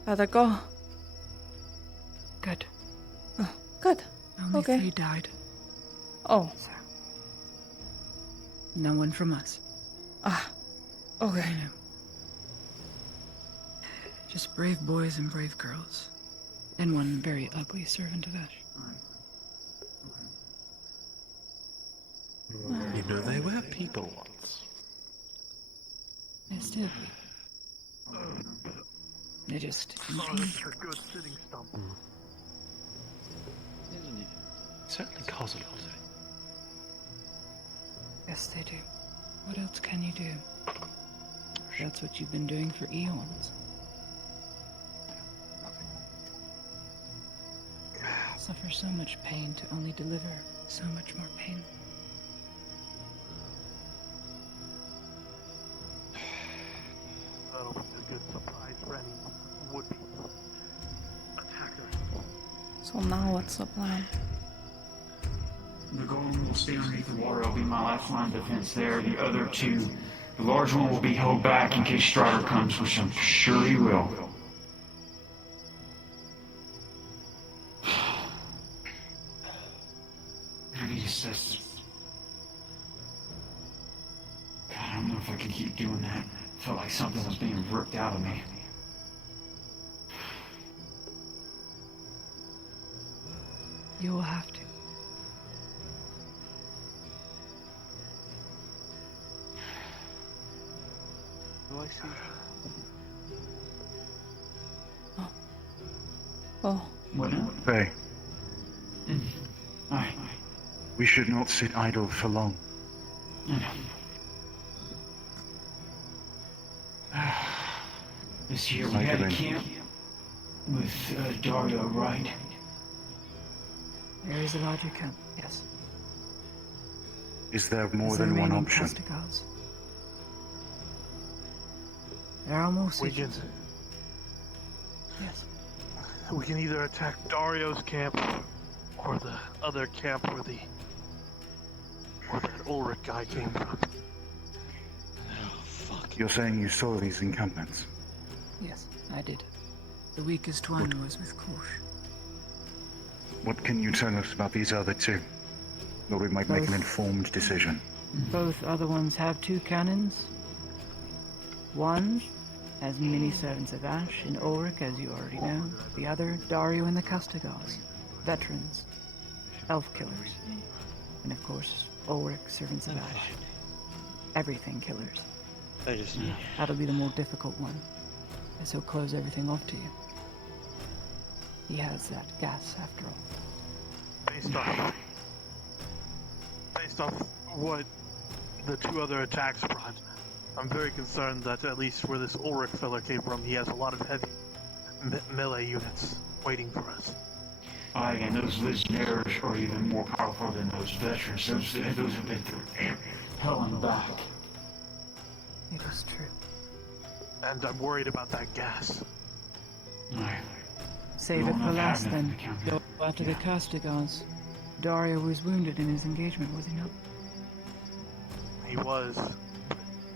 How'd that go? Good. Oh, good. Only Okay. 3 died. Oh. So, no one from us. Okay. I know. Just brave boys and brave girls. And one very ugly servant of Ash. You know, they were people once. They're still people. They just didn't change. Good sitting stump. Certainly cause a lot. Yes, they do. What else can you do? That's what you've been doing for eons. Suffer so much pain to only deliver so much more pain. That'll be a good surprise for any would-be attacker. So now what's the plan? The golem will stay underneath the water. It'll be my lifeline defense there. The other 2, the large one will be held back in case Strider comes, which I'm sure he will. He says, God, I don't know if I can keep doing that. I felt like something was being ripped out of me. You will have to. Do I see? Oh. What now? Faye, Aye. we should not sit idle for long. This year we had a camp with Dario, right? There is a larger camp, yes. Is there more There's the than one remaining option? Castigals. There are more We can, sieges. Yes. we can either attack Dario's camp or the other camp where that Ulrich guy came from. You're saying you saw these encampments? Yes, I did. The weakest one was with Korsh. What can you tell us about these other 2? That we might make an Both. informed decision. Both other ones have 2 cannons. One has many servants of Ash in Ulrich, as you already know. The other, Dario and the Castigals. Veterans. Elf killers. And of course, Ulrich, servants of Ash. Everything killers. I just... That'll be the more difficult one, as he'll close everything off to you. He has that gas, after all. Based off what the 2 other attacks brought, I'm very concerned that at least where this Ulrich fella came from, he has a lot of heavy melee units waiting for us. Aye, and those legionnaires are even more powerful than those veterans. Those have been through hell and back. It is true. And I'm worried about that gas. Save it for last then. Go after the Castigans. Dario was wounded in his engagement, was he not? He was.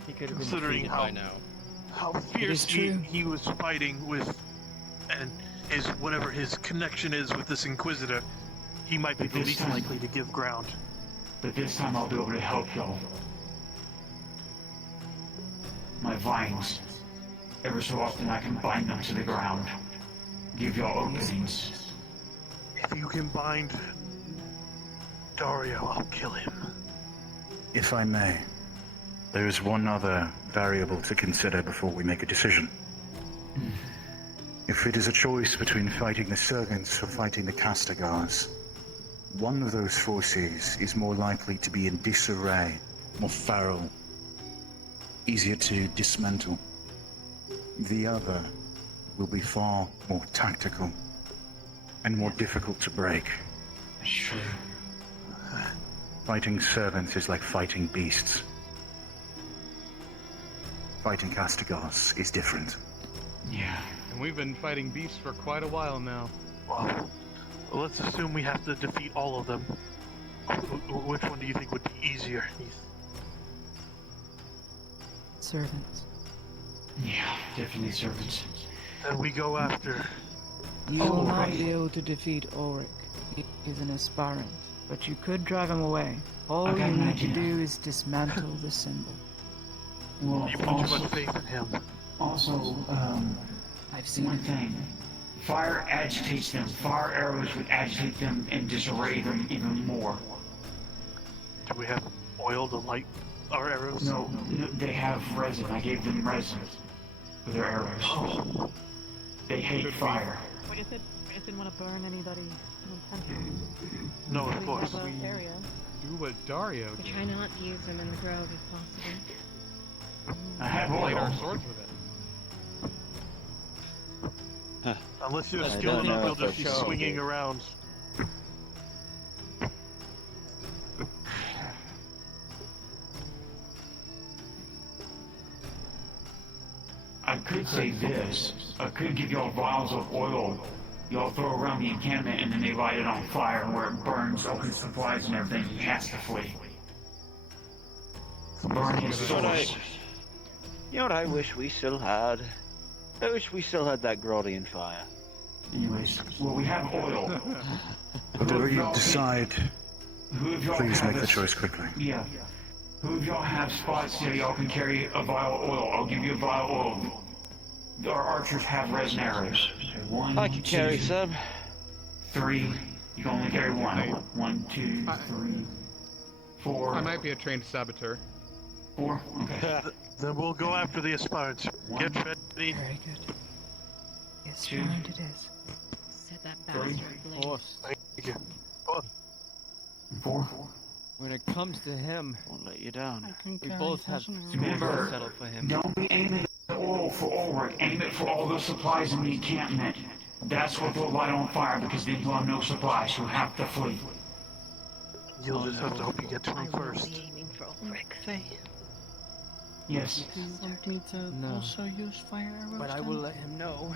He could have been Considering defeated how by now. how It is fiercely true. he was fighting with, and his whatever his connection is with this Inquisitor, he might be But the this least time- likely to give ground. But this time I'll be able to help y'all. My vines. Ever so often I can bind them to the ground. Give y'all openings. If you can bind Dario, I'll kill him. If I may, there is one other variable to consider before we make a decision. If it is a choice between fighting the Servants or fighting the Castigars, one of those forces is more likely to be in disarray, more feral, easier to dismantle. The other will be far more tactical and more difficult to break. Sure. Fighting Servants is like fighting beasts. Fighting Castigars is different. Yeah. And we've been fighting beasts for quite a while now. Well, let's assume we have to defeat all of them. Which one do you think would be easier, Heath? Servants. Yeah, definitely servants. Then we go after. You will not be able to defeat Ulrich. He is an aspirant, but you could drive him away. All I got you an need to idea. do is dismantle the symbol. Well, You put too much faith in him. Also, I've seen one it. thing. Fire agitates them. Fire arrows would agitate them and disarray them even more. Do we have oil to light our arrows? No, they have resin. I gave them resin for their arrows. They hate fire. But you said didn't want to burn anybody unintentionally. No, of course. We have a area. Do what Dario We did. try not to use them in the grove if possible. I have Blade our oil. swords with it. Unless you're I skilled don't enough, know you'll if I just be shall. swinging around. I could say this. I could give y'all vials of oil. Y'all throw around the encampment and then they light it on fire where it burns all his supplies and everything. He has to flee. Burn his You know what source. You know what I wish we still had? I wish we still had that Grodian fire. Anyways, well, we have oil. Whatever you decide, Who of y'all please have make the this- choice quickly. Yeah. Who of y'all have spots so y'all can carry a vial of oil? I'll give you a vial of oil. Our archers have resin arrows. One, I can carry two, some. 3. You can only carry one. 1, 2, 3, 4. I might be a trained saboteur. 4. Okay. Then we'll go after the aspirants. Get ready. Very good. Yes, round it is. Set that Three. bastard ablaze. Boss. Thank you. Oh, 4. When it comes to him, Won't let you down. we both have Remember, to settle for him. don't be aiming the oil for Ulrich. Aim it for all the supplies in the encampment. That's what they'll light on fire because they will have no supplies. You'll have to flee. You'll just have to hope you get to him first. Aiming for Ulrich. Yes. Do you want me to No. also use fire arrows? But I then? will let him know.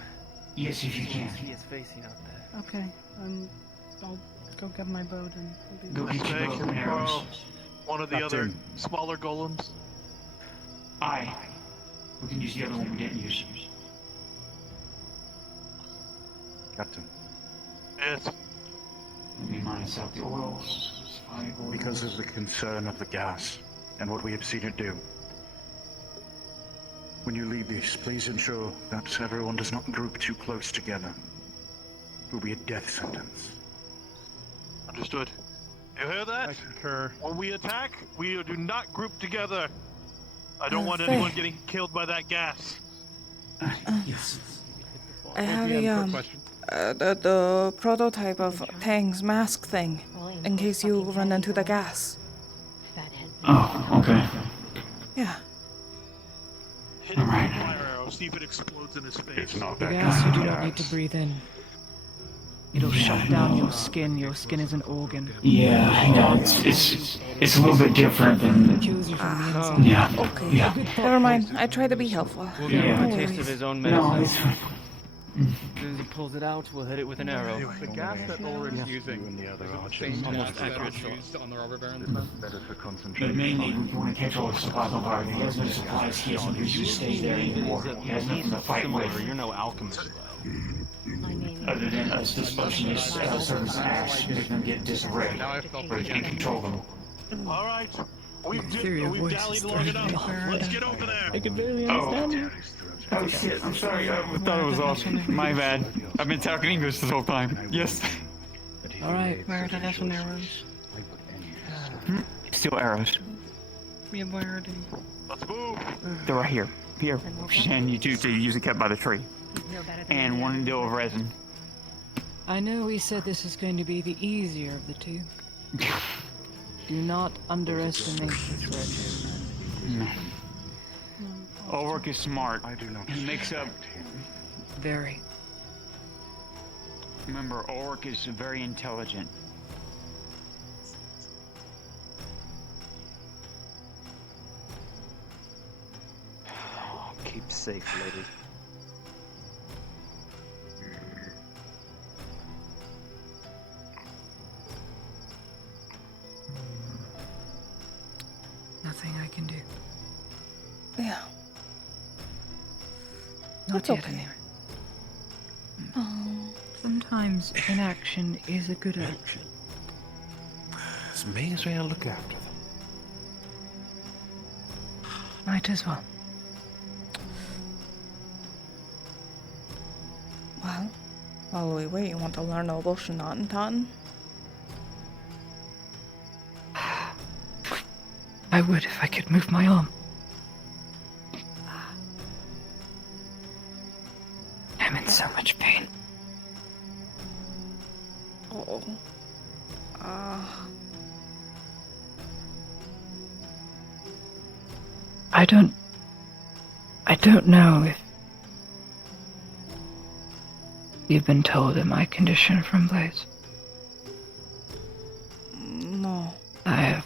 Yes, if you can. He is facing out there. Okay, I'll go get my bow then. I'll be Go back. get your Hey, bow can and we arrows. borrow one of the other Captain. smaller golems? Aye. We can use the other one we didn't use. Captain, Yes. Let me minus out the oils. 5 oils. because of the concern of the gas and what we have seen it do, when you leave this, please ensure that everyone does not group too close together. It will be a death sentence. Understood. You hear that? I concur. When we attack, we do not group together. I don't want Fair. anyone getting killed by that gas. Yes. I have DM, a quick question. the prototype of Tang's mask thing, in case you run into the gas. Fathead. Oh, okay. Yeah. Hit him with a fire arrow, see if it explodes in his face. It's not The that gas you kind do of not need to gas. breathe in. It'll shut down your skin. Your skin is an organ. Yeah, it's a little bit different than. Kills you from the inside. Yeah. Okay. Yeah. Never mind. I try to be helpful. We'll give him No a taste worries. of his own No, medicine. it's fine. As soon as he pulls it out, we'll hit it with an arrow. The gas that Ulrich's using and the other is it the archers. same Almost gas that accurate was shot. used on the robber barons. But mainly, we want to catch all the supplies on fire. He has no supplies. He has no reason to stay there anymore. He has nothing to fight with. You're no alchemist. Other than us dispersing his servants' ash, make them get disarray. Now I felt Where he can control them. All right. We've Your we've voice dallied is long enough. threatening. Let's get over there. I can barely understand you. Oh shit, I'm sorry. I thought it was off. My bad. I've been talking English this whole time. Yes. Alright. Where are the lesson arrows? Still arrows. Yeah, where are they? Let's move. They're right here. Here. And you two to use it kept by the tree. No better than And one deal of resin. I know we said this is going to be the easier of the two. Do not underestimate the threat. Ulrich is smart. He makes up. Very. Remember, Ulrich is very intelligent. Keep safe, lady. Nothing I can do. Yeah. Not That's yet, okay. anyway. Sometimes inaction is a good action. It's me as well look after them. Might as well. Well, while we wait, you want to learn Noble Shenanton? I would if I could move my arm. I'm in so much pain. Oh. I don't know if you've been told of my condition from Blaze. No. I have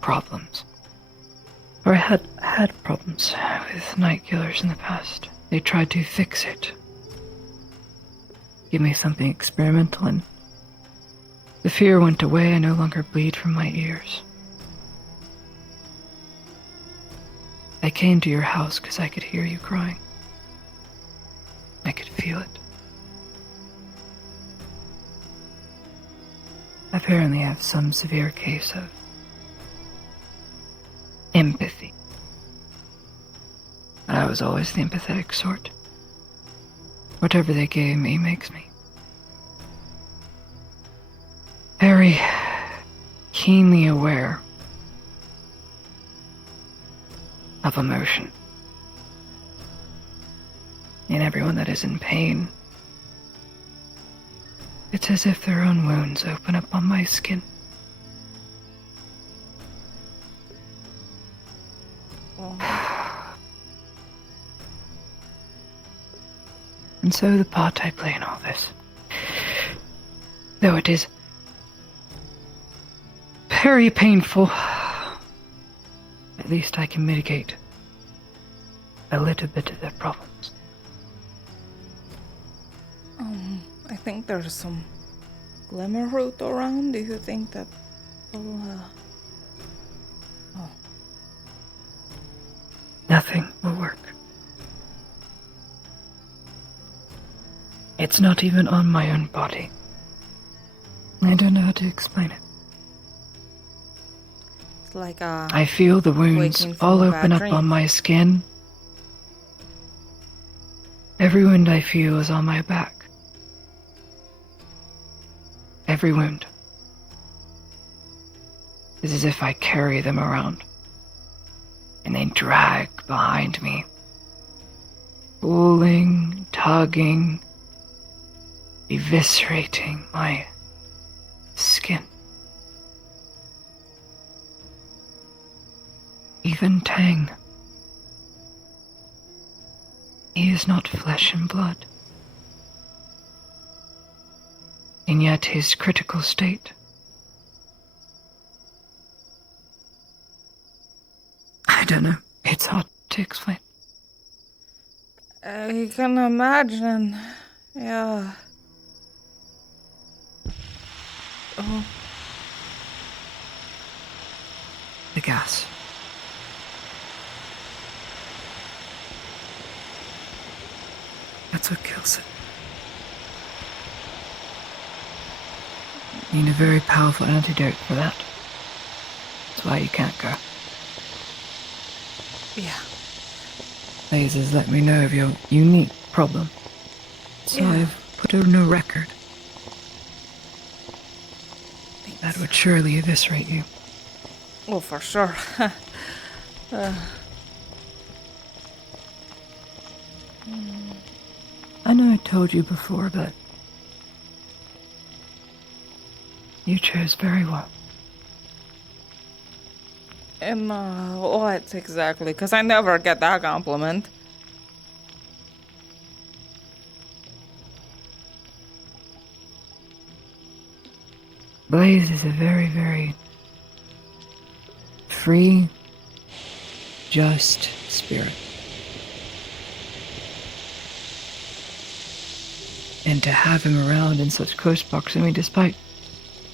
problems. Or I had problems with night killers in the past. They tried to fix it. Give me something experimental, and the fear went away. I no longer bleed from my ears. I came to your house because I could hear you crying. I could feel it. Apparently I have some severe case of empathy. But I was always the empathetic sort. Whatever they gave me makes me very keenly aware of emotion. In everyone that is in pain, it's as if their own wounds open up on my skin. And so the part I play in all this, though it is very painful, at least I can mitigate a little bit of their problems. I think there's some glimmer root around. Do you think that will, Nothing will work. It's not even on my own body. I don't know how to explain it. It's like I feel the wounds waking from all a bad open up dream. on my skin. Every wound I feel is on my back. Every wound. It's as if I carry them around. And they drag behind me. Pulling, tugging, eviscerating my skin. Even Tang. He is not flesh and blood. And yet his critical state. I don't know. It's hard to explain. I can imagine. Yeah. Oh. The gas. That's what kills it. You need a very powerful antidote for that. That's why you can't go. Yeah. Lasers let me know of your unique problem. So Yeah. I've put on a record. That would surely eviscerate you. Oh, for sure. I know I told you before, but you chose very well. And what exactly? Because I never get that compliment. Blaze is a very, very free, just spirit. And to have him around in such close proximity, despite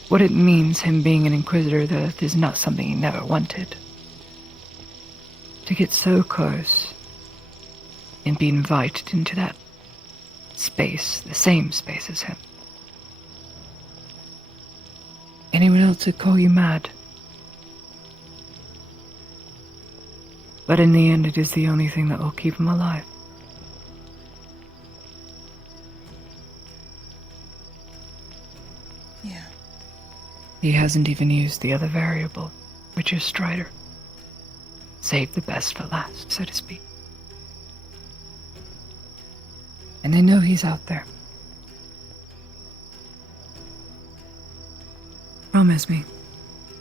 what it means, him being an Inquisitor, that is not something he never wanted. To get so close and be invited into that space, the same space as him. Anyone else would call you mad. But in the end, it is the only thing that will keep him alive. Yeah. He hasn't even used the other variable, which is Strider. Save the best for last, so to speak. And they know he's out there. Promise me,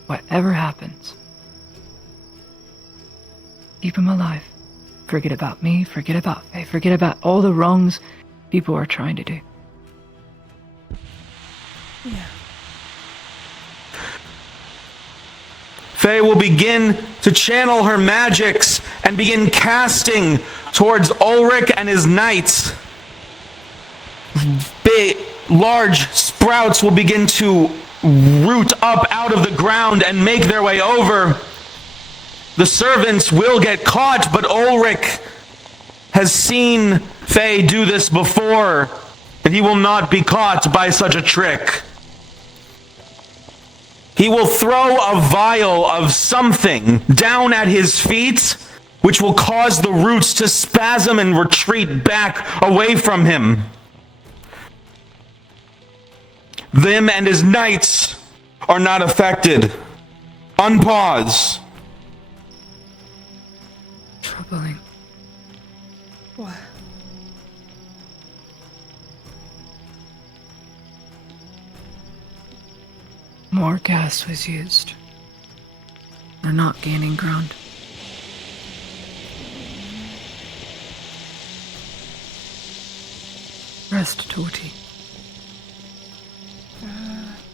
whatever happens, keep him alive. Forget about me, forget about Faye, forget about all the wrongs people are trying to do. Yeah. Faye will begin to channel her magics and begin casting towards Ulrich and his knights. Big, large sprouts will begin to root up out of the ground and make their way over. The servants will get caught, but Ulrich has seen Faye do this before, and he will not be caught by such a trick. He will throw a vial of something down at his feet, which will cause the roots to spasm and retreat back away from him. Them and his knights are not affected. Unpause. Troubling. What? More gas was used. We're not gaining ground. Rest, Tortie.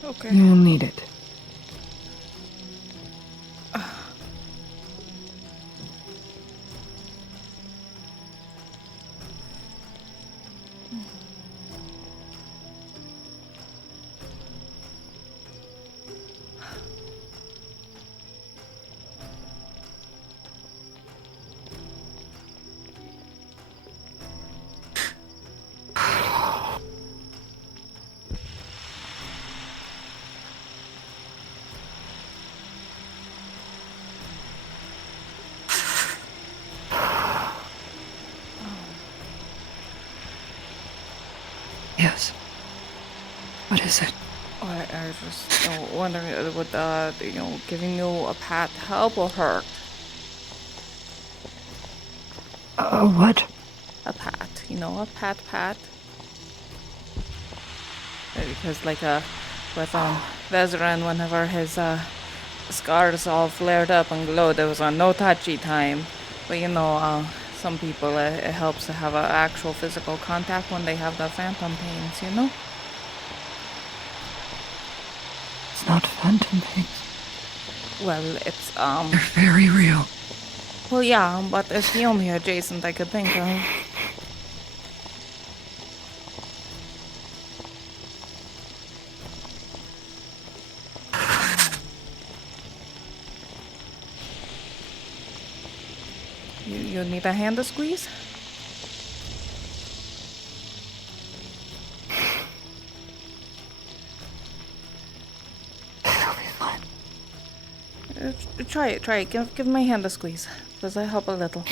Okay. You'll need it. Yes. What is it? I just wondering would giving you a pat help or hurt? What? A pat, a pat. Because with Vezran, whenever his scars all flared up and glowed, there was a no touchy time. But some people it helps to have an actual physical contact when they have the phantom pains, It's not phantom things. Well, it's, They're very real. Well, yeah, but it's the only adjacent I could think of. You need a hand to squeeze? Try it. Give my hand a squeeze. Does that help a little?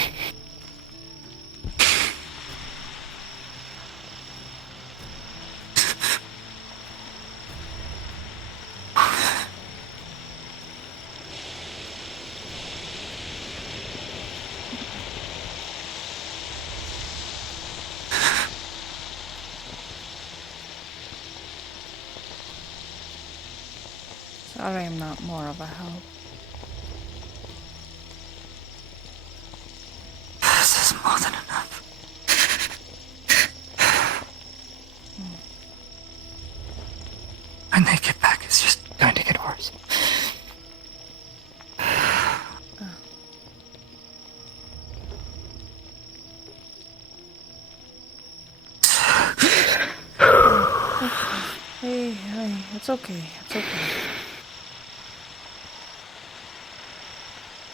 Sorry I'm not more of a help. This is more than enough. When they get back, it's just going to get worse. Hey, it's okay. It's okay.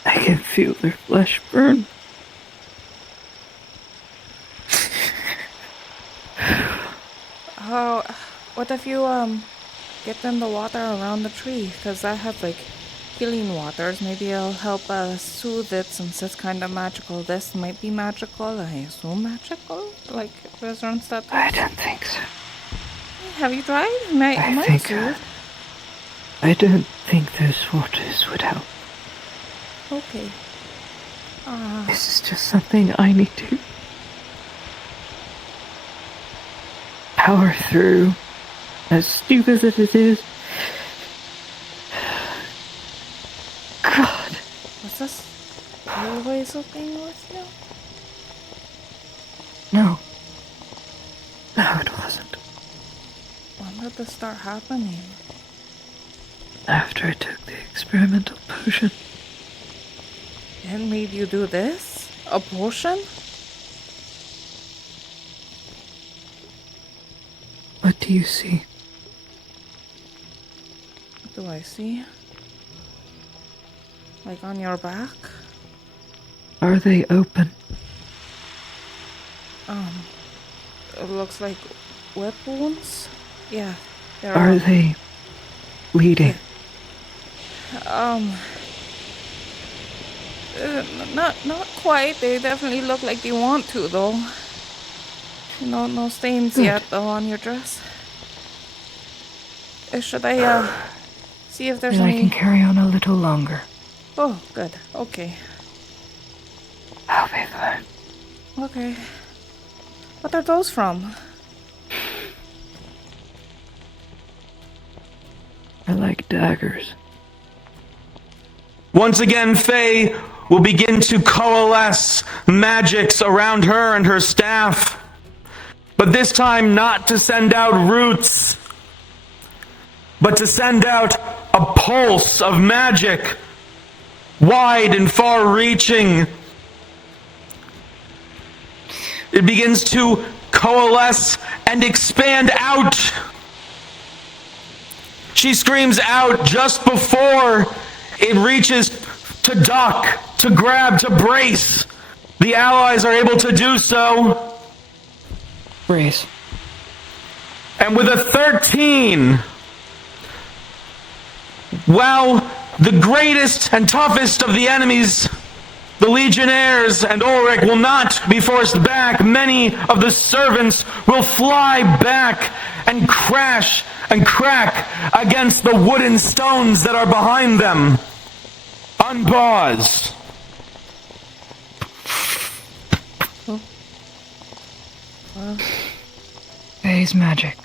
I can feel their flesh burn. What if you, get them the water around the tree? Because that has, like, healing waters. Maybe it'll help, soothe it since it's kind of magical. This might be magical. I assume magical? Like, resurrect status? I don't think so. Have you tried? Might soothe. I don't think those waters would help. Okay. This is just something I need to power through, as stupid as it is. God. Was this always a thing with you? No. No, it wasn't. When did this start happening? After I took the experimental potion. It made you do this? A potion? What do you see? What do I see? Like on your back? Are they open? It looks like whip wounds? Yeah, they're Are they bleeding? Not quite. They definitely look like they want to, though. No stains yet, though, on your dress. Should I, see if there's Then any... I can carry on a little longer. Oh, good. Okay. I'll be fine. Okay. What are those from? I like daggers. Once again, Faye will begin to coalesce magics around her and her staff. But this time not to send out roots, but to send out a pulse of magic, wide and far-reaching. It begins to coalesce and expand out. She screams out just before it reaches to duck, to grab, to brace. The allies are able to do so. Brace. And with a 13, while the greatest and toughest of the enemies, the Legionnaires and Ulrich, will not be forced back, many of the servants will fly back and crash and crack against the wooden stones that are behind them. Unpause. Faye's magic.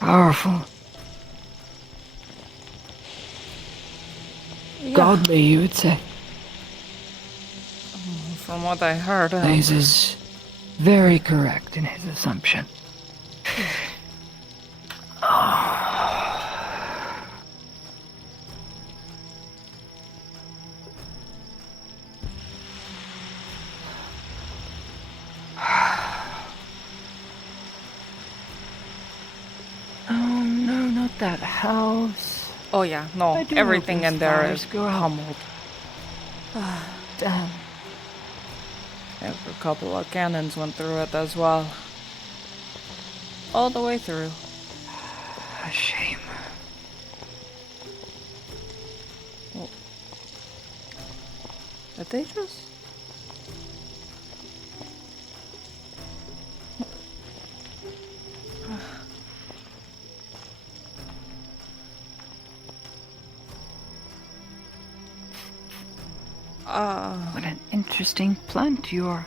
Powerful. Yeah. Godly, you would say. From what I heard... Blaze is very correct in his assumption. that house. Oh yeah, no, I do everything hope in those there fires is go out. pummeled. Damn. And a couple of cannons went through it as well. All the way through. A shame. Oh. Did they just... What an interesting plant you are.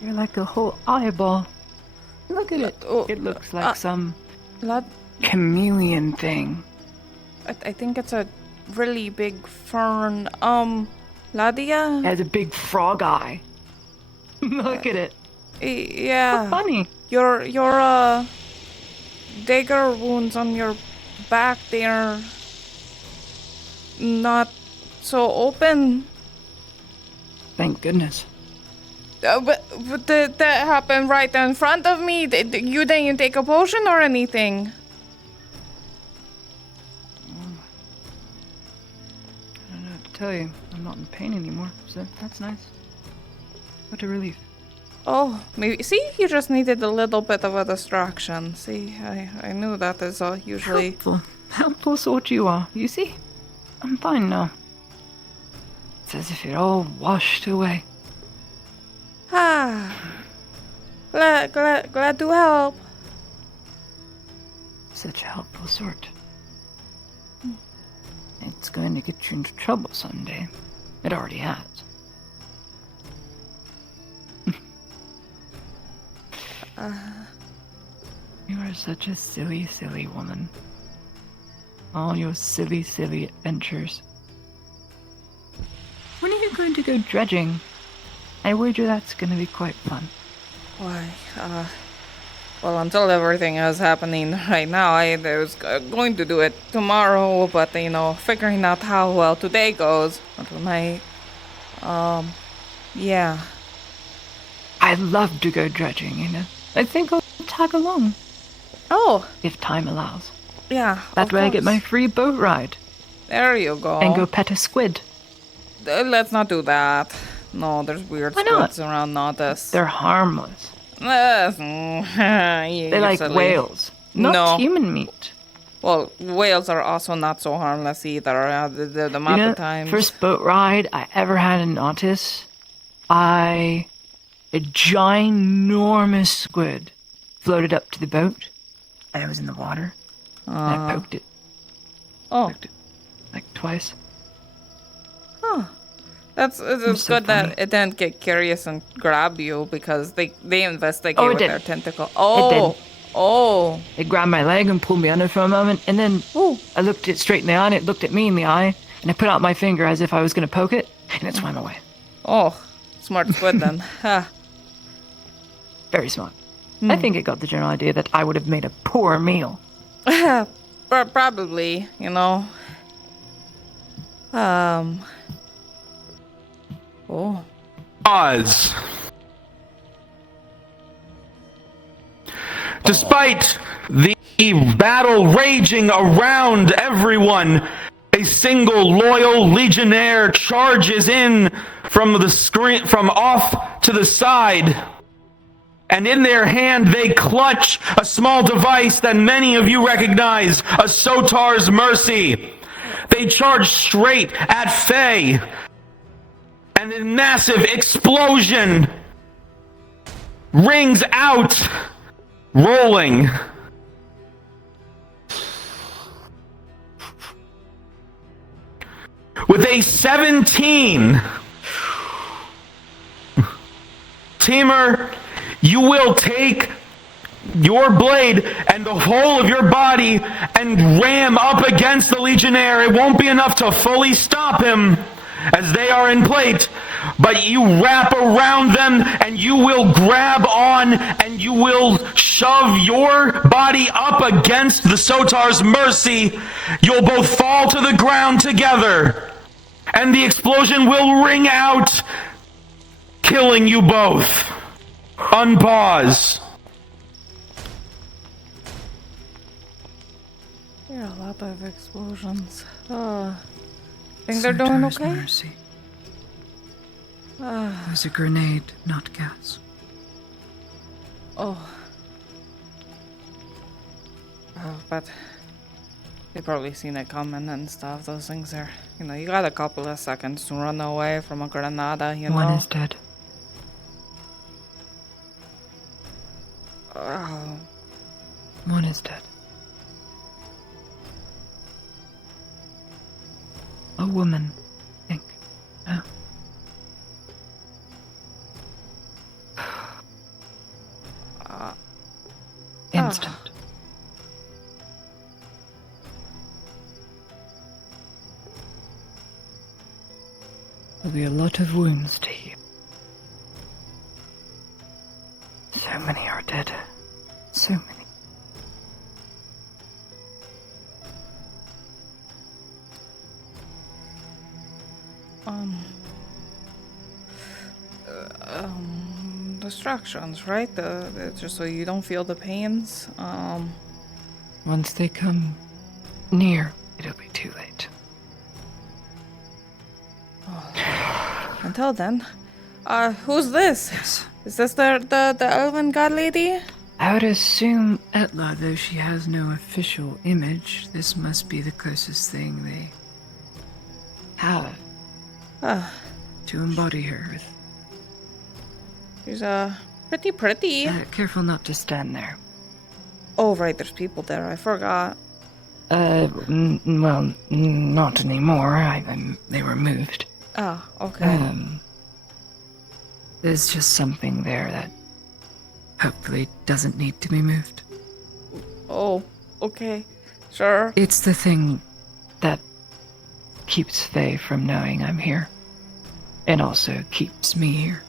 You're like a whole eyeball. Look at it. It looks like some chameleon thing. I think it's a really big fern. Ladia? It has a big frog eye. Look at it. Yeah. How funny. Your dagger wounds on your back, they're not so open. Thank goodness. But did that happen right in front of me? You didn't take a potion or anything? I don't know what to tell you. I'm not in pain anymore, so that's nice. What a relief. Oh, maybe. See, you just needed a little bit of a distraction. See, I knew that is usually... Helpful sort you are. You see? I'm fine now. It's as if it all washed away. Ah. Glad to help. Such a helpful sort. It's going to get you into trouble someday. It already has. You are such a silly, silly woman. All your silly, silly adventures. When are you going to go dredging? I wager that's going to be quite fun. Why, well, until everything is happening right now, I was going to do it tomorrow, but, you know, figuring out how well today goes, or tonight, yeah. I'd love to go dredging, you know. I think I'll tag along. Oh. If time allows. Yeah, That way I get my free boat ride. There you go. And go pet a squid. Let's not do that. No, there's weird squids around Nautis. They're harmless. They're like whales. Not human meat. Well, whales are also not so harmless either. The amount of times. First boat ride I ever had in Nautis, a ginormous squid floated up to the boat, and it was in the water, and I poked it. Oh. Poked it, like twice. Huh. It's so good that funny. it didn't get curious and grab you because they investigate Oh, it with did. their tentacle. It Oh. did. Oh. It grabbed my leg and pulled me under for a moment, and then I looked it straight in the eye, and it looked at me in the eye, and I put out my finger as if I was going to poke it, and it swam away. Oh. Smart squid then. Ha. Very smart. I think it got the general idea that I would have made a poor meal. Probably, you know. Oh. Pause. Despite the battle raging around everyone, a single loyal legionnaire charges in from the screen, from off to the side. And in their hand, they clutch a small device that many of you recognize, a Sotar's Mercy. They charge straight at Faye. And a massive explosion rings out, rolling. With a 17, Teamer, you will take your blade and the whole of your body and ram up against the Legionnaire. It won't be enough to fully stop him, as they are in plate, but you wrap around them and you will grab on and you will shove your body up against the Sotar's Mercy. You'll both fall to the ground together, and the explosion will ring out, killing you both. Unpause. Yeah, a lot of explosions. Think So they're doing Tor's okay? Mercy. It was a grenade, not gas. Oh. But they probably seen it coming and stuff. Those things are, you got a couple of seconds to run away from a granada, you know? One is dead. One is dead. A woman, I think. Oh. Instant. There'll be a lot of wounds to heal. So many are dead. So many. Distractions, right? Just so you don't feel the pains. Once they come near, it'll be too late. Until then, who's this? Is this the elven god lady? I would assume Etla, though she has no official image, this must be the closest thing they have to embody her with. She's pretty. Careful not to stand there. Oh right, there's people there. I forgot. Well, not anymore. They were moved. Oh, okay. There's just something there that hopefully doesn't need to be moved. Oh, okay. Sure. It's the thing that keeps Faye from knowing I'm here. And also keeps me here.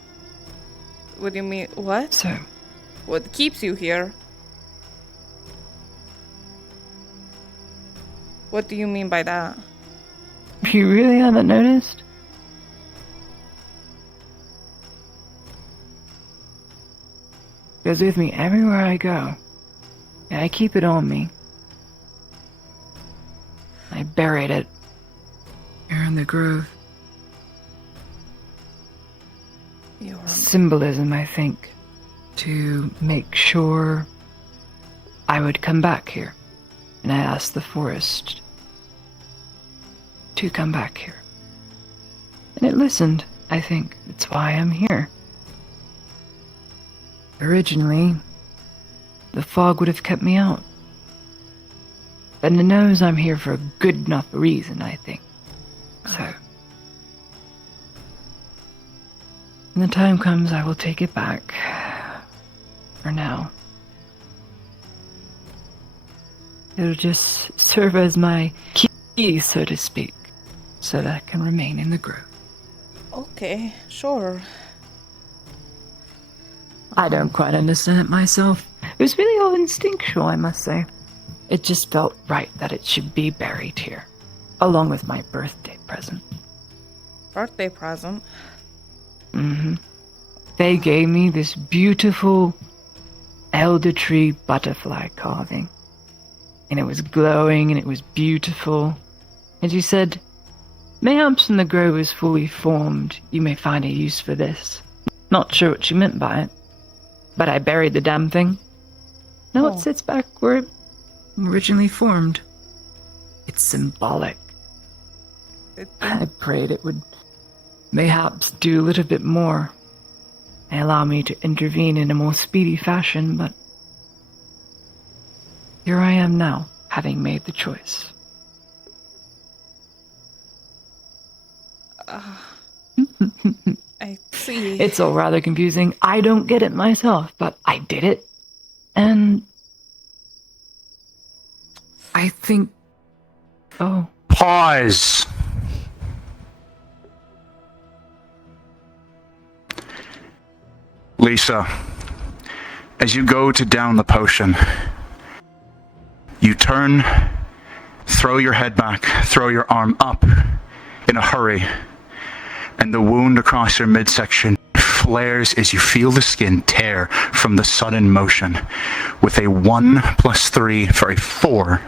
What do you mean? What? So. What keeps you here? What do you mean by that? You really haven't noticed? Goes with me everywhere I go. And I keep it on me. I buried it here in the grove. Symbolism, I think, to make sure I would come back here. And I asked the forest to come back here. And it listened, I think. That's why I'm here. Originally, the fog would have kept me out. But it knows I'm here for a good enough reason, I think. So, when the time comes, I will take it back. For now. It'll just serve as my key, so to speak, so that I can remain in the grove. Okay, sure. I don't quite understand it myself. It was really all instinctual, I must say. It just felt right that it should be buried here, along with my birthday present. Birthday present? Mm-hmm. They gave me this beautiful elder tree butterfly carving. And it was glowing and it was beautiful. And she said, mayhaps when the grove is fully formed, you may find a use for this. Not sure what she meant by it. But I buried the damn thing. Now it sits back where it originally formed. It's symbolic. I prayed it would mayhaps do a little bit more and allow me to intervene in a more speedy fashion, but here I am now, having made the choice. I see. It's all rather confusing. I don't get it myself, but I did it. And I think... Oh. Pause. Lisa, as you go to down the potion, you turn, throw your head back, throw your arm up in a hurry, and the wound across your midsection flares as you feel the skin tear from the sudden motion. With a 1 + 3 for a 4,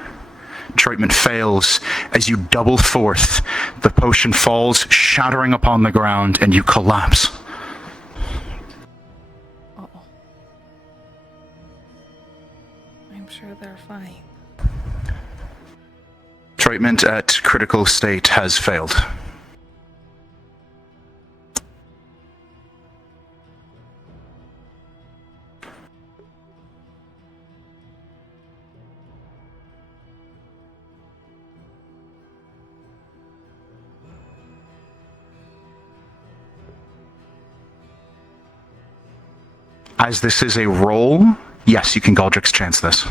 treatment fails. As you double forth, the potion falls, shattering upon the ground, and you collapse. Uh-oh. I'm sure they're fine. Treatment at critical state has failed. As this is a roll, yes, you can Galdrick's chance this.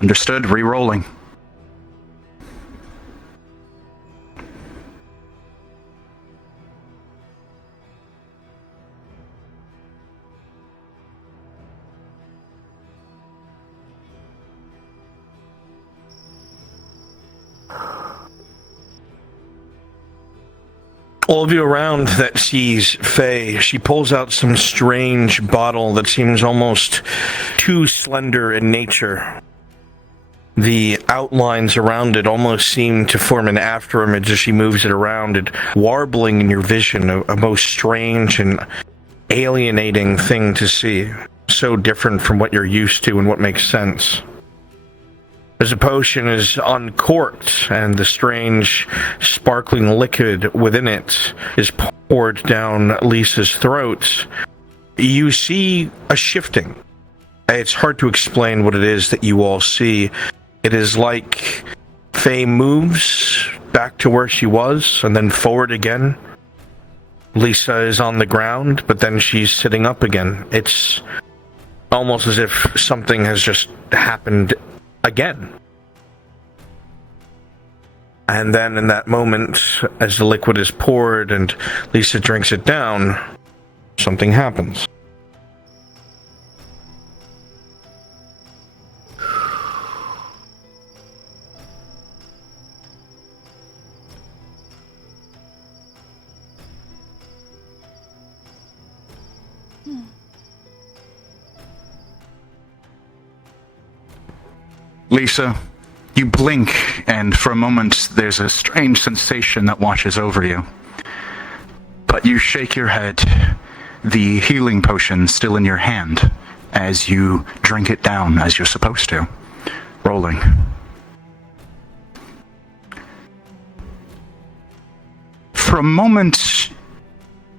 Understood, re-rolling. All of you around that sees Faye, she pulls out some strange bottle that seems almost too slender in nature. The outlines around it almost seem to form an afterimage as she moves it around, and warbling in your vision, a most strange and alienating thing to see. So different from what you're used to and what makes sense. As the potion is uncorked and the strange sparkling liquid within it is poured down Lisa's throat, you see a shifting. It's hard to explain what it is that you all see. It is like Faye moves back to where she was and then forward again. Lisa is on the ground, but then she's sitting up again. It's almost as if something has just happened again. And then in that moment, as the liquid is poured and Lisa drinks it down, something happens. Lisa, you blink, and for a moment there's a strange sensation that washes over you. But you shake your head, the healing potion still in your hand, as you drink it down as you're supposed to. Rolling. For a moment,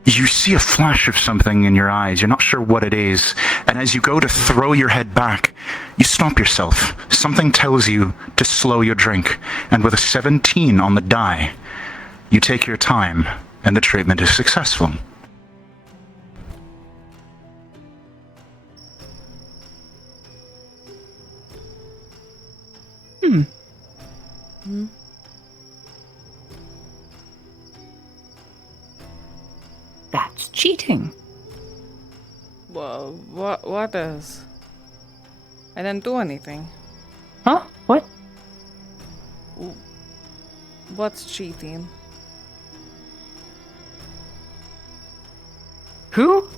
you see a flash of something in your eyes. You're not sure what it is. And as you go to throw your head back, you stop yourself. Something tells you to slow your drink. And with a 17 on the die, you take your time, and the treatment is successful. That's cheating. Well, what is? I didn't do anything. Huh? What? What's cheating? Who?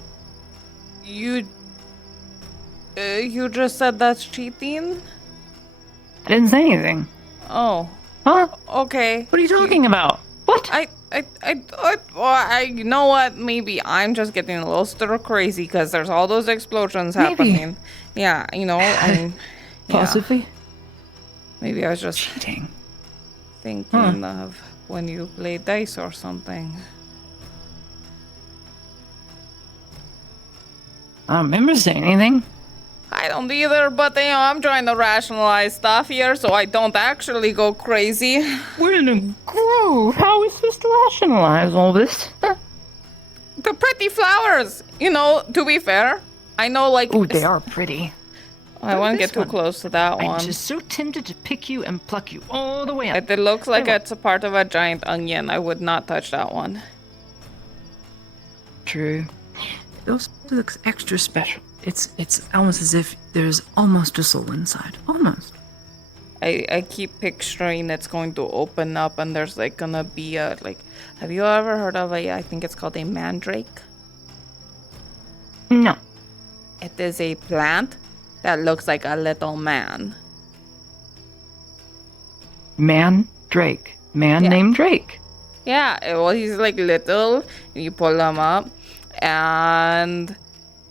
You just said that's cheating? I didn't say anything. Oh. Huh? Okay. What are you talking about? What? You know what? Maybe I'm just getting a little stir crazy because there's all those explosions happening. Yeah, you know, yeah. Possibly. Maybe I was just cheating. Thinking of when you play dice or something. I don't remember saying anything. I don't either, but you know, I'm trying to rationalize stuff here so I don't actually go crazy. We're in a grove. How are we supposed to rationalize all this? The pretty flowers! You know, to be fair, I know like... Ooh, they are pretty. I won't get too close to that one. I'm just so tempted to pick you and pluck you all the way up. It looks like it's a part of a giant onion. I would not touch that one. True. It also looks extra special. It's almost as if there's almost a soul inside. Almost. I keep picturing it's going to open up and there's like gonna be a like. Have you ever heard of I think it's called a mandrake? No. It is a plant that looks like a little man. Man Drake. Man named Drake. Yeah, well, he's like little, and you pull him up, and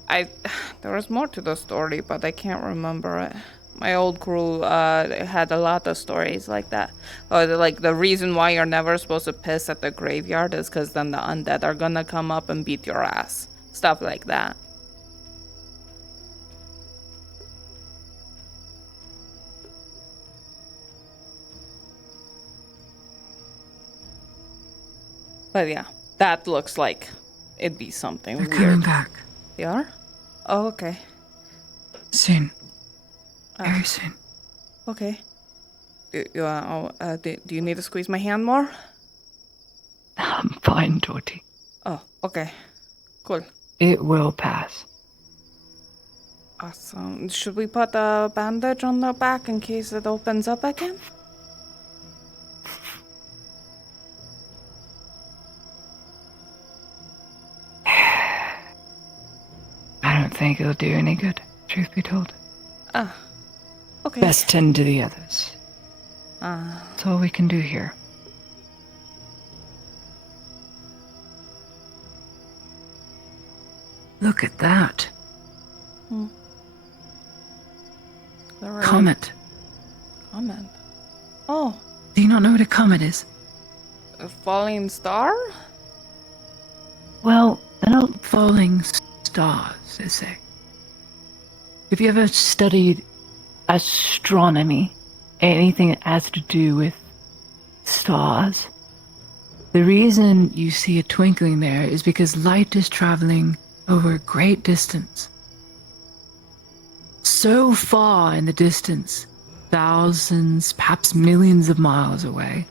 there was more to the story, but I can't remember it. My old crew had a lot of stories like that. Like the reason why you're never supposed to piss at the graveyard is because then the undead are gonna come up and beat your ass. Stuff like that. But yeah, that looks like it'd be something They're weird. coming back. They are? Oh, okay. Soon. Very soon. Okay. Do you need to squeeze my hand more? I'm fine, Tortie. Oh, okay. Cool. It will pass. Awesome. Should we put a bandage on the back in case it opens up again? I don't think it'll do any good, truth be told. Ah. Okay. Best tend to the others. Ah. That's all we can do here. Look at that. Hmm. Comet. Comet. Oh. Do you not know what a comet is? A falling star? Well, they're not falling stars, they say. Have you ever studied astronomy? Anything that has to do with stars? The reason you see a twinkling there is because light is traveling over a great distance. So far in the distance, thousands, perhaps millions of miles away,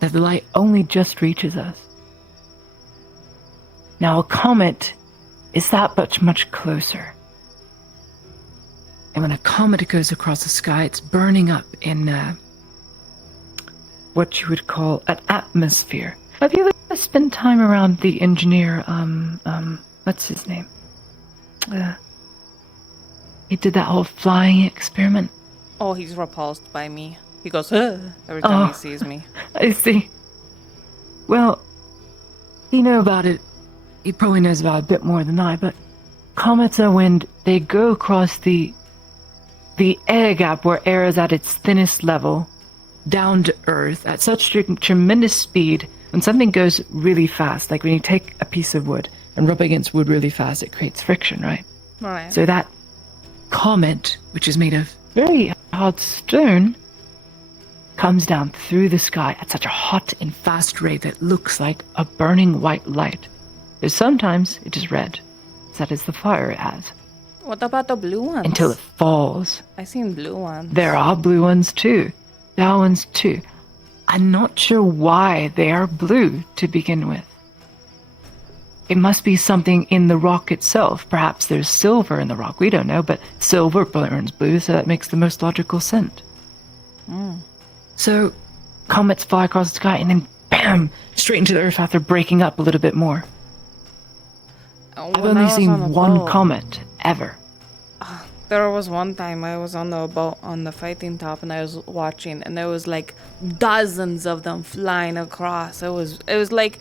that the light only just reaches us. Now, a comet is that much closer. And when a comet goes across the sky, it's burning up in what you would call an atmosphere. Have you ever spent time around the engineer, what's his name? He did that whole flying experiment. Oh, he's repulsed by me. He goes, every time he sees me. I see. Well, you know about it. He probably knows about it a bit more than I, but comets are when they go across the air gap where air is at its thinnest level, down to Earth at such tremendous speed. When something goes really fast, like when you take a piece of wood and rub against wood really fast, it creates friction, right? Right. So that comet, which is made of very hard stone, comes down through the sky at such a hot and fast rate that it looks like a burning white light. But sometimes it is red. That is the fire it has. What about the blue ones? Until it falls. I seen blue ones. There are blue ones too. There are ones too. I'm not sure why they are blue to begin with. It must be something in the rock itself. Perhaps there's silver in the rock. We don't know, but silver burns blue, so that makes the most logical sense. Mm. So, comets fly across the sky and then bam! Straight into the Earth after breaking up a little bit more. I've only seen one comet, ever. There was one time I was on the boat on the fighting top and I was watching and there was like dozens of them flying across. It was like,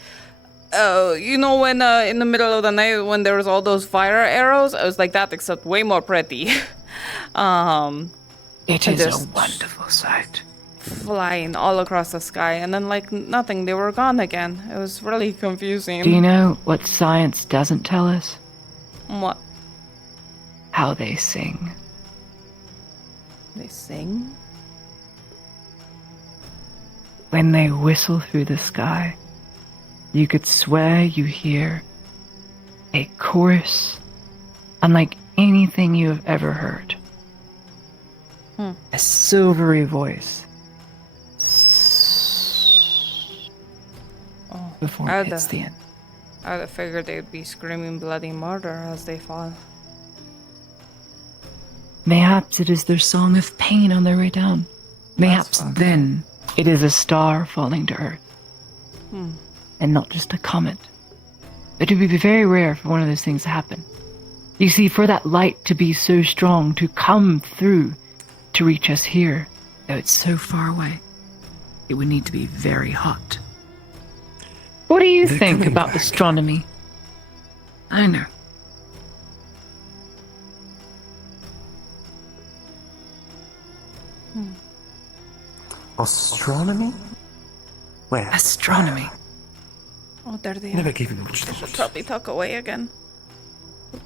you know when in the middle of the night when there was all those fire arrows? It was like that except way more pretty. It is a wonderful sight. Flying all across the sky and then like nothing, they were gone again. It was really confusing. Do you know what science doesn't tell us? What? How they sing. They sing? When they whistle through the sky, you could swear you hear a chorus unlike anything you have ever heard. A silvery voice. Before it hits the end. I would have figured they'd be screaming bloody murder as they fall. Mayhaps it is their song of pain on their way down. Mayhaps then it is a star falling to Earth. And not just a comet. It would be very rare for one of those things to happen. You see, for that light to be so strong, to come through, to reach us here, though it's so far away, it would need to be very hot. What do you think about astronomy? I know. Astronomy? Where? Astronomy. Oh, there they Never are. gave him much Should thought. probably talk away again. Our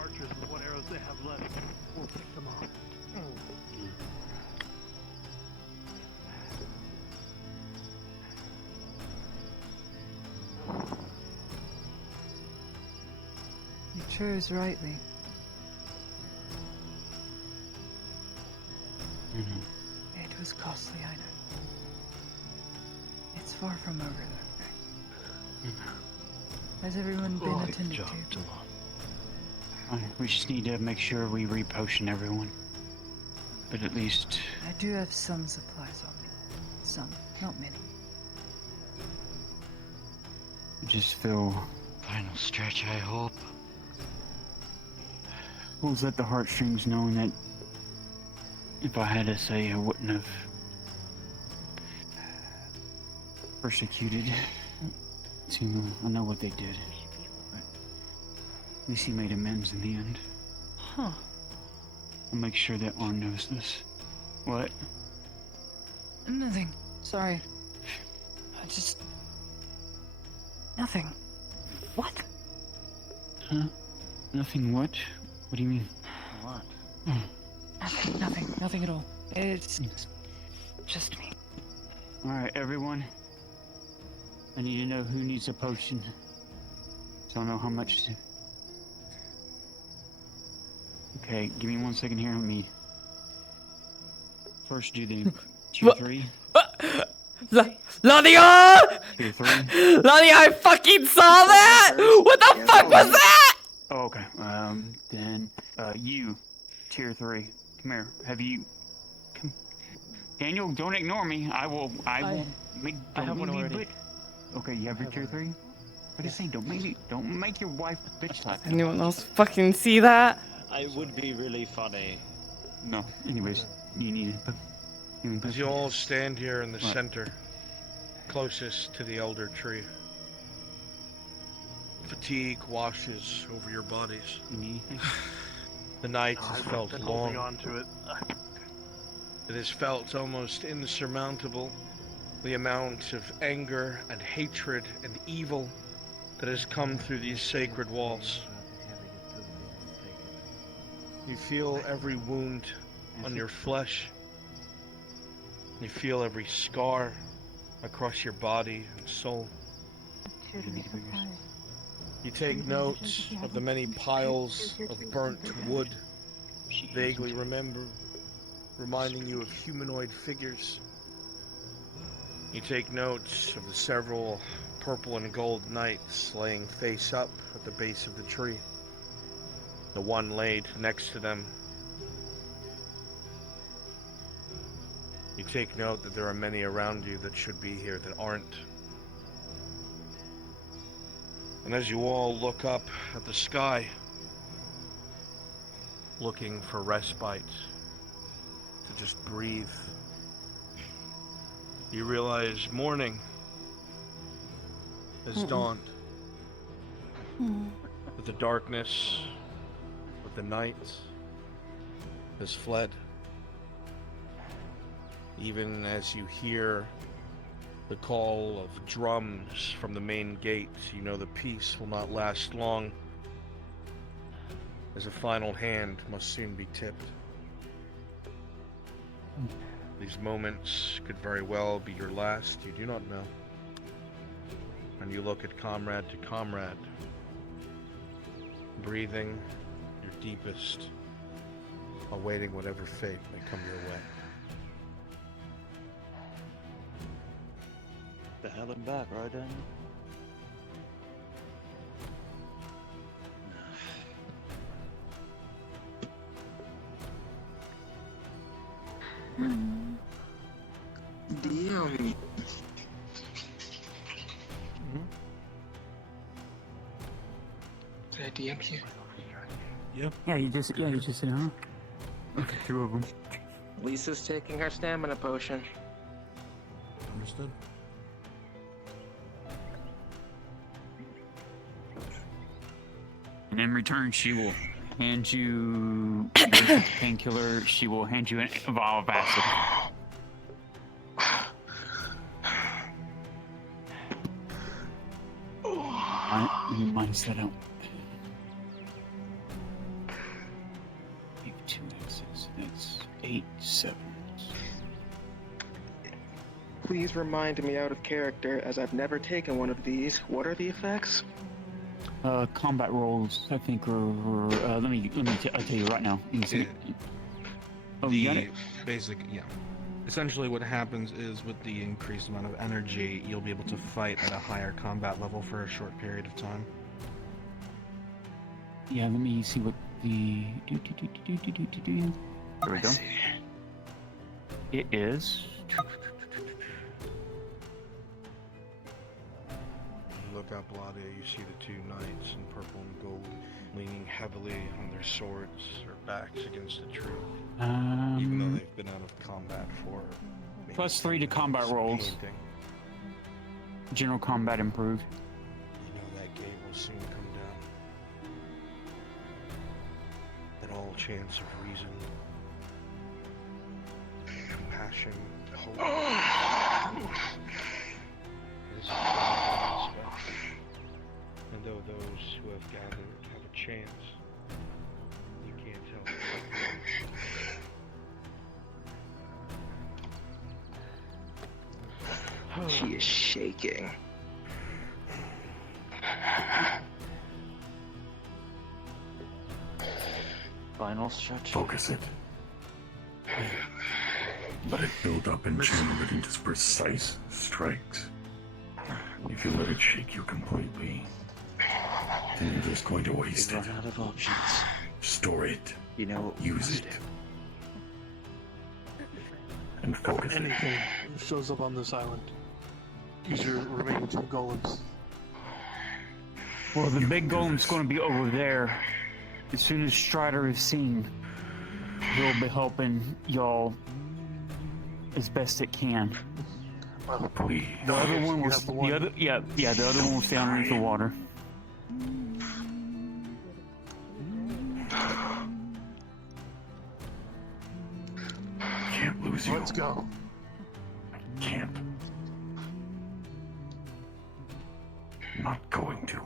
archers, with what arrows they have left, will pick them off. You chose rightly. It was costly, I know. It's far from over, though. Has everyone been attended to? We just need to make sure we repotion everyone. But at least... I do have some supplies on me. Some, not many. just feel... Final stretch, I hope. Pulls at the heartstrings knowing that if I had to say, I wouldn't have persecuted. I know what they did. But at least he made amends in the end. Huh. I'll make sure that Arn knows this. What? Nothing. Sorry. I just... Nothing. What? Huh? Nothing what? What do you mean? What? Nothing at all. It's just me. Alright, everyone. I need to know who needs a potion. So I'll know how much to... Okay, give me 1 second here. Let me... First do the tier 3. Lania! Tier 3. Lania, I fucking saw that! What the fuck was that? Oh, okay. Then, you, tier 3. Come here. Have you... Come... Daniel, don't ignore me. I will make... I have one already. Okay, you have your tier 3? What are you saying? Don't make your wife bitch slap. Anyone else fucking see that? It would be really funny. No. Anyways, you need it. As you all stand here in the center, closest to the elder tree, fatigue washes over your bodies. The night has felt Been long. holding on to it. It has felt almost insurmountable, the amount of anger and hatred and evil that has come through these sacred walls. You feel every wound on your flesh. You feel every scar across your body and soul. You take note of the many piles of burnt wood, vaguely reminding you of humanoid figures. You take notes of the several purple and gold knights laying face up at the base of the tree. The one laid next to them. You take note that there are many around you that should be here that aren't. And as you all look up at the sky, looking for respite, to just breathe, you realize morning has dawned. That the darkness of the night has fled. Even as you hear the call of drums from the main gate, you know the peace will not last long, as a final hand must soon be tipped. These moments could very well be your last, you do not know. And you look at comrade to comrade, breathing your deepest, awaiting whatever fate may come your way. The hell and back, right, Daniel? DM. Did I DM you? Yeah, you just said, huh? Okay, 2 of them. Lisa's taking her stamina potion. Understood. And in return, she will hand you the painkiller. She will hand you a vial of acid. Minus that out. 2 X's. That's 8 sevens. Please remind me out of character, as I've never taken one of these. What are the effects? Combat rolls, I think, let me I'll tell you right now. You can see it. Oh, you got it? Basic, yeah. Essentially what happens is with the increased amount of energy, you'll be able to fight at a higher combat level for a short period of time. Yeah, let me see what the... There we go. It is... Look up, Bladia, you see the 2 knights in purple and gold leaning heavily on their swords or backs against the tree. Even though they've been out of combat for maybe +3 to combat rolls. painting. General combat improved. You know that gate will soon come down. That all chance of reason, compassion, hope is aspect. And though those who have gathered have a chance, you can't tell. She is shaking. Final stretch. Focus it. Let it build up and channel it into precise strikes. If you let it shake you completely, then you're just going to waste We've it. run out of options. Store it. You know what we Use must it. do. And focus it. Anything shows up on this island, use your remaining 2 golems. Well, the big golem's going to be over there. As soon as Strider is seen, he'll be helping y'all as best it can. Please. The other one will, the other one will stay underneath the water. Can't lose you. Let's go. Can't. Not going to.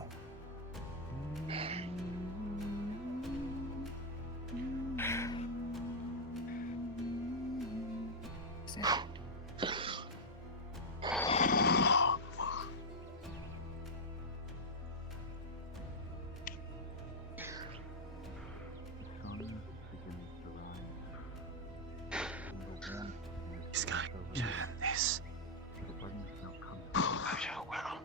This guy should have this. Oh, well.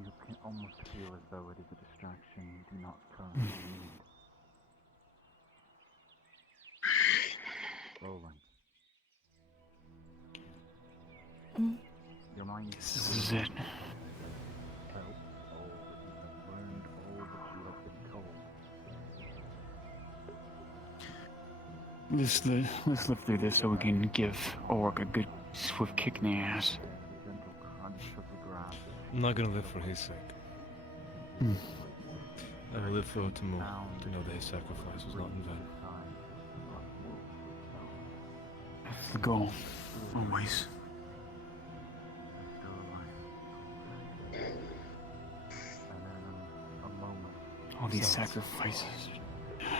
You can almost feel as though it is a distraction you do not currently need. Roland. Your mind This is it. felt all that you have learned, all that you have been told. Let's live through this so we can give Orc a good swift kick in the ass. Gentle crunch of the grass. I'm not gonna live for his sake. I will live for Otamo to know that his sacrifice was not in vain. That's the goal. Always. All these sacrifices.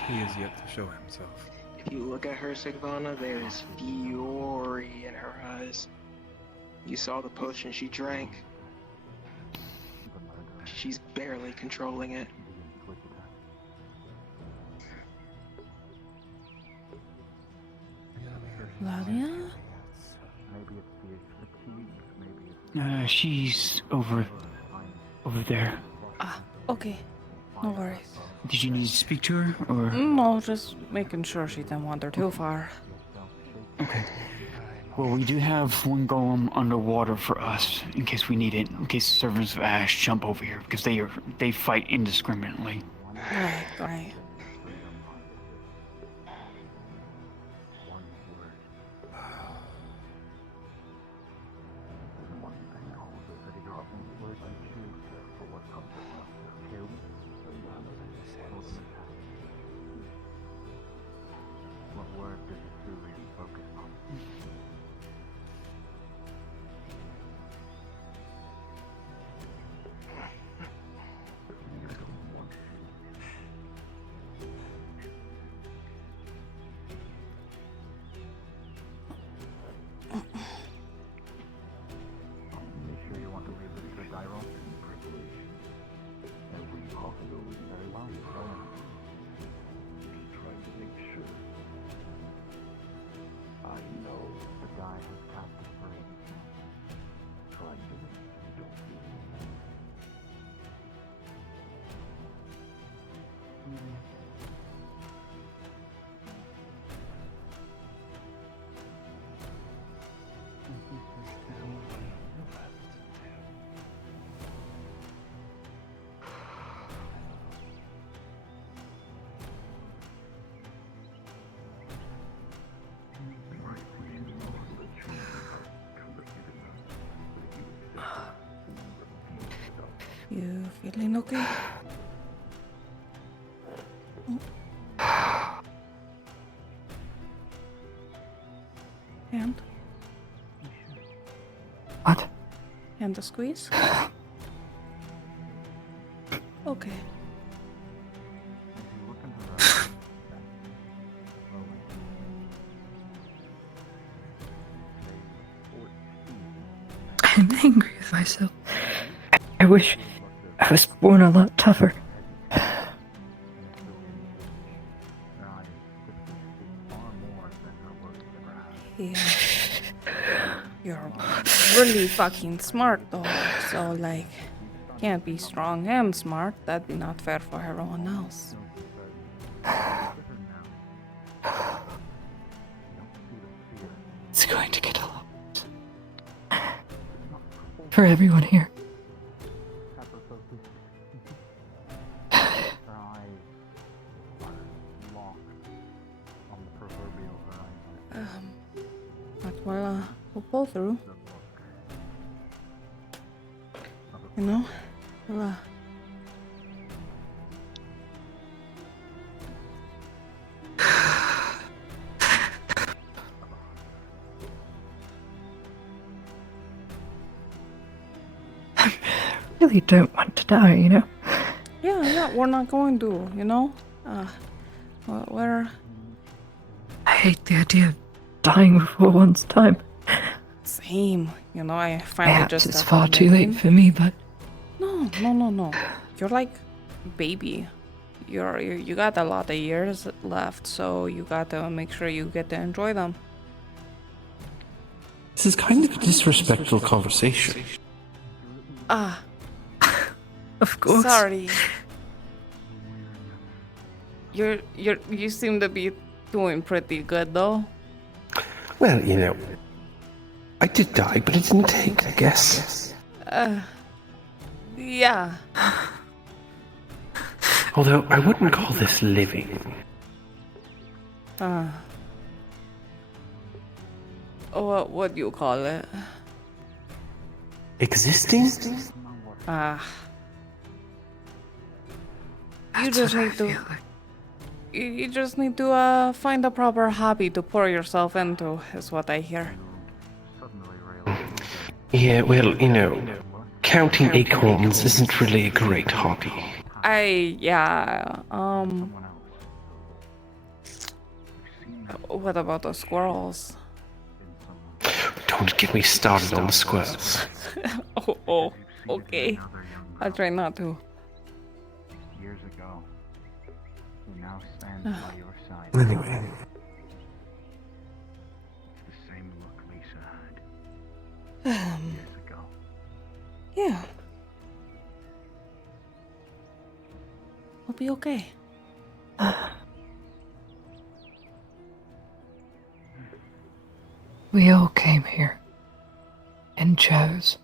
He is yet to show himself. If you look at her, Sigvana, there is fury in her eyes. You saw the potion she drank. She's barely controlling it. Bladia? Maybe it's the She's over there. Ah, okay. No worries. Did you need to speak to her, or? No, just making sure she didn't wander too far. Okay. Well, we do have one golem underwater for us, in case we need it, in case the servants of Ash jump over here, because they fight indiscriminately. Right. What word does it truly focus on? Make sure you want to leave this to Gyro. Every possibility very well. Just trying to make sure. I know the guy has cast his brain. Trying to make sure you don't feel it. You feeling okay? Hand? What? Hand to squeeze? Okay. I'm angry with myself. I wish I was born a lot tougher. Yeah. You're really fucking smart though, so like, can't be strong and smart. That'd be not fair for everyone else. It's going to get a lot worse. For everyone here. But we'll pull through. You know? We'll, I really don't want to die, you know? Yeah, we're not going to, you know? We're... I hate the idea of dying before one's time. Same. You know, I finally Perhaps just... it's got far done too late living. for me, but... No. You're like baby. You got a lot of years left, so you gotta make sure you get to enjoy them. This is kind of a disrespectful conversation. Of course. Sorry. You seem to be doing pretty good though. Well, you know, I did die, but it didn't take, I guess. Yeah. Although I wouldn't call this living. What do you call it? Existing? You just need to. You just need to find a proper hobby to pour yourself into, is what I hear. Yeah, well, you know, counting acorns isn't really a great hobby. What about the squirrels? Don't get me started on the squirrels. Oh, okay. I'll try not to. Years ago, who now stands by your side. Anyway. It's the same look Lisa had years ago. Yeah. We'll be okay. We all came here and chose.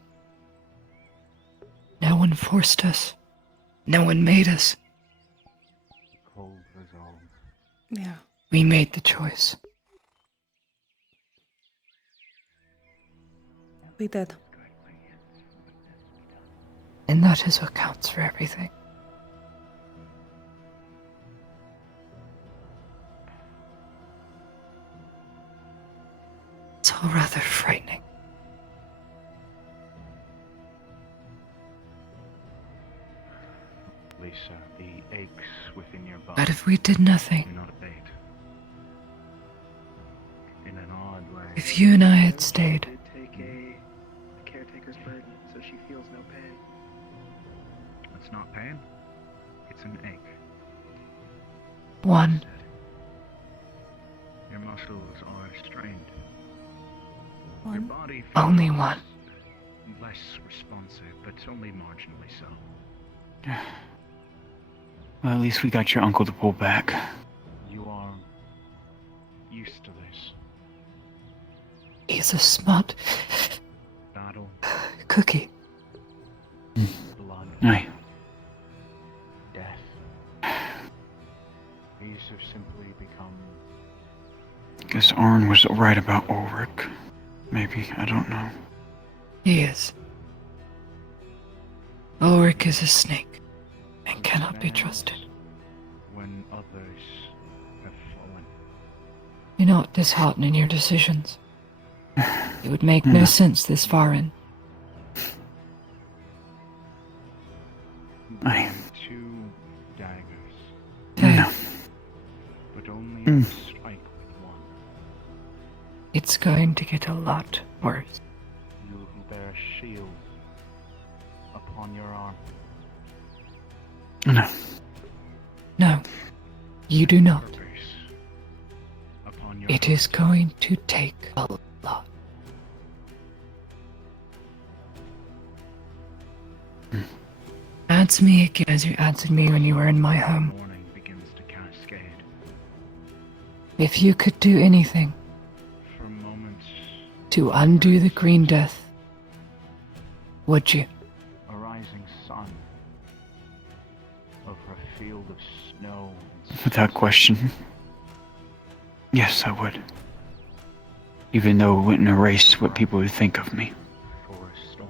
No one forced us. No one made us. Cold resolve. Yeah. We made the choice. We did. And that is what counts for everything. It's all rather frightening. Lisa, the aches within your body. But if we did nothing, do not abate. In an odd way. if you and I had stayed, Take a caretaker's burden, so she feels no pain. It's not pain. It's an ache. one, Your muscles are strained. Your body feels only one. less responsive, but only marginally so. Well, at least we got your uncle to pull back. You are used to this. He's a smart Battle, cookie. blood, Aye. death. These have simply become Guess Arn was right about Ulrich. Maybe, I don't know. He is. Ulrich is a snake and cannot be trusted. when others have fallen. You're not disheartening your decisions. It would make no sense this far in. Two daggers. No. But only a strike with one. It's going to get a lot worse. You who bear a shield upon your arm. No. No, you do not. Upon your It is going to take a lot. Answer me again as you answered me when you were in my home. morning begins to cascade. If you could do anything For moments, to undo the Green Death, would you? a rising sun over a field of snow and Without question. Yes, I would. Even though it wouldn't erase what people would think of me. forest storm.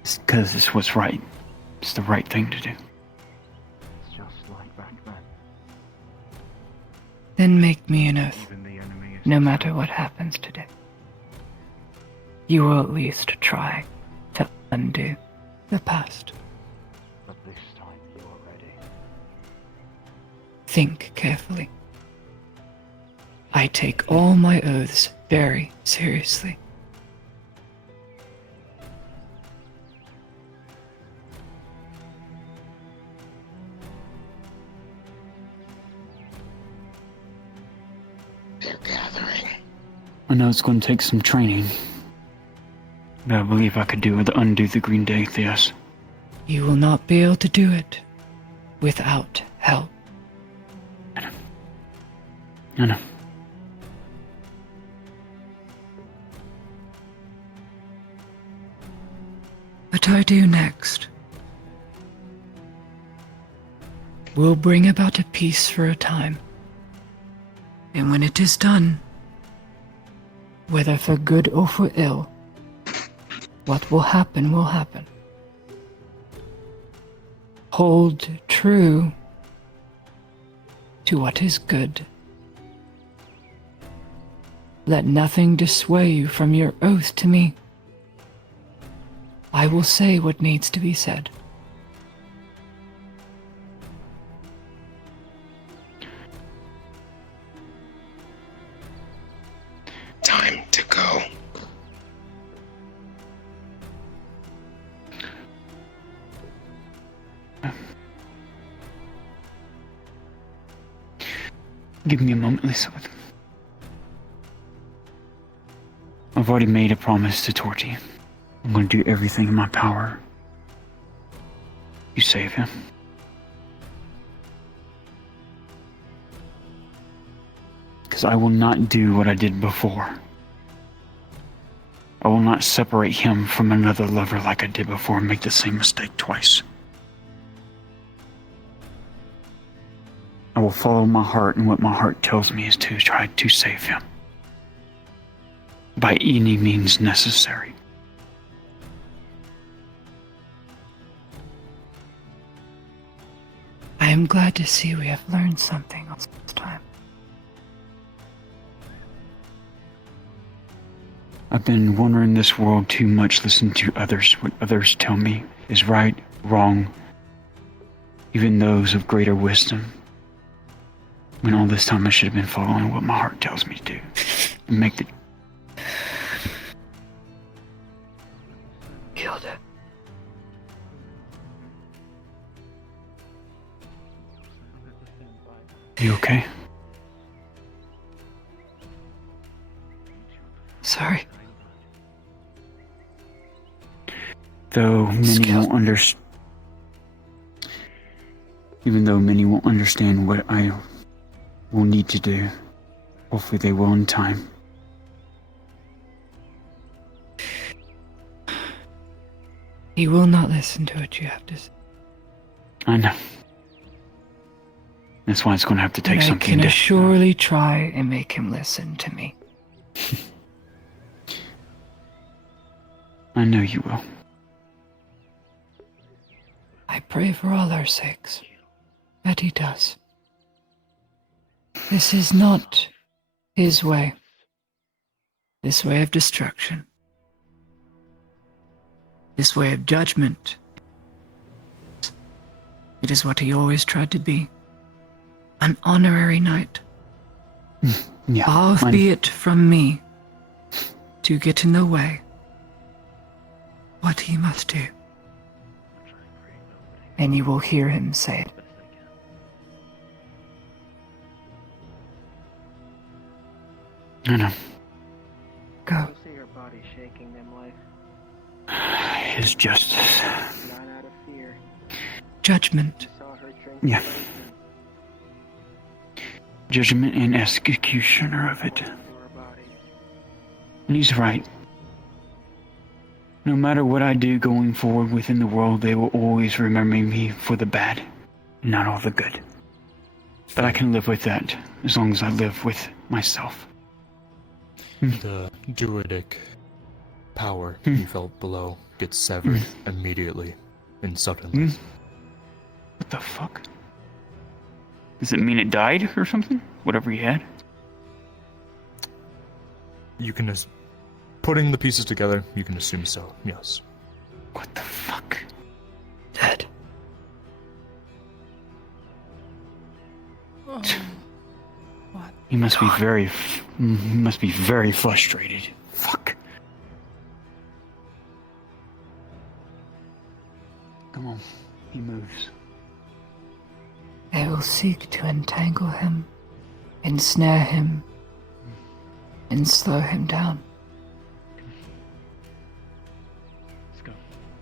It's because it's what's right. It's the right thing to do. It's just like back then. Then make me an oath, Even the enemy is no matter what happens today. You will at least try to undo the past. But this time you are ready. Think carefully. I take all my oaths very seriously. They're gathering. I know it's going to take some training. But I believe I could undo the Green Death, yes. You will not be able to do it without help. I know. What I do next will bring about a peace for a time. And when it is done, whether for good or for ill, what will happen will happen. Hold true to what is good. Let nothing dissuade you from your oath to me. I will say what needs to be said. Time to go. Give me a moment, Lisa. I've already made a promise to Tortie. I'm going to do everything in my power to save him. Because I will not do what I did before. I will not separate him from another lover like I did before and make the same mistake twice. I will follow my heart, and what my heart tells me is to try to save him. By any means necessary. I am glad to see we have learned something this time. I've been wandering this world too much, listening to others. What others tell me is right, wrong, even those of greater wisdom. When all this time I should have been following what my heart tells me to do. And make the... Killed it. You okay? Sorry. Though many won't understand... Even though many won't understand what I will need to do, hopefully they will in time. He will not listen to what you have to say. I know. That's why it's going to have to take But something I can to... surely try and make him listen to me. I know you will. I pray for all our sakes that he does. This is not his way. This way of destruction. This way of judgment. It is what he always tried to be. An honorary knight. Yeah, Far be it from me to get in the way. What he must do. And you will hear him say it. I know. Go. You see her body shaking them life. His justice. Not out of fear. Judgment. Saw her drink. Yeah. Judgment and executioner of it. And he's right. No matter what I do going forward within the world, they will always remember me for the bad, not all the good. But I can live with that, as long as I live with myself. The druidic power you felt below gets severed immediately and suddenly. What the fuck? Does it mean it died or something? Whatever he had? You can putting the pieces together, you can assume so, yes. What the fuck? Dead. Oh. What? He must be very frustrated. Fuck. Come on, he moves. I will seek to entangle him, ensnare him, and slow him down. Let's go.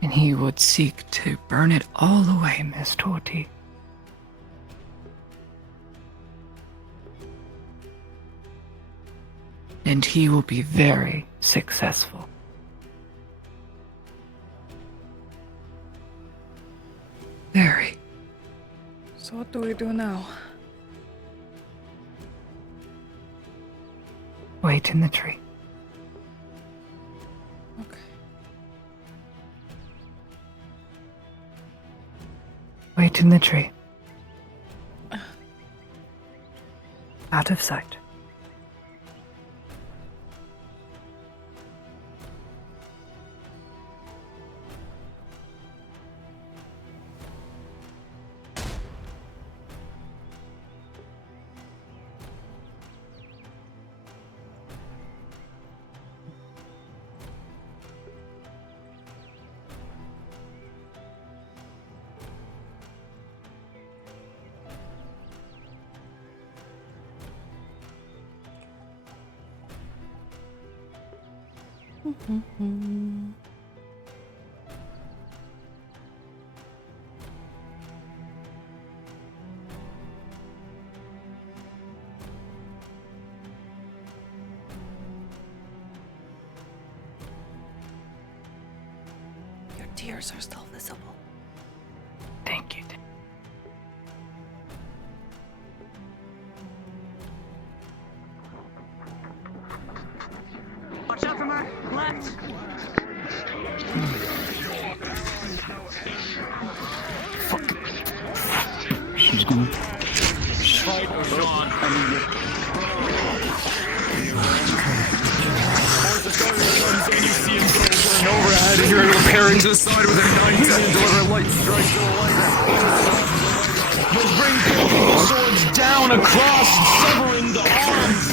And he would seek to burn it all away, Miss Tortie. And he will be very successful. Very. So what do we do now? Wait in the tree. Okay. Wait in the tree. Out of sight. tears are still visible. Thank you. Watch out from her left. She's gonna. Fight or gone. And you see him going overhead, and you're repairing to the side with a 19 and deliver a light strike to the light. You'll bring the swords down across, severing the arms.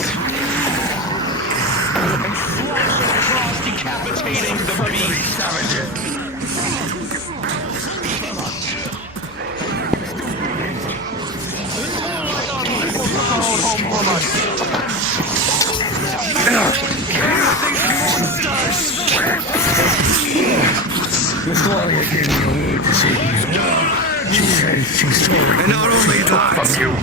And slashing across, decapitating the beast. And not only that, from you. What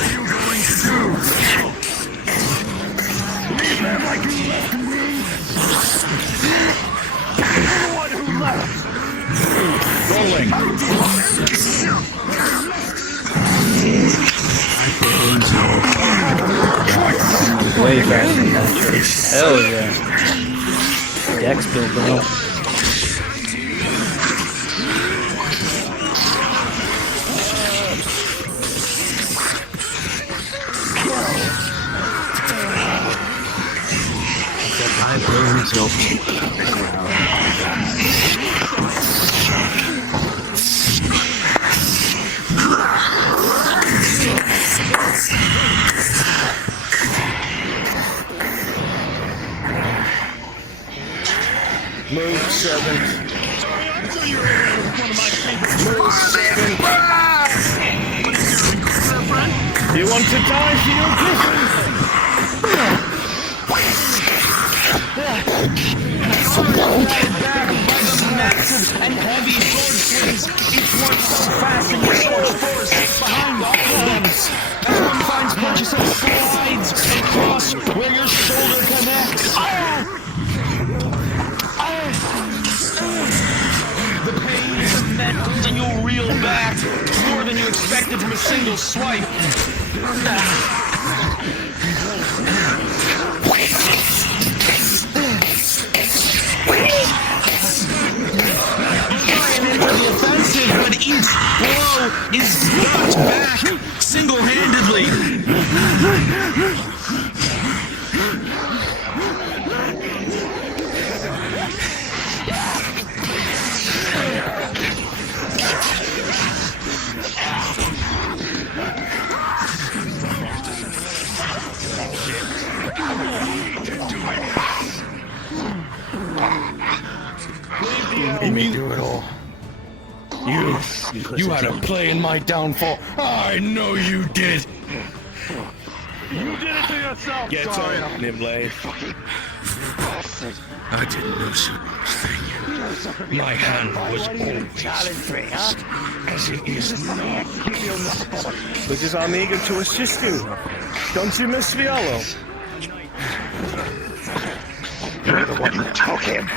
are you going to do? Leave them like you left me. Anyone who left. Rolling. Way faster than that. Hell yeah. Dex build, bro. Move 7. Move 7. You want to die for your difference? Massive and heavy sword swings, each one so fast in your sword's force behind all of them. As one finds purchase of slides across where your shoulder connects. The pain is immense and you'll reel back more than you expected from a single swipe. The offensive, but each blow is brought back single-handedly. You made me do it all. You had a play in my downfall. I know you did. You did it to yourself, Get Dario. on, Nimblade. I didn't know so. My hand was always raised, as it is now. Which is I'm eager to assist you. Don't you, Miss Violo? You're the one that took him.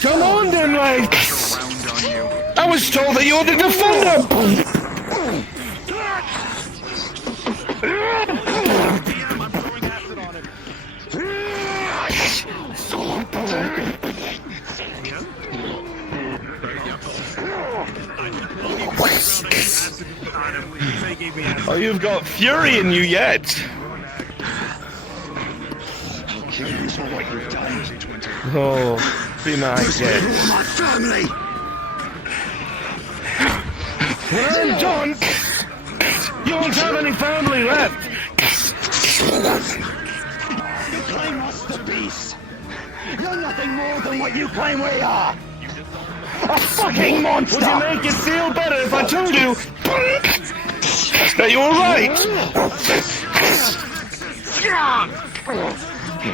Come on, then, Ray. I was told that you're the defender. Oh, you've got fury in you yet. Oh, be my guest. My family. When I'm done, you won't have any family left. You claim us the beast. You're nothing more than what you claim we are. A fucking monster! Would you make it feel better if I told you that you were right?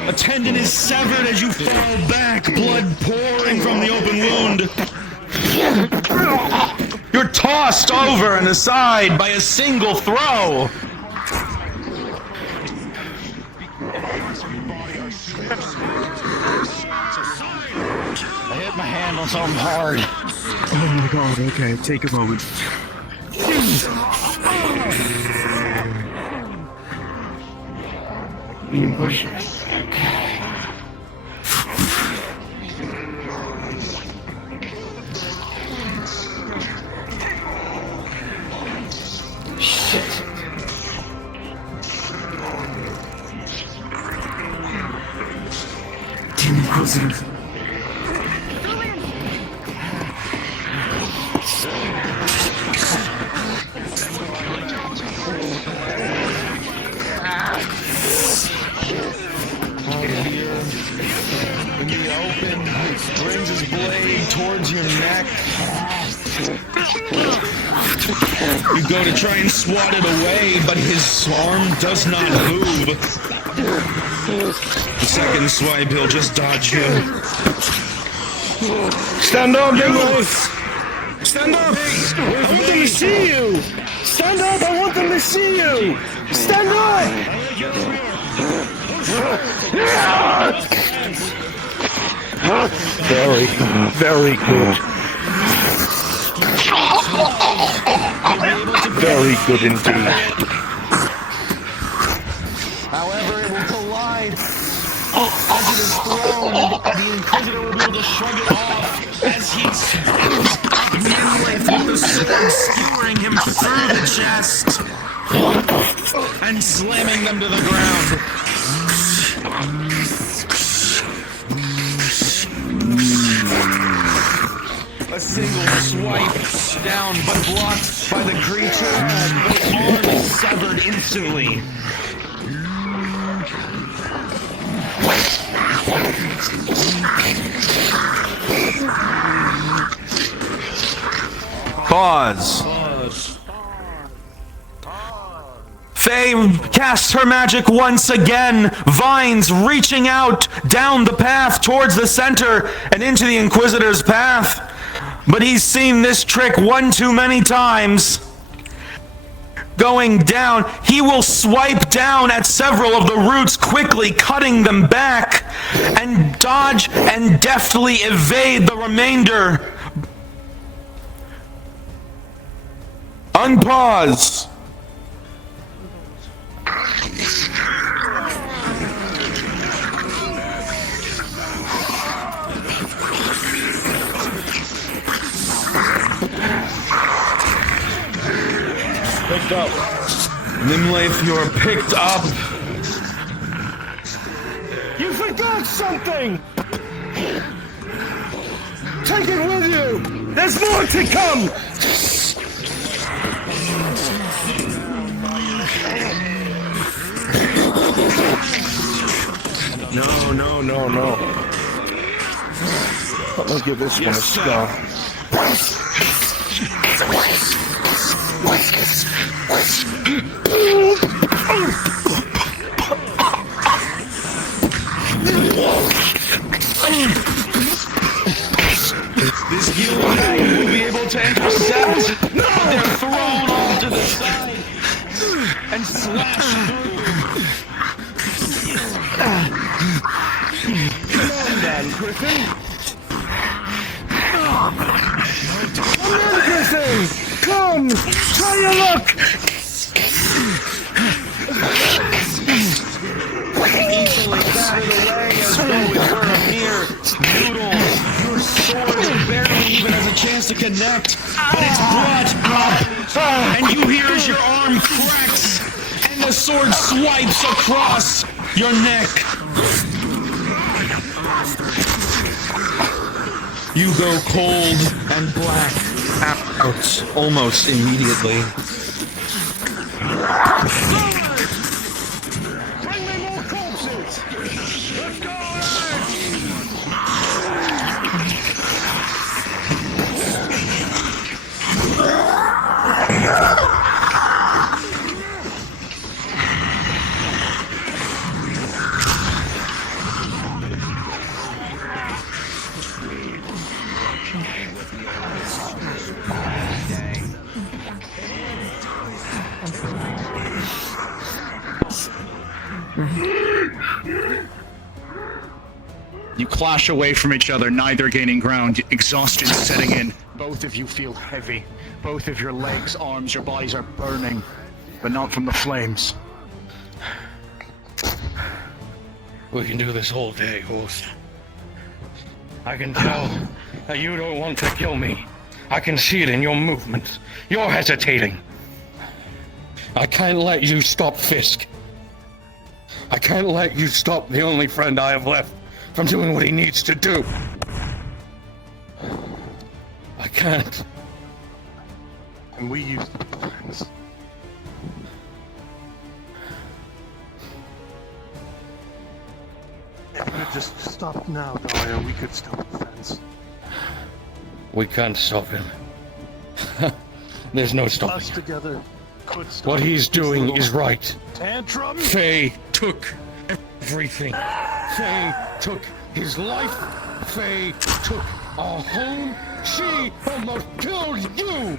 A tendon is severed as you fall back, blood pouring from the open wound. You're tossed over and aside by a single throw. I hit my hand on something hard. Oh my god, okay, take a moment. You push it. Shit. Inquisitive. In the open, brings his blade towards your neck. You go to try and swat it away, but his arm does not move. The second swipe, he'll just dodge you. Stand up, Nicholas! Stand up! I want them to see you! Stand up! I want them to see you! Stand up! Very, very good. Very good indeed. However, it will collide as it is thrown, and the Inquisitor will be able to shrug it off as he stabs Nimlith with the sword, skewering him through the chest and slamming them to the ground. A single swipe down, but blocked by the creature, but arm severed instantly. Pause. Faye casts her magic once again, vines reaching out down the path towards the center and into the Inquisitor's path. But he's seen this trick one too many times. Going down, he will swipe down at several of the roots, quickly cutting them back, and dodge and deftly evade the remainder. Unpause. Picked up. Nimlith, you're picked up. You forgot something! Take it with you! There's more to come! No. Let me give this one a scar. This healing knight will be able to intercept, but they're thrown off to the side and slashed through. Come on then, Griffin! Come on, Griffin! Come! Try your luck! Easily batted away as though it were a mere noodle. Your sword barely even has a chance to connect, but it's brought up, and you hear as your arm cracks, and the sword swipes across your neck. You go cold and black out almost immediately. Bring me more corpses! Let's go! You clash away from each other, neither gaining ground, exhaustion setting in. Both of you feel heavy. Both of your legs, arms, your bodies are burning, but not from the flames. We can do this all day, host. I can tell that you don't want to kill me. I can see it in your movements. You're hesitating. I can't let you stop Fisk. I can't let you stop the only friend I have left from doing what he needs to do. I can't. And we used to be friends. If we had just stopped now, Dahlia, we could still be friends. We can't stop him. There's no stopping Us him. together could stop What he's this doing little is right. Tantrum? Faye took everything. Faye took his life. Faye took our home. She almost killed you!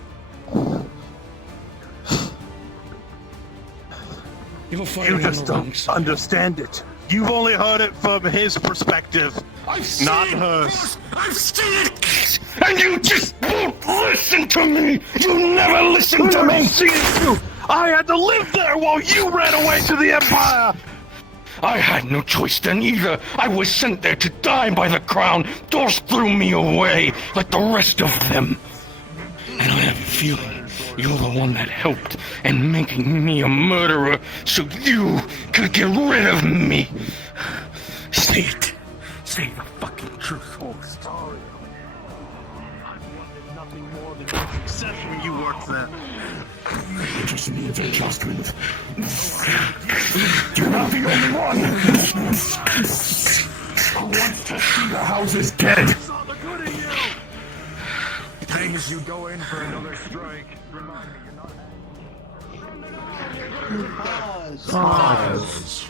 You're fighting You just on the don't understand it. You've only heard it from his perspective, not hers. I've seen it! And you just won't listen to me! You never listen to me! I had to live there while you ran away to the Empire! I had no choice then either. I was sent there to die by the crown. Doors threw me away, like the rest of them. And I have a feeling you're the one that helped in making me a murderer so you could get rid of me. Say it. Say the fucking truth. Oh, sorry. I wanted nothing more than your success when you worked there. It just means adjustment. You're not the only one who wants to see the houses dead. As you go in for another strike, remind me you're not. Pause.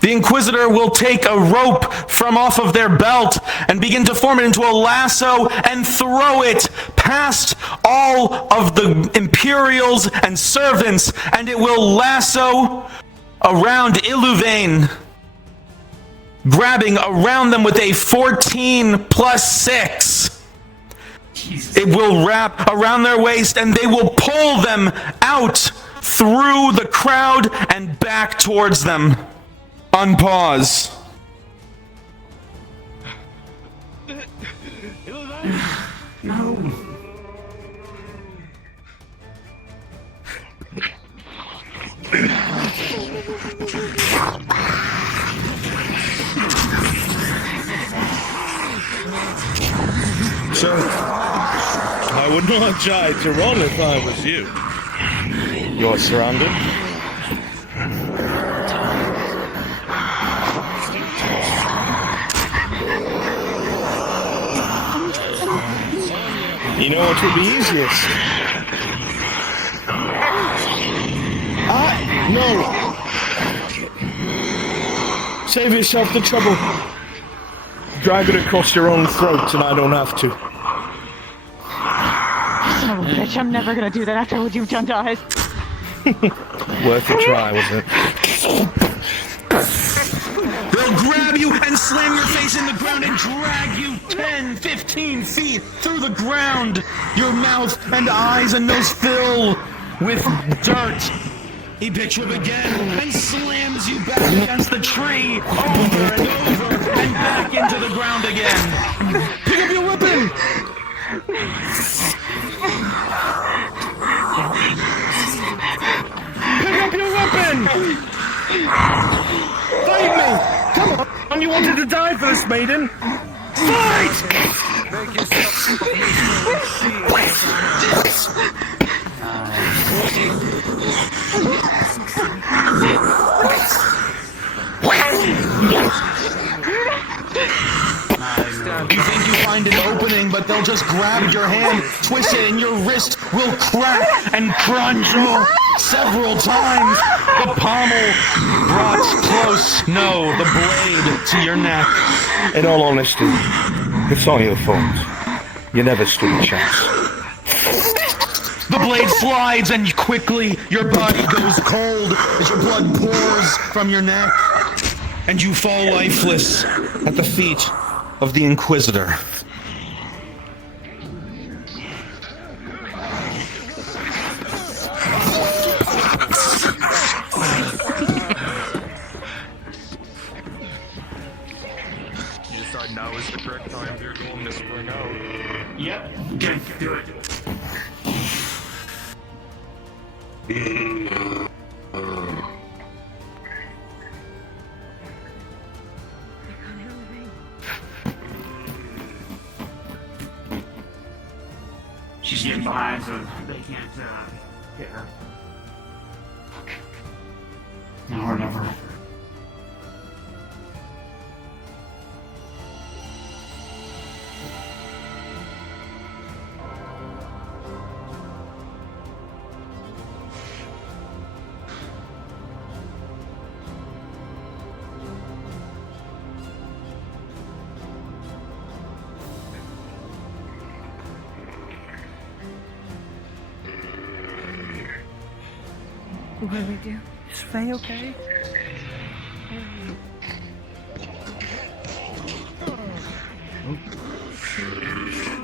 The Inquisitor will take a rope from off of their belt and begin to form it into a lasso and throw it past all of the Imperials and servants, and it will lasso around Iluvain, grabbing around them with a 14+6. It will wrap around their waist and they will pull them out through the crowd and back towards them. Unpause. No. So, I would not try to run if I was you. You're surrounded. You know what would be easiest? No! Save yourself the trouble. Drag it across your own throat and I don't have to. Son of a bitch, I'm never gonna do that after what you've done to us. Worth a try, wasn't it? They'll grab you and slam your face in the ground and drag you 10, 15 feet through the ground. Your mouth and eyes and nose fill with dirt. He picks you up again and slams you back against the tree, over and over, and back into the ground again. Pick up your weapon! Pick up your weapon! Fight me! Come on, you wanted to die first, maiden! Fight! Make yourself You think you find an opening, but they'll just grab your hand, twist it, and your wrist will crack and crunch several times. The pommel brought close, no, the blade to your neck. In all honesty, it's all your fault. You never stood a chance. The The blade slides, and quickly your body goes cold as your blood pours from your neck, and you fall lifeless at the feet of the Inquisitor. You decide now is the correct time for your golem to spring out. Yep. Okay, do it. She's getting behind, so they can't get her. Now or never. What do we do? Is Faye okay?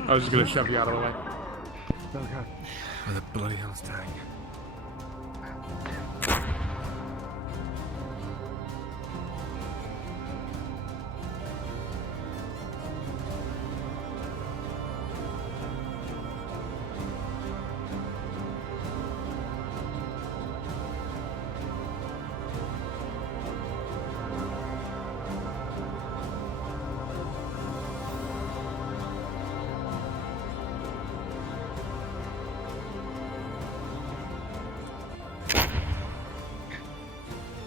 I was just gonna shove you out of the way. Okay. Where the bloody hell's Tang?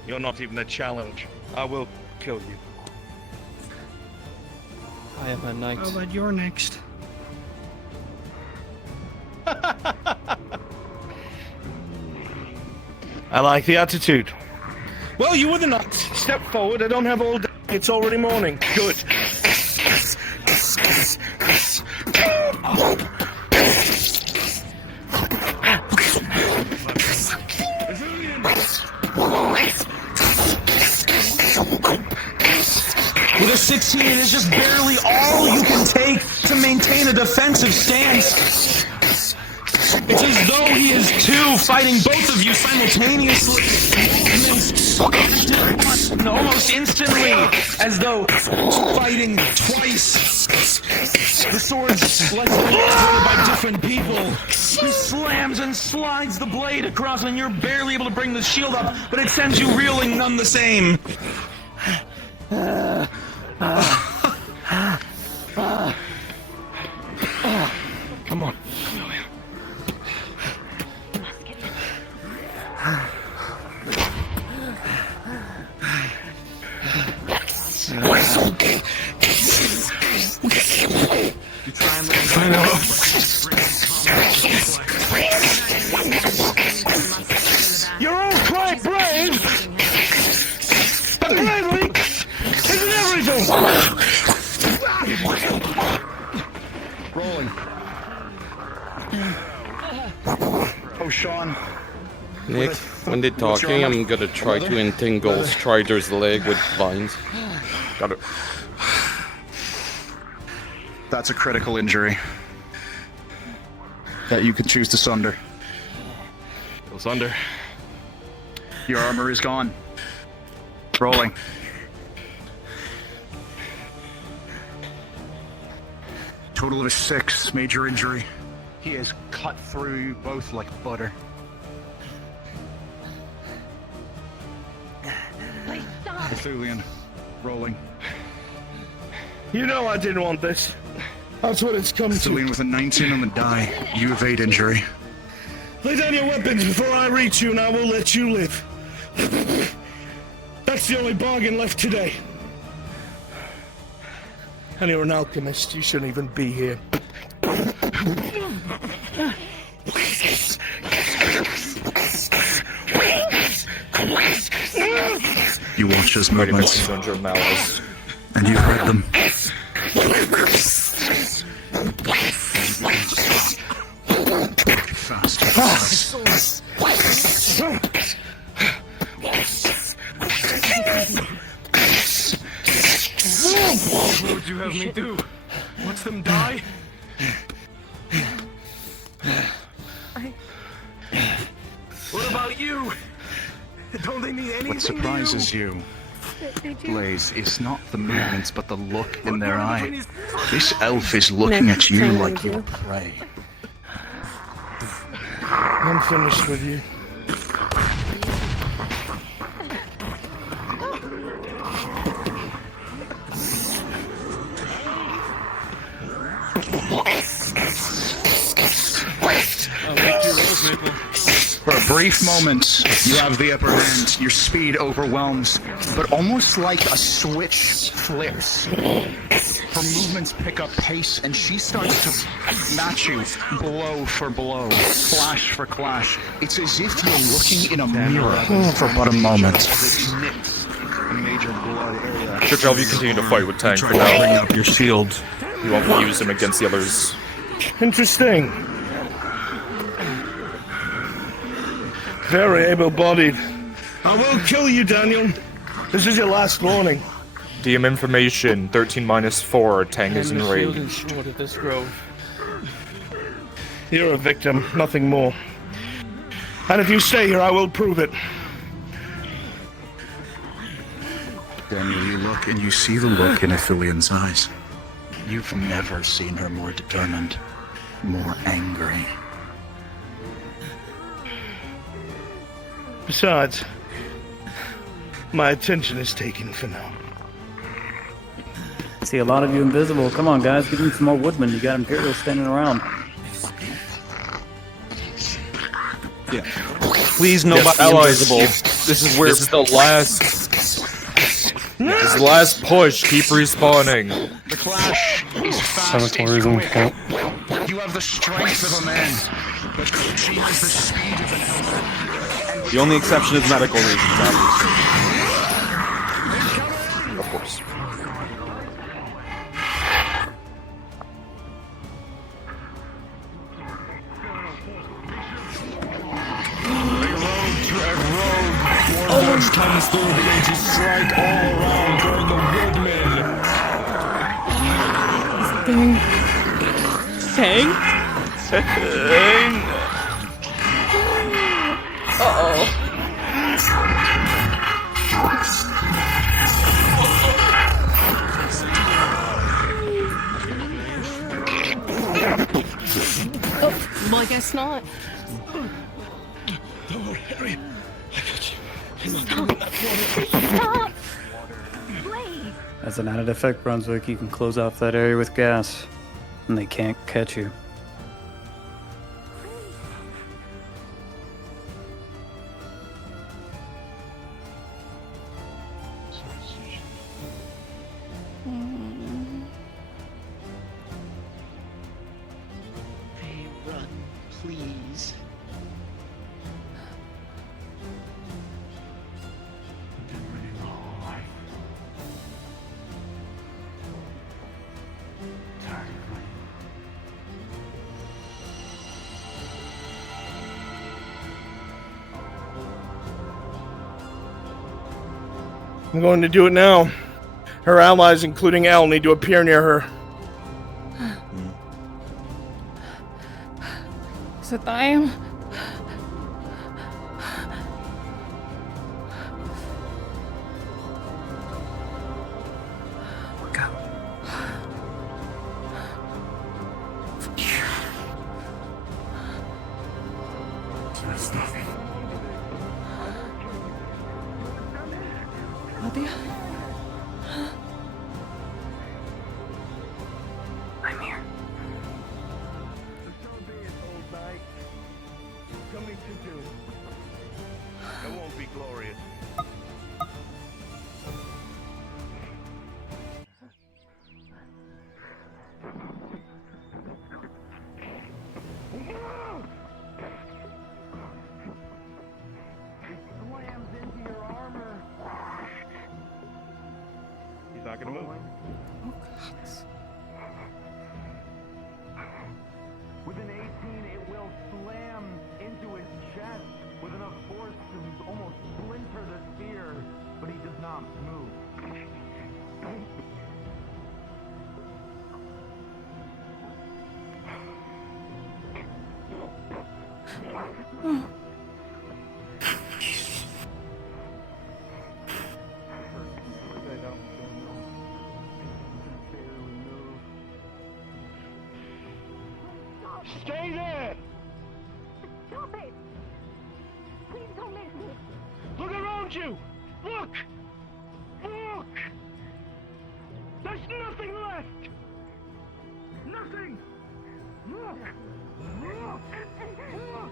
You're not even a challenge. I will kill you. I am a knight. How about you're next? I like the attitude. Well, you were the knight. Step forward. I don't have all day. It's already morning. Good. With a 16, it is just barely all you can take to maintain a defensive stance. It's as though he is two, fighting both of you simultaneously. And almost instantly, as though fighting twice. The swords like the blades by different people. He slams and slides the blade across, and you're barely able to bring the shield up, but it sends you reeling none the same. Come on. You try and let You're all quite brave, but bravery isn't everything. Rolling. Oh, Sean. Nick, when they're talking, I'm gonna try to entangle Strider's leg with vines. Got it. That's a critical injury that you can choose to sunder. Go sunder. Your armor is gone. Rolling. Total of 6, major injury. He is cut through you both like butter. Thulian, rolling. You know I didn't want this. That's what it's come to. Thulian with a 19 on the die. You evade injury. Lay down your weapons before I reach you, and I will let you live. That's the only bargain left today. And you're an alchemist. You shouldn't even be here. You watch his movements, and you read them. Fast. What would you have me do? Watch them die? What about you? Don't they mean anything What surprises you, Blaze, is not the movements but the look in their eye. This elf is looking at you like you're prey. I'm finished with you. For a brief moment, you have the upper hand. Your speed overwhelms, but almost like a switch flips. Her movements pick up pace, and she starts to match you blow for blow, clash for clash. It's as if you're looking in a mirror for but a moment. Church Elf, you continue to fight with Tank for Try to bring now. up your shield. You won't use him against the others. Interesting. Very able-bodied. I will kill you, Daniel. This is your last warning. DM information, 13-4, Tank is enraged. Short of this grove. You're a victim, nothing more. And if you stay here, I will prove it. Daniel, you look and you see the look in Aphelian's eyes. You've never seen her more determined, more angry. Besides, my attention is taken for now. See a lot of you invisible. Come on, guys, give me some more woodmen. You got Imperials standing around. Yeah. Please, no allies. This is where. This is the last. This is the last push. Keep respawning. The clash is fast. You have the strength of a man, but she has the speed of an elf. The only exception is medical reasons, obviously. Of course. Warlords comes through beginning to strike all around toward the woodmen. Dang. Uh-oh. Oh, well, I guess not. Don't worry, Harry. I got you. Stop! Please! As an added effect, Brunswick, you can close off that area with gas, and they can't catch you. Run, please. I'm going to do it now. Her allies, including Elle, need to appear near her. Is it time? Nadia? I'm here. Coming to do. It won't be glorious. Slams into your armor. He's not gonna move. With an 18, it will slam into force to almost splinter the sphere, but he does not move. Stay there! Stop it! Please don't make me. Look around you! Look! Look! There's nothing left! Nothing! Look! Look! Look!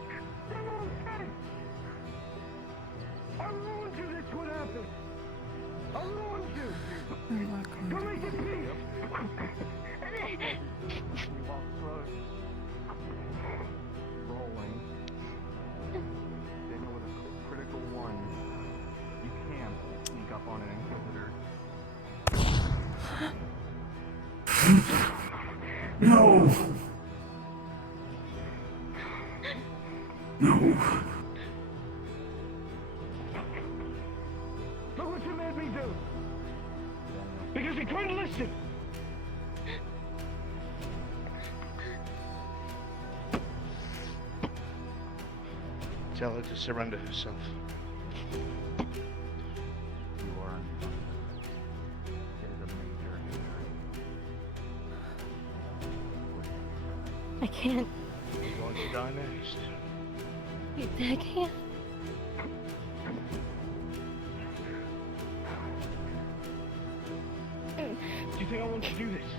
I warned you this would happen! I warned you! Come make it Rolling. Then with a critical one, you can sneak up on an Inquisitor. No! No! Look what you made me do! Because you couldn't listen! Tell her to surrender herself. You are unfun. It is a major injury. I can't. You're going to die next. I can't. Do you think I want to do this?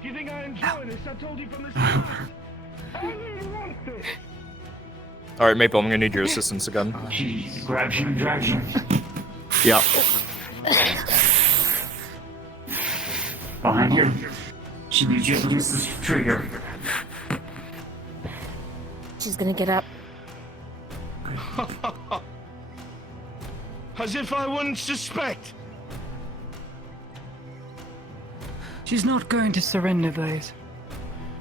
Do you think I enjoy this? I told you from the start! I didn't want this! Alright, Maple, I'm gonna need your assistance again. She grabs you and drags you. Yeah. Behind you. She needs you to use this trigger. She's gonna get up. As if I wouldn't suspect! She's not going to surrender, Blaze.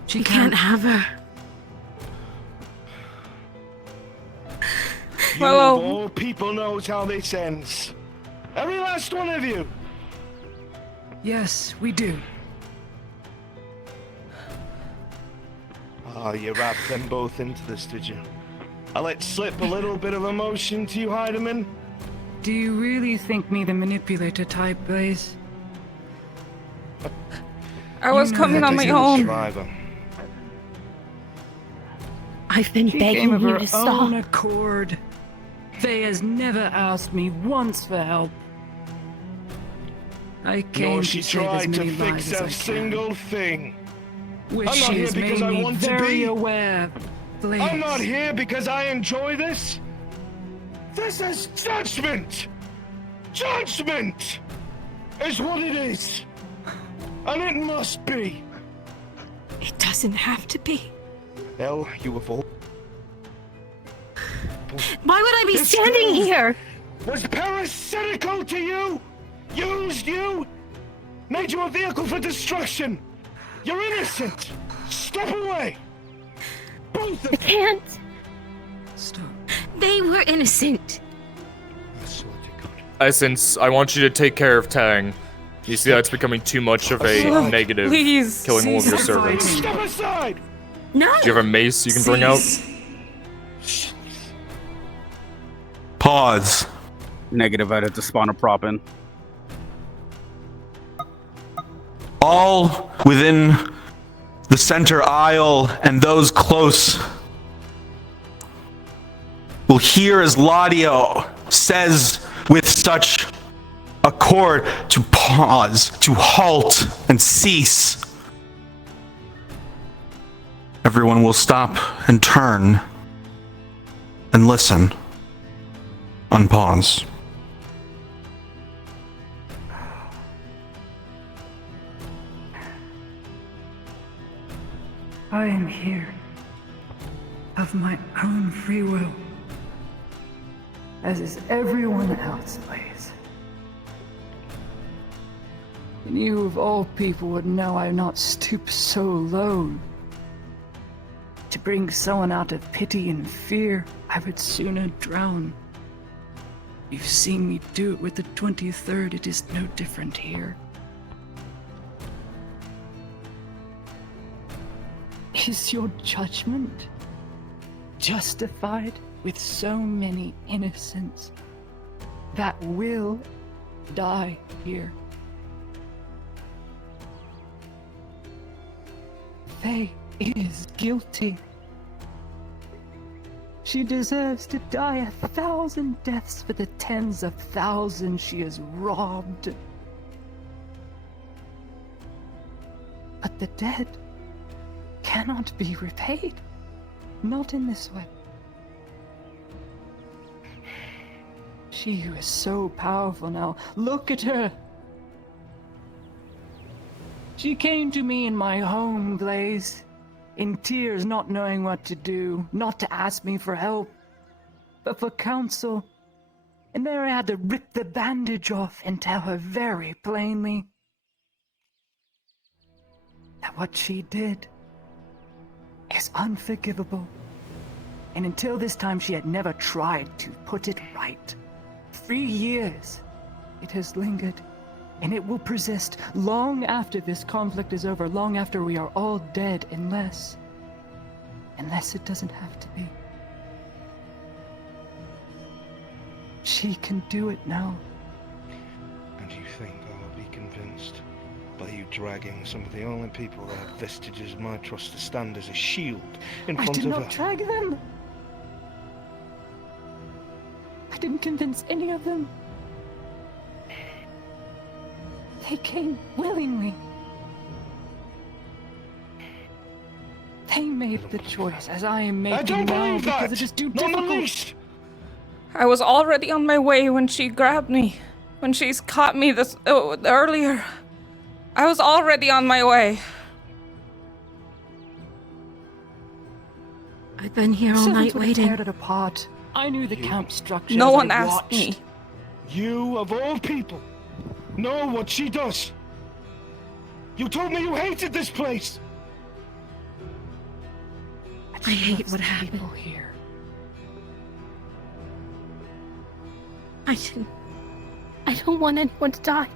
She You can't have her. You of all people knows how this ends. Every last one of you! Yes, we do. Ah, you wrapped them both into this, did you? I let slip a little bit of emotion to you, Heidemann. Do you really think me the manipulator type, Blaze? I was coming on my own. Survivor. I've been She begging came of you her to stop. own accord. Faye has never asked me once for help. I came Nor to she save as tried to many fix lives as I a can. single thing. Which I'm not she here has because made I me want to very be. aware, Blaze. I'm not here because I enjoy this. This is judgment! Judgment! Is what it is. And it must be. It doesn't have to be. Hell, you have all. Why would I be standing here? Was parasitical to you? Used you? Made you a vehicle for destruction? You're innocent! Step away! Both of I can't. Stop. They were innocent. Essence, I want you to take care of Tang. You see that's becoming too much of a negative, Please, killing all of your servants. Step aside! No! Do you have a mace you can bring out? Pause. Negative, I'd have to spawn a prop in. All within the center aisle and those close will hear as Ladio says with such accord to pause, to halt and cease. Everyone will stop and turn and listen. Unpause. I am here of my own free will, as is everyone else, Blaze. And you of all people would know I've not stooped so low. To bring someone out of pity and fear, I would sooner drown You've seen me do it with the 23rd. It is no different here. Is your judgment justified with so many innocents that will die here? Faye is guilty. She deserves to die 1,000 deaths for the tens of thousands she has robbed. But the dead cannot be repaid. Not in this way. She who is so powerful now, look at her. She came to me in my home, Blaze, in tears, not knowing what to do, not to ask me for help, but for counsel. And there I had to rip the bandage off and tell her very plainly that what she did is unforgivable. And until this time, she had never tried to put it right. 3 years it has lingered, and it will persist long after this conflict is over, long after we are all dead, unless it doesn't have to be. She can do it now. And you think I'll be convinced by you dragging some of the only people that have vestiges of my trust to stand as a shield in front of her? I did not drag them. I didn't convince any of them. They came willingly. They made the choice, as I am making now, because it is too difficult. I was already on my way when she grabbed me. When she's caught me this earlier. I was already on my way. I've been here all night waiting. Tear it apart. I knew the camp structure. No one asked me. You, of all people, know what she does. You told me you hated this place. I hate what happened here. I don't want anyone to die.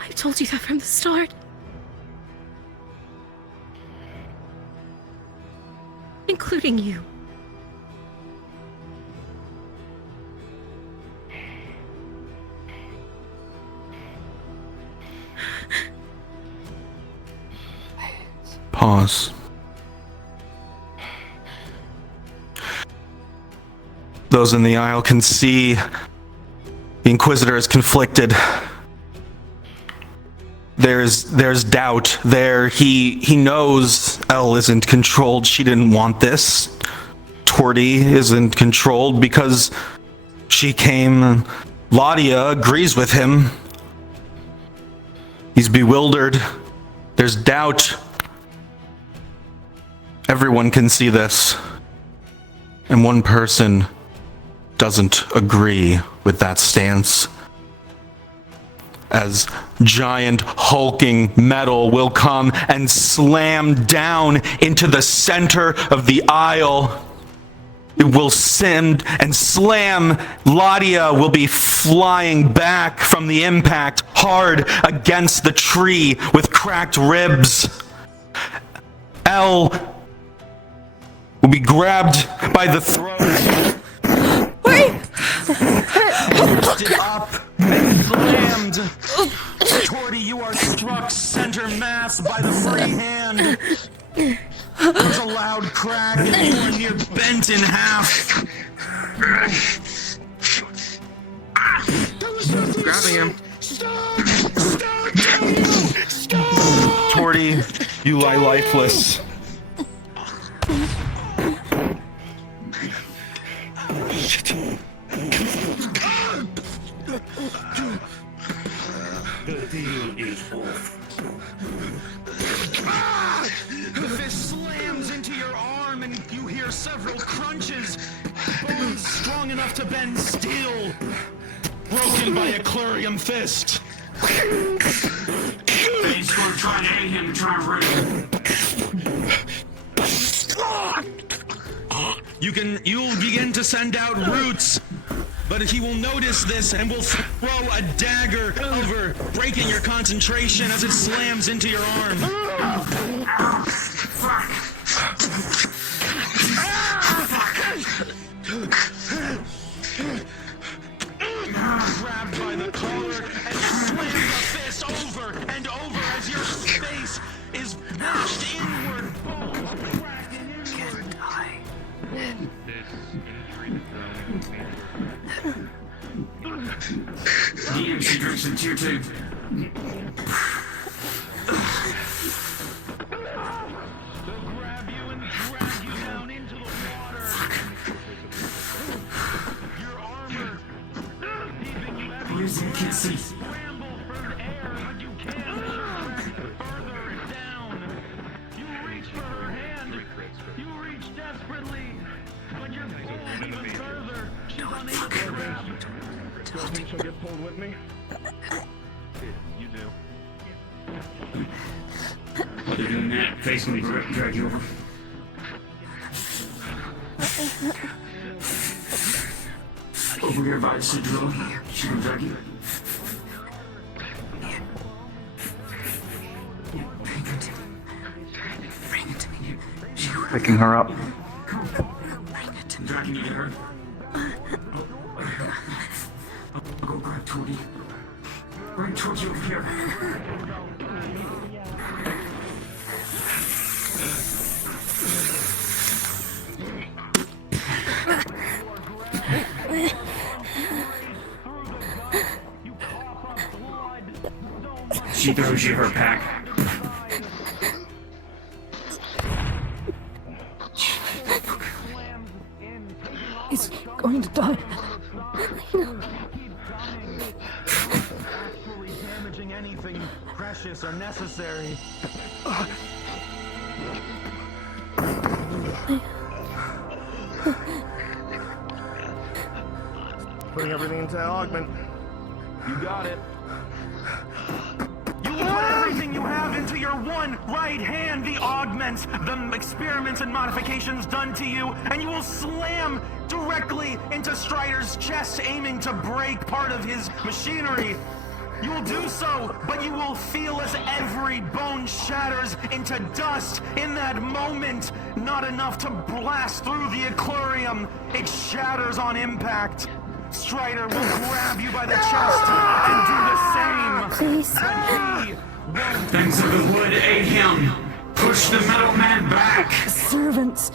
I told you that from the start. Including you. Pause. Those in the aisle can see the Inquisitor is conflicted. There's doubt there. He knows Elle isn't controlled. She didn't want this. Tortie isn't controlled because she came. Ladia agrees with him. He's bewildered. There's doubt. Everyone can see this. And one person doesn't agree with that stance. As giant hulking metal will come and slam down into the center of the aisle. It will send and slam. Ladia will be flying back from the impact, hard against the tree with cracked ribs. Elle will be grabbed by the throat. Wait! Lifted up and slammed. Tortie, you are struck center mass by the free hand. There's a loud crack and you are near bent in half. Grabbing him. Tortie, you lie lifeless. The deal is off. The fist slams into your arm and you hear several crunches. Bones strong enough to bend steel. Broken by a Clurium fist. Thanks for trying to hit him, Trevor. You'll begin to send out roots but he will notice this and will throw a dagger over, breaking your concentration as it slams into your arm. Grabbed by the collar and slams the fist over and over as your face is mashed inward, bones cracking inward. She drinks some tier 2. Where's the kid see? She'll get pulled with me. You do. While they're doing that, Face will drag you over. Over here by the citadel. She can drag you. Picking her up. Dragging you to her. I'll go grab Tortie. Bring Tortie over here. She throws you her pack. He's going to die. Actually damaging anything precious or necessary. Putting everything into that augment. You got it. You will put everything you have into your one right hand, the augments, the experiments and modifications done to you, and you will slam directly into Strider's chest, aiming to break part of his machinery. You will do so, but you will feel as every bone shatters into dust in that moment. Not enough to blast through the aquarium. It shatters on impact. Strider will grab you by the chest and do the same. Please. Thanks to the wood ate him. Push the metal man back. Servants,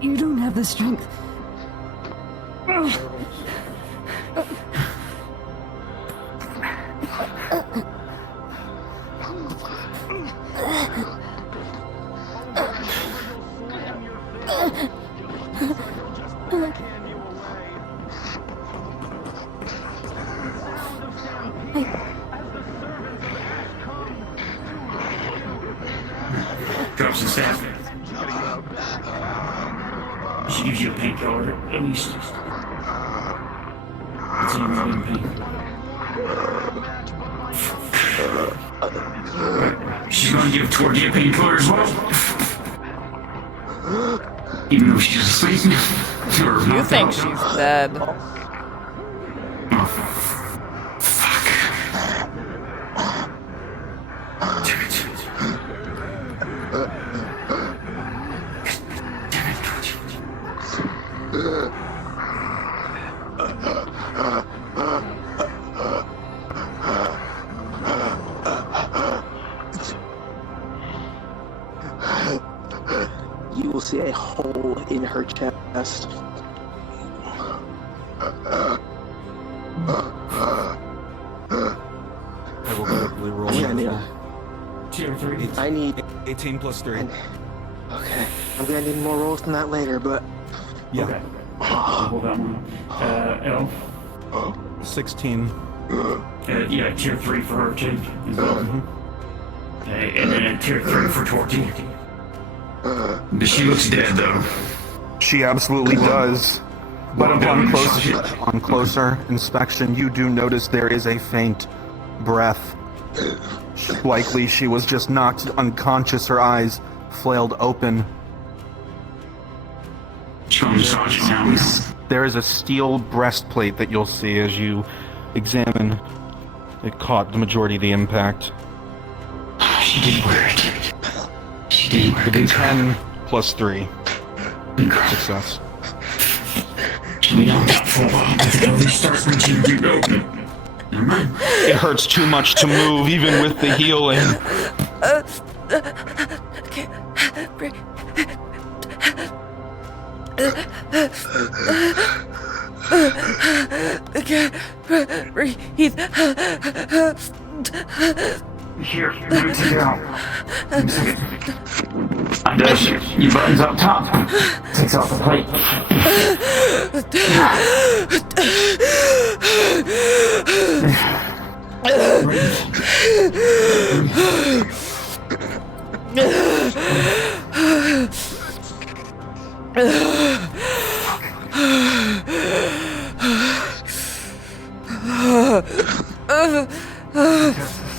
you don't have the strength. Drop some staff. She gives you a painkiller, at least. It's in your pain. She's gonna give Tortie a painkiller as well. Even though she's asleep. You think she's dead? You will see a hole in her chest. I will quickly roll. I need 18 plus 3. Okay, I'm gonna need more rolls than that later, but Yeah. Okay. Hold on. L. 16. Yeah, tier 3 for her too. As well. And then a tier 3 for Tortie. But she looks dead though. She absolutely does. But upon closer inspection, you do notice there is a faint breath. Likely she was just knocked unconscious, her eyes flailed open. There is a steel breastplate that you'll see as you examine. It caught the majority of the impact. She did wear it. She did wear it. 10 plus 3. Success. We don't got for a while before we start reaching rebuilding. It hurts too much to move, even with the healing. Okay. Breathe. Okay. Breathe. Here, ready to go. Undoes your buttons up top. Takes off the plate.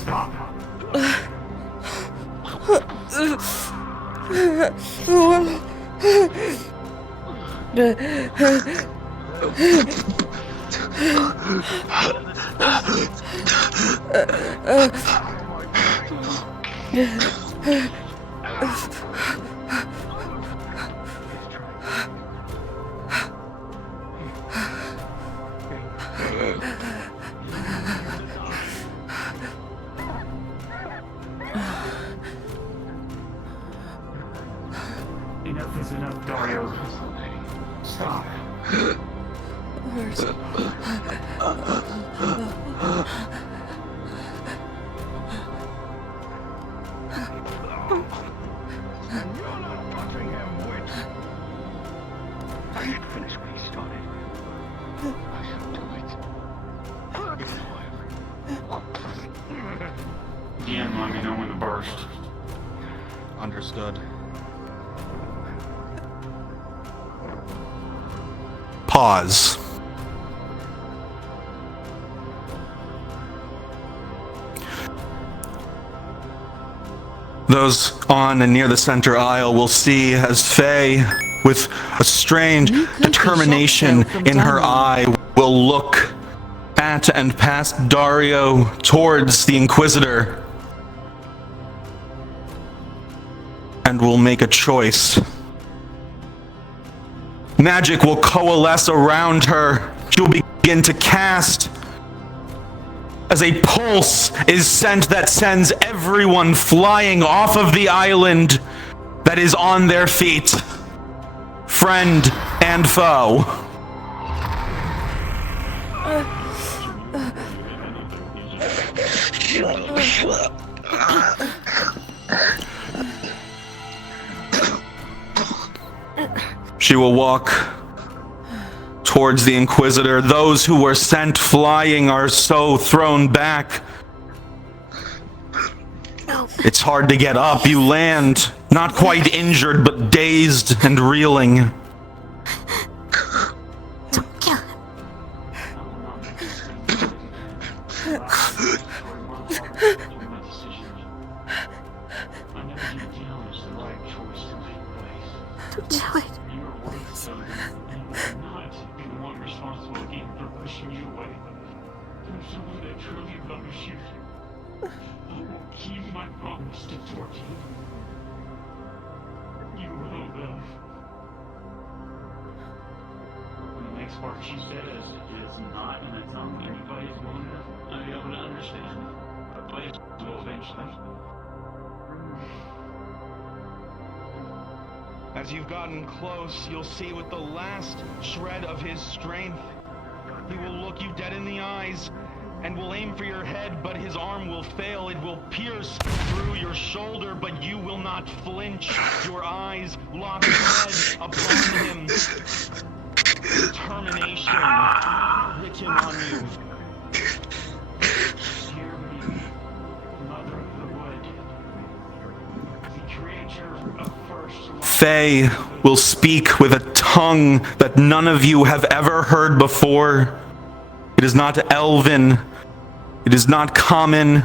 Stop. Enough is enough, Dario. Stop. Finish what he started. I should do it. DM, let me know when to burst. Understood. Pause. Those on and near the center aisle will see as Faye, with a strange determination in her eye, will look at and past Dario towards the Inquisitor and will make a choice. Magic will coalesce around her. She will begin to cast as a pulse is sent that sends everyone flying off of the island that is on their feet, friend and foe. She will walk towards the Inquisitor. Those who were sent flying are so thrown back. It's hard to get up. You land, not quite injured, but dazed and reeling. Don't kill him. Don't do it. Keep my promise to Tortie. You will live. The next part she said is not in a tongue anybody's going to be able to understand. But Blaze will eventually. As you've gotten close, you'll see with the last shred of his strength, he will look you dead in the eyes and will aim for your head, but his arm will fail. It will pierce through your shoulder, but you will not flinch. Your eyes lock red upon him. Determination written on you. Hear me, Mother of the Wood. The creator of first life. Faye will speak with a tongue that none of you have ever heard before. It is not Elven. It is not common,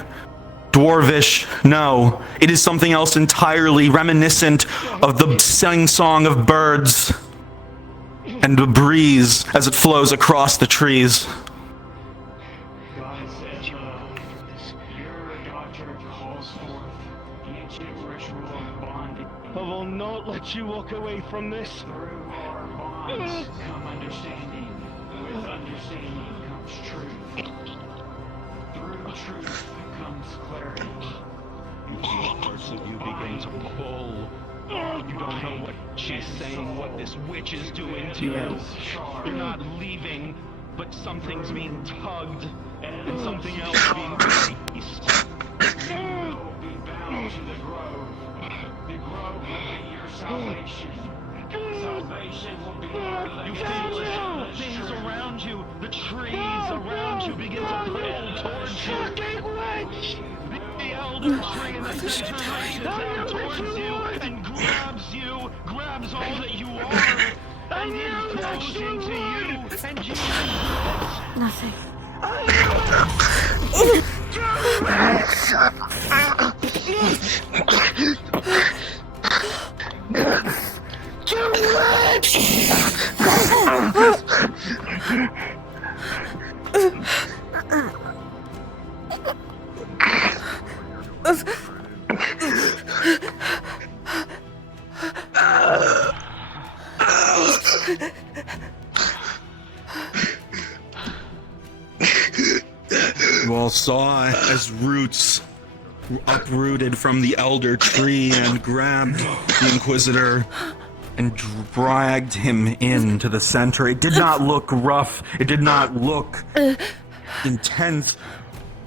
dwarvish. No, it is something else entirely, reminiscent of the sing-song of birds. and a breeze as it flows across the trees. God says, your doctor calls forth the ancient ritual of bonding. I will not let you walk away from this. Through our bonds come understanding. With understanding comes truth. Through truth comes clarity. You feel parts of you begin to pull. You don't know what she's saying, what this witch is doing to you. You're not leaving, but something's being tugged, and something else being released. You will be bound to the grove. The grove will be your salvation. Salvation will be your religion. You feel it. The things around you, the trees around you begin to pull towards you. The elder tree in the center reaches down towards you and grabs all that you are, and it flows into you, and you Nothing. You all saw as roots uprooted from the elder tree and grabbed the Inquisitor and dragged him into the center. It did not look rough. It did not look intense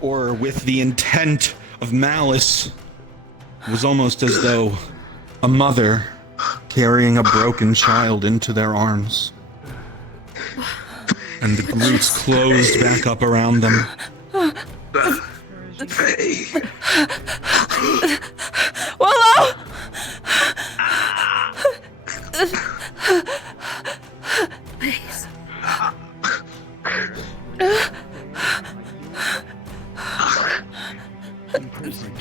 or with the intent of malice. It was almost as though a mother carrying a broken child into their arms. And the roots closed back up around them. Willow! Please. Imprisoned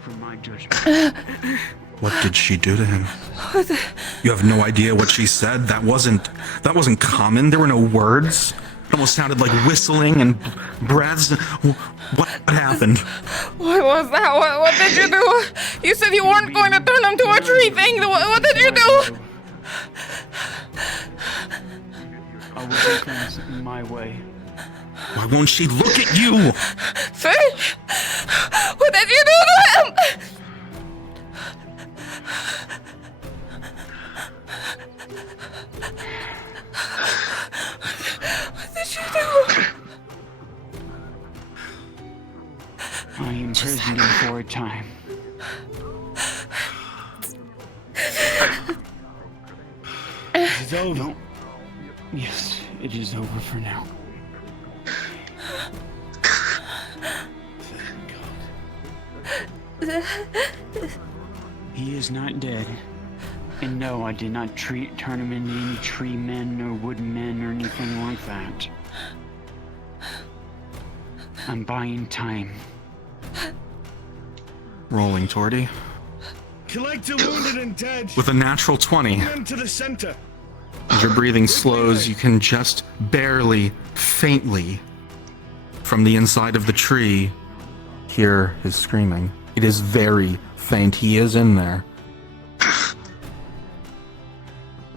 for my judgment. What did she do to him? You have no idea what she said? That wasn't common. There were no words. It almost sounded like whistling and breaths. What happened? What was that? What did you do? You said you weren't going to turn him to a tree thing. What did you do? I will do things my way. Why won't she look at you? Fish? What did you do to him? What did you do? I imprisoned him for a time. It's over. No. Yes, it is over for now. He is not dead. And no, I did not turn him into any tree men or wood men or anything like that. I'm buying time. Rolling, Tortie. Collect the wounded and dead. With a natural 20. Bring them to the center. As your breathing slows, you can just barely, faintly, from the inside of the tree, hear his screaming. It is very faint. He is in there.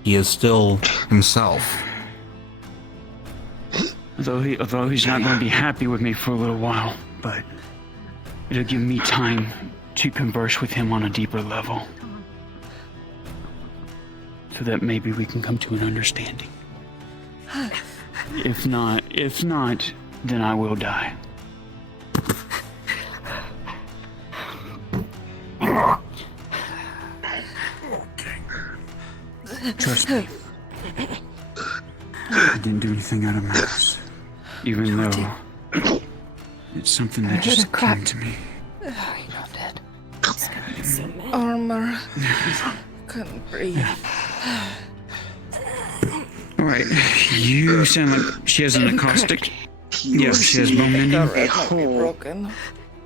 He is still himself. Although he's not going to be happy with me for a little while, but it'll give me time to converse with him on a deeper level. So that maybe we can come to an understanding. If not, then I will die. Trust me. I didn't do anything out of malice. Even though it's something that just came to me. You're not dead. Armor. Couldn't breathe. Alright, you sound like she has an acoustic. Yeah, she has momentum. A hole.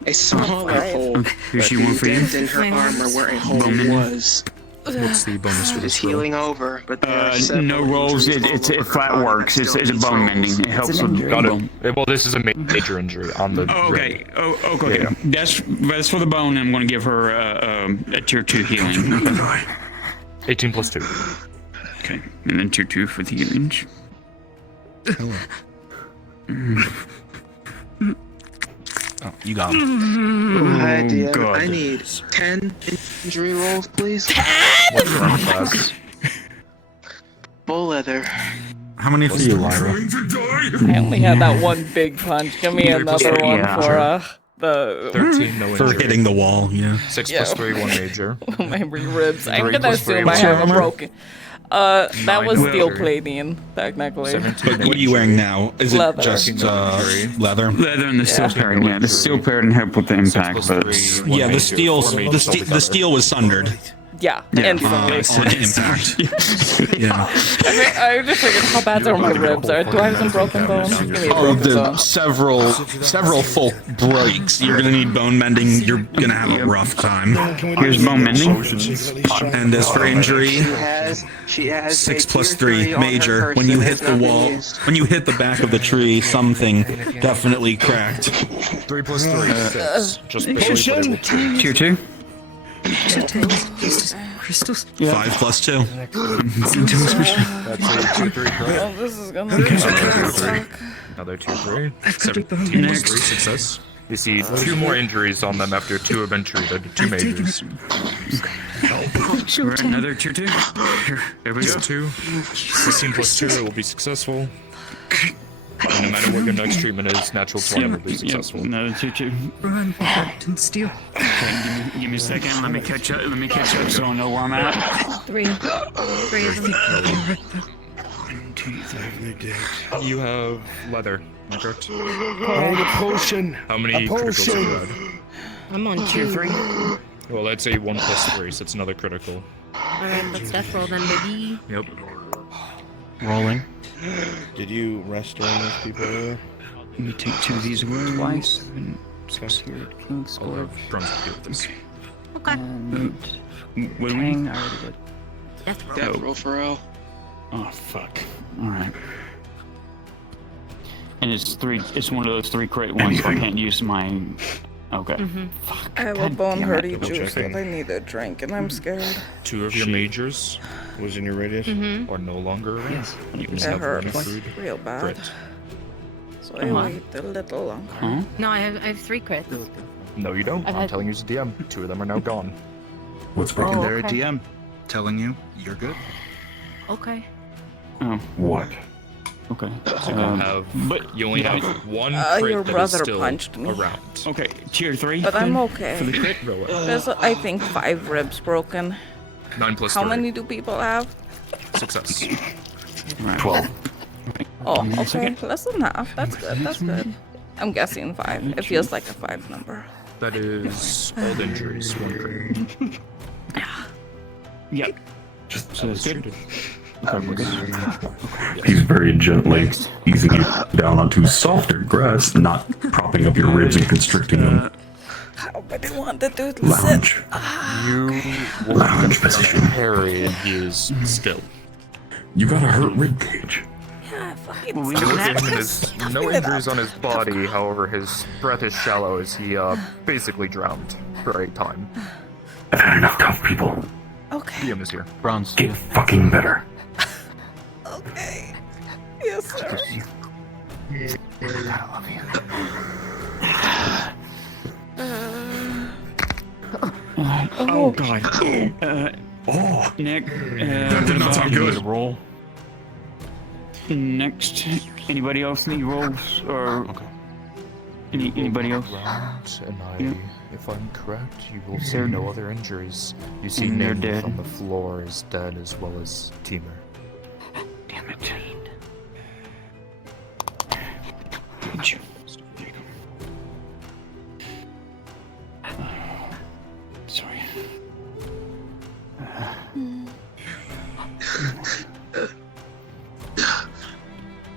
A smaller hole. Here's she one for you. In her armor where a hole was. What's the bonus for It is this roll? healing over, but there are several No rolls. injuries It flat works. It's a bone mending. It helps with Got bone. it. Well, this is a major injury on the. Oh, okay. ring. Okay. Yeah. That's for the bone. I'm going to give her a tier 2 healing. 18 plus 2. Okay, and then tier 2 for the healings. Hello. Oh, you got him. Hi, DM. God. I need 10 injury rolls, please. What's your armor class? Full leather. How many for you, Lyra? I only had that one big punch. Give me another one for the 13, no For injury. hitting the wall, yeah. 6 plus 3, 1 major. my ribs. I'm 3 gonna plus 3, assume I what's have your a armor? broken. That 9 was no steel injury. plating, technically. 17 But what are you wearing now? Is it Leather. just leather? Leather and the steel Yeah. parent. Yeah, the steel parent help with the impact, but Yeah, the steel was sundered. Yeah, instantly. On impact. Yeah. I just figured how bad are my ribs? Do I have some broken bones? Give me a Oh, broken bone. several full breaks. You're gonna need bone mending. You're gonna have a rough time. here's bone mending. And as for injury, She has 6 a plus tier 3 3 on her major. person When you that hit has the not been wall, used. when you hit the back of the tree, something definitely cracked. 3 plus 3, 6. Just Potion! Tier 2. Crystals. 5 plus 2. That's a 2, 3, correct? Oh, this is gonna be suck. Another 2, 3. 17 plus 3, success. You see 2 more injuries on them after 2 have been treated. 2 majors. We're at another tier 2. Here, there we go. 2. 16 plus 2, it will be successful. And no matter what your next treatment is, natural 20 will be successful. Another tier 2. Run, Captain Steel. Okay, give me a second. Let me catch up. So I know where I'm at. 3. 3 of them. 1, 2, 3. You have leather, am I correct? Oh, the potion. How many criticals have you had? I'm on tier 3. Well, that's a 1 plus 3, so it's another critical. Alright, let's death roll then, baby. Yep. Rolling. Did you rest during those people earlier? Let me take 2 of these wounds. Twice. And Secured King Score. Drums to deal with this. Okay. And what do we Tang, I already did. Death roll. Death roll for L. Oh fuck. Alright. And it's 3. It's one of those 3 crit ones, so I can't use my. Okay. Fuck. I have a God bone damn it. hurty juice that I need a drink, and I'm scared. 2 of your majors Was in your radius? are no longer around. Yes. You can It have one hurts food. real bad. Crit. So I wait a little longer. Huh? No, I have 3 crits. No, you don't. I've I'm had- telling you as a DM. 2 of them are now gone. What's working Oh, there at okay. DM? Telling you you're good. Okay. Oh. What? Okay. So you only have 1 crit Your that is brother still punched me. around. Okay. Tier 3. But I'm then, okay. For the crit. Roll it. There's, I think, 5 ribs broken. 9 plus How 3. many do people have? Success. Right. 12. Oh, okay. Less than half. That's good. That's good. I'm guessing 5. It feels like a 5 number. That is all the injuries. 1 crit. Yep. So that's good. Okay, we're good. He's very gently easing you down onto softer grass, not propping up your ribs and constricting them. How would they want to do this? Lounge. You will Lounge position. parry and he is still. You got a hurt rib cage. Yeah, fucking No injuries on his body, however, his breath is shallow as he basically drowned for a time. I've had enough tough people. Okay. DM is here. Bronze. Get fucking better. Okay. Yes, sir. Oh god. Nick. That did not sound good. Roll. Next. Anybody else need rolls or? Okay. Anybody else? Round, and Yeah. if I'm correct, you will see no other injuries. You see And they're Nathan dead. on the floor is dead, as well as Teamer. Damn it. Good job. There you go. Sorry.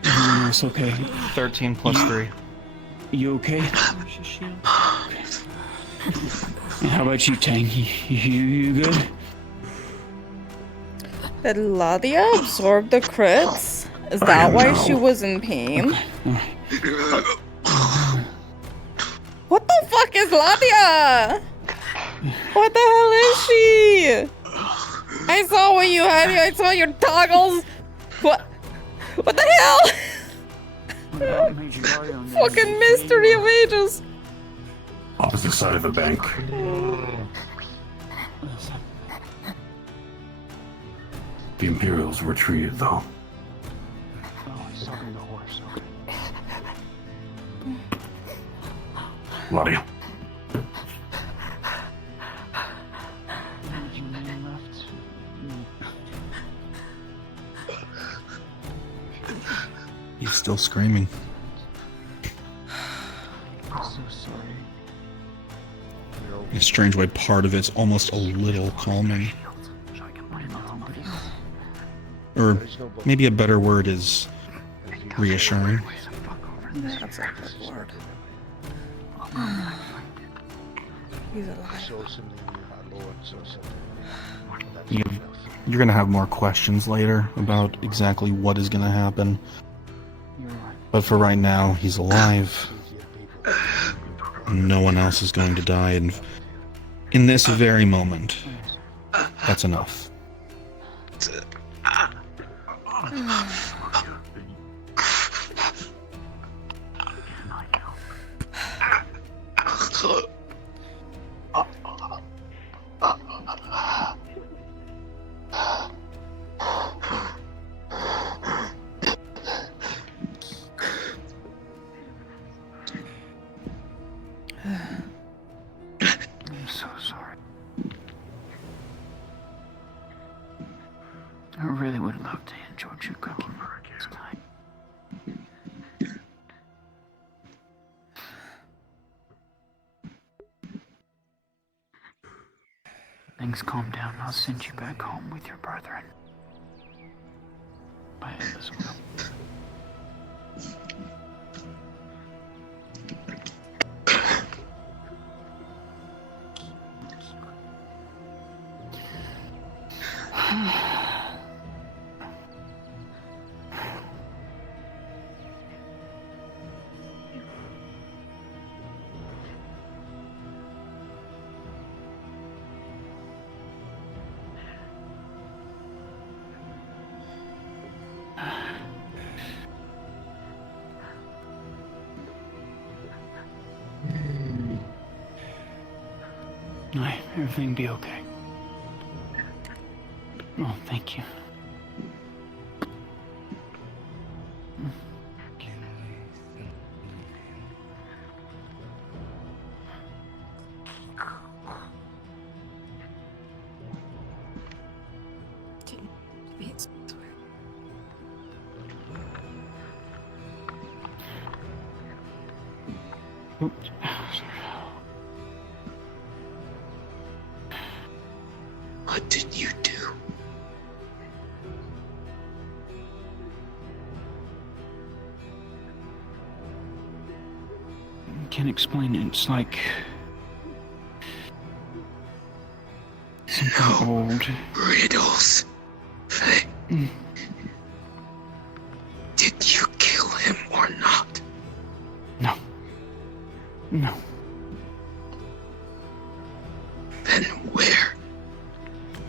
Everyone else okay? 13 plus 3. You okay? And how about you, Tang? You good? Did Ladia absorb the crits? Is that why she was in pain? What the fuck is Ladia? What the hell is she? I saw what you had here. I saw your toggles. What the hell? Fucking mystery of ages. Opposite side of the bank. The Imperials retreated, though. Ladia. He's still screaming. I'm so sorry. In a strange way, part of it's almost a little calming. Or maybe a better word is reassuring. That's a good word. He's alive. You're gonna have more questions later about exactly what is gonna happen. But for right now, he's alive. No one else is going to die, and in this very moment, that's enough. I'm so sorry. I really would love to enjoy your cooking this time. Things calm down, I'll send you back home with your brethren. I am as well. Everything be okay. Oh, thank you. What did you do? Can't explain it. It's like something old. Riddles. Faye. Did you kill him or not? No. No. Then where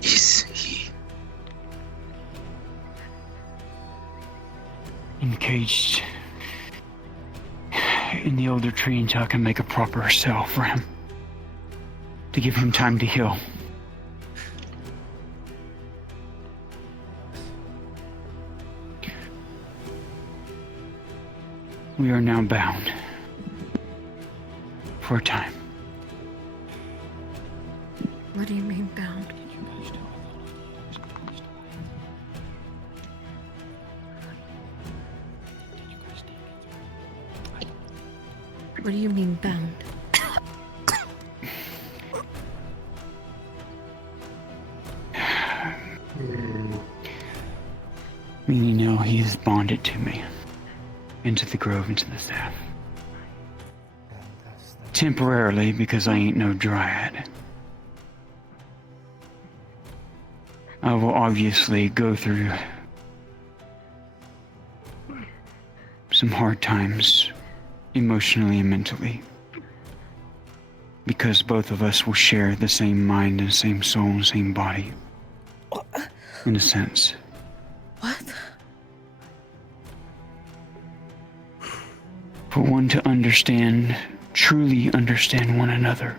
is he? Encaged in the elder tree until I can make a proper cell for him. To give him time to heal. We are now bound. For a time. What do you mean bound? What do you mean bound? Meaning now he is bonded to me. Into the grove, into the staff. Temporarily, because I ain't no dryad. I will obviously go through some hard times, emotionally and mentally, because both of us will share the same mind and same soul and same body, in a sense. What? For one to understand, truly understand one another,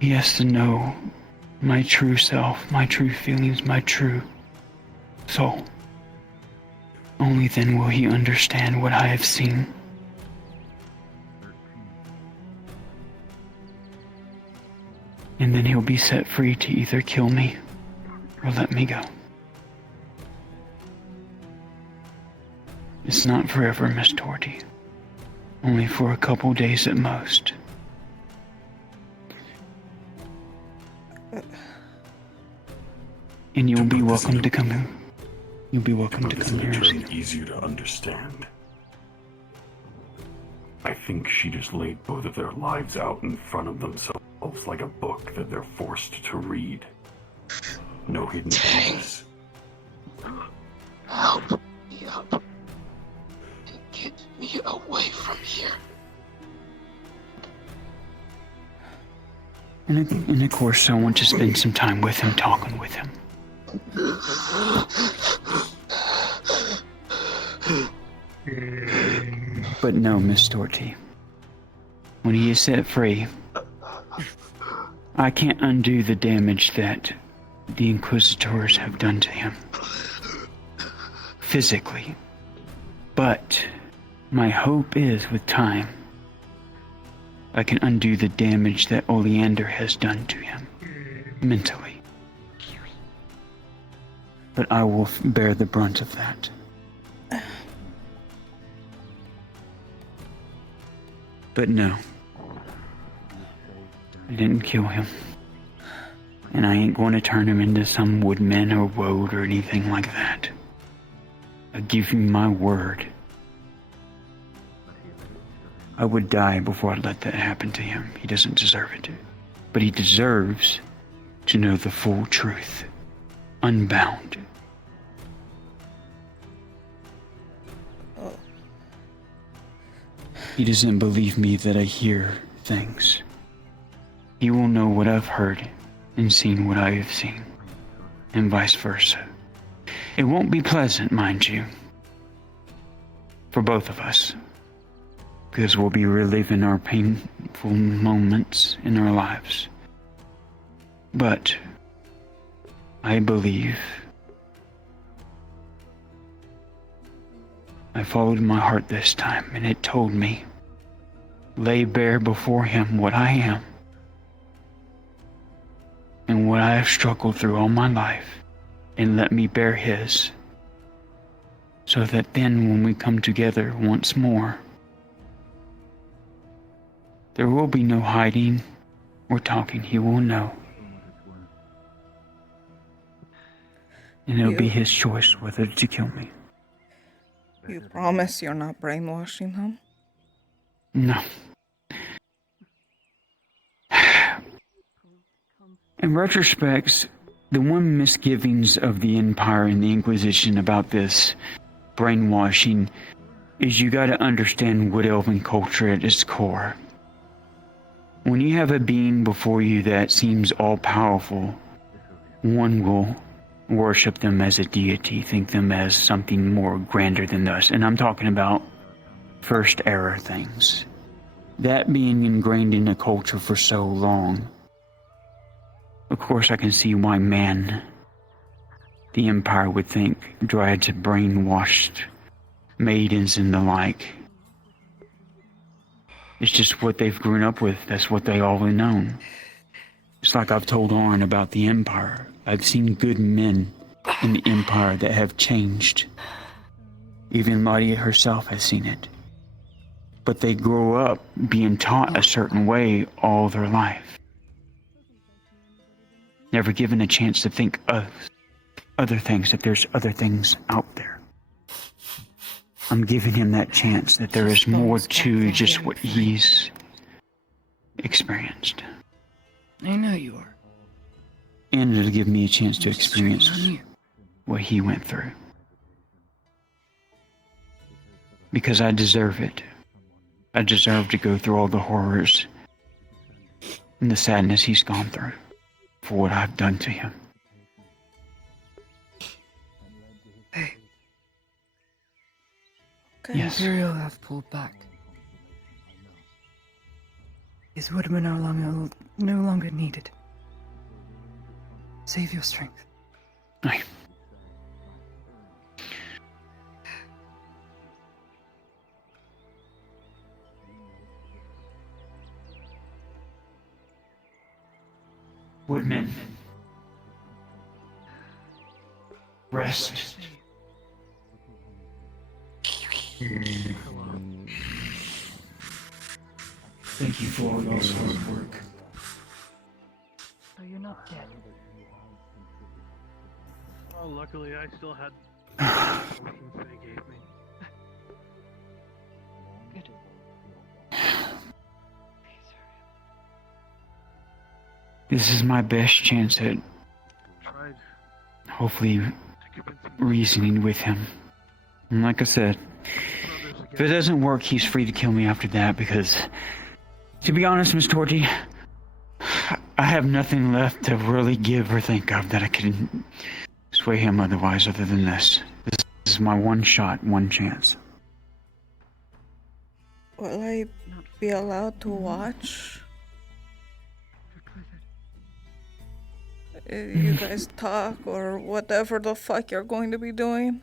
he has to know my true self, my true feelings, my true soul. Only then will he understand what I have seen. And then he'll be set free to either kill me or let me go. It's not forever, Miss Tortie. Only for a couple days at most. And you'll be welcome to come in. You'll be welcome to come here and see them. Easier to understand. I think she just laid both of their lives out in front of themselves like a book that they're forced to read. No hidden things. Help me up. And get me away from here. And of course, I want to spend some time with him, talking with him. But no, Miss Tortie. When he is set free, I can't undo the damage that the Inquisitors have done to him. Physically. But my hope is, with time, I can undo the damage that Oleander has done to him. Mentally. But I will bear the brunt of that. But no. I didn't kill him. And I ain't going to turn him into some woodman or woad or anything like that. I give you my word. I would die before I'd let that happen to him. He doesn't deserve it. But he deserves to know the full truth. Unbound. He doesn't believe me that I hear things. He will know what I've heard and seen what I have seen, and vice versa. It won't be pleasant, mind you, for both of us, because we'll be reliving our painful moments in our lives. But I believe I followed my heart this time, and it told me, lay bare before him what I am and what I have struggled through all my life, and let me bear his, so that then when we come together once more, there will be no hiding or talking. He will know. And it'll be his choice whether to kill me. You promise you're not brainwashing him? No. In retrospect, the one misgivings of the Empire and the Inquisition about this brainwashing is you gotta understand Wood Elven culture at its core. When you have a being before you that seems all-powerful, one will worship them as a deity, think them as something more grander than us. And I'm talking about first era things. That being ingrained in the culture for so long, of course I can see why man, the Empire, would think Dryads had brainwashed maidens and the like. It's just what they've grown up with. That's what they always known. It's like I've told Arn about the Empire. I've seen good men in the Empire that have changed. Even Lydia herself has seen it. But they grow up being taught a certain way all their life. Never given a chance to think of other things, that there's other things out there. I'm giving him that chance, that there is more to just what he's experienced. I know you are. And it'll give me a chance to experience what he went through. Because I deserve it. I deserve to go through all the horrors and the sadness he's gone through for what I've done to him. Yes. Imperial have pulled back. His woodmen are no longer needed. Save your strength. Aye. Woodmen. Rest. Thank you for all your hard work. So you're not dead. Oh, luckily I still had potions they gave me. Good. This is my best chance at Tried. hopefully reasoning with him. And like I said, if it doesn't work, he's free to kill me after that because, to be honest, Miss Tortie, I have nothing left to really give or think of that I can sway him otherwise other than this. This is my one shot, one chance. Will I be allowed to watch? You guys talk or whatever the fuck you're going to be doing?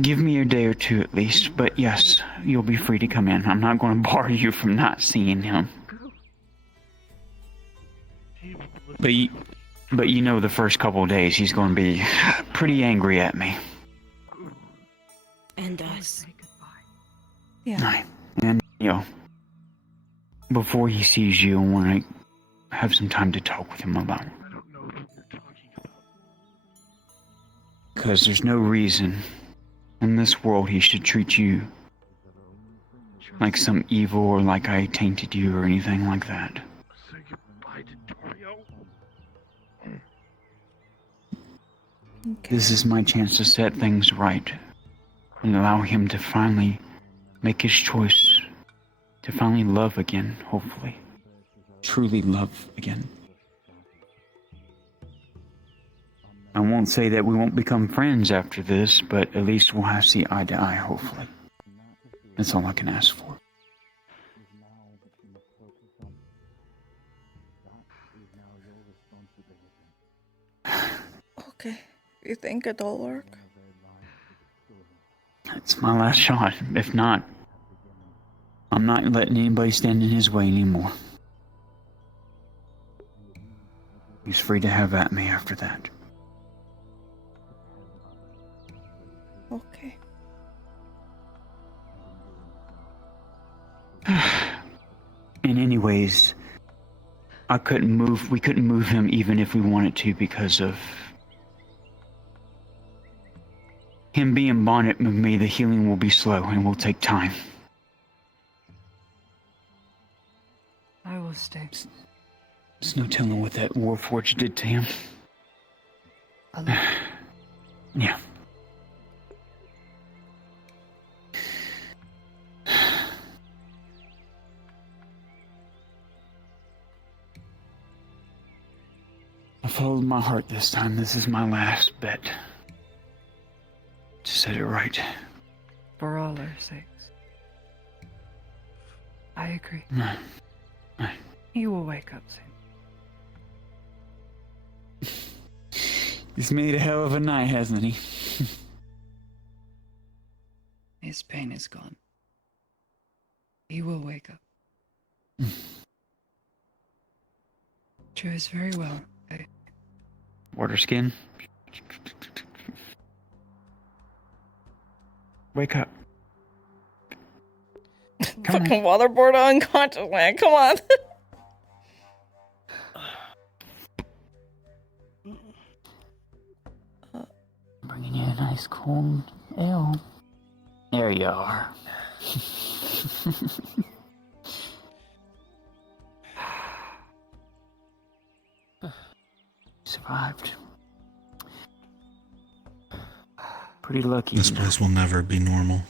Give me a day or two at least, but yes, you'll be free to come in. I'm not going to bar you from not seeing him. But you know the first couple of days he's going to be pretty angry at me. And us. Yeah. And, before he sees you, I want to have some time to talk with him alone. Because there's no reason in this world he should treat you like some evil or like I tainted you or anything like that. This is my chance to set things right and allow him to finally make his choice, to finally love again, hopefully. Truly love again. I won't say that we won't become friends after this, but at least we'll have to see eye to eye, hopefully. That's all I can ask for. Okay. You think it'll work? It's my last shot. If not, I'm not letting anybody stand in his way anymore. He's free to have at me after that. Okay. And anyways, we couldn't move him even if we wanted to because of him being bonded with me. The healing will be slow and will take time. I will stay. There's no telling what that Warforged did to him. Yeah. I followed my heart this time. This is my last bet. To set it right. For all our sakes. I agree. He will wake up soon. He's made a hell of a night, hasn't he? His pain is gone. He will wake up. Choose very well. Water skin. Wake up. Fucking waterboard unconscious, man. Come on. Bringing you a nice cold ale. There you are. survived. Pretty lucky. This place will never be normal.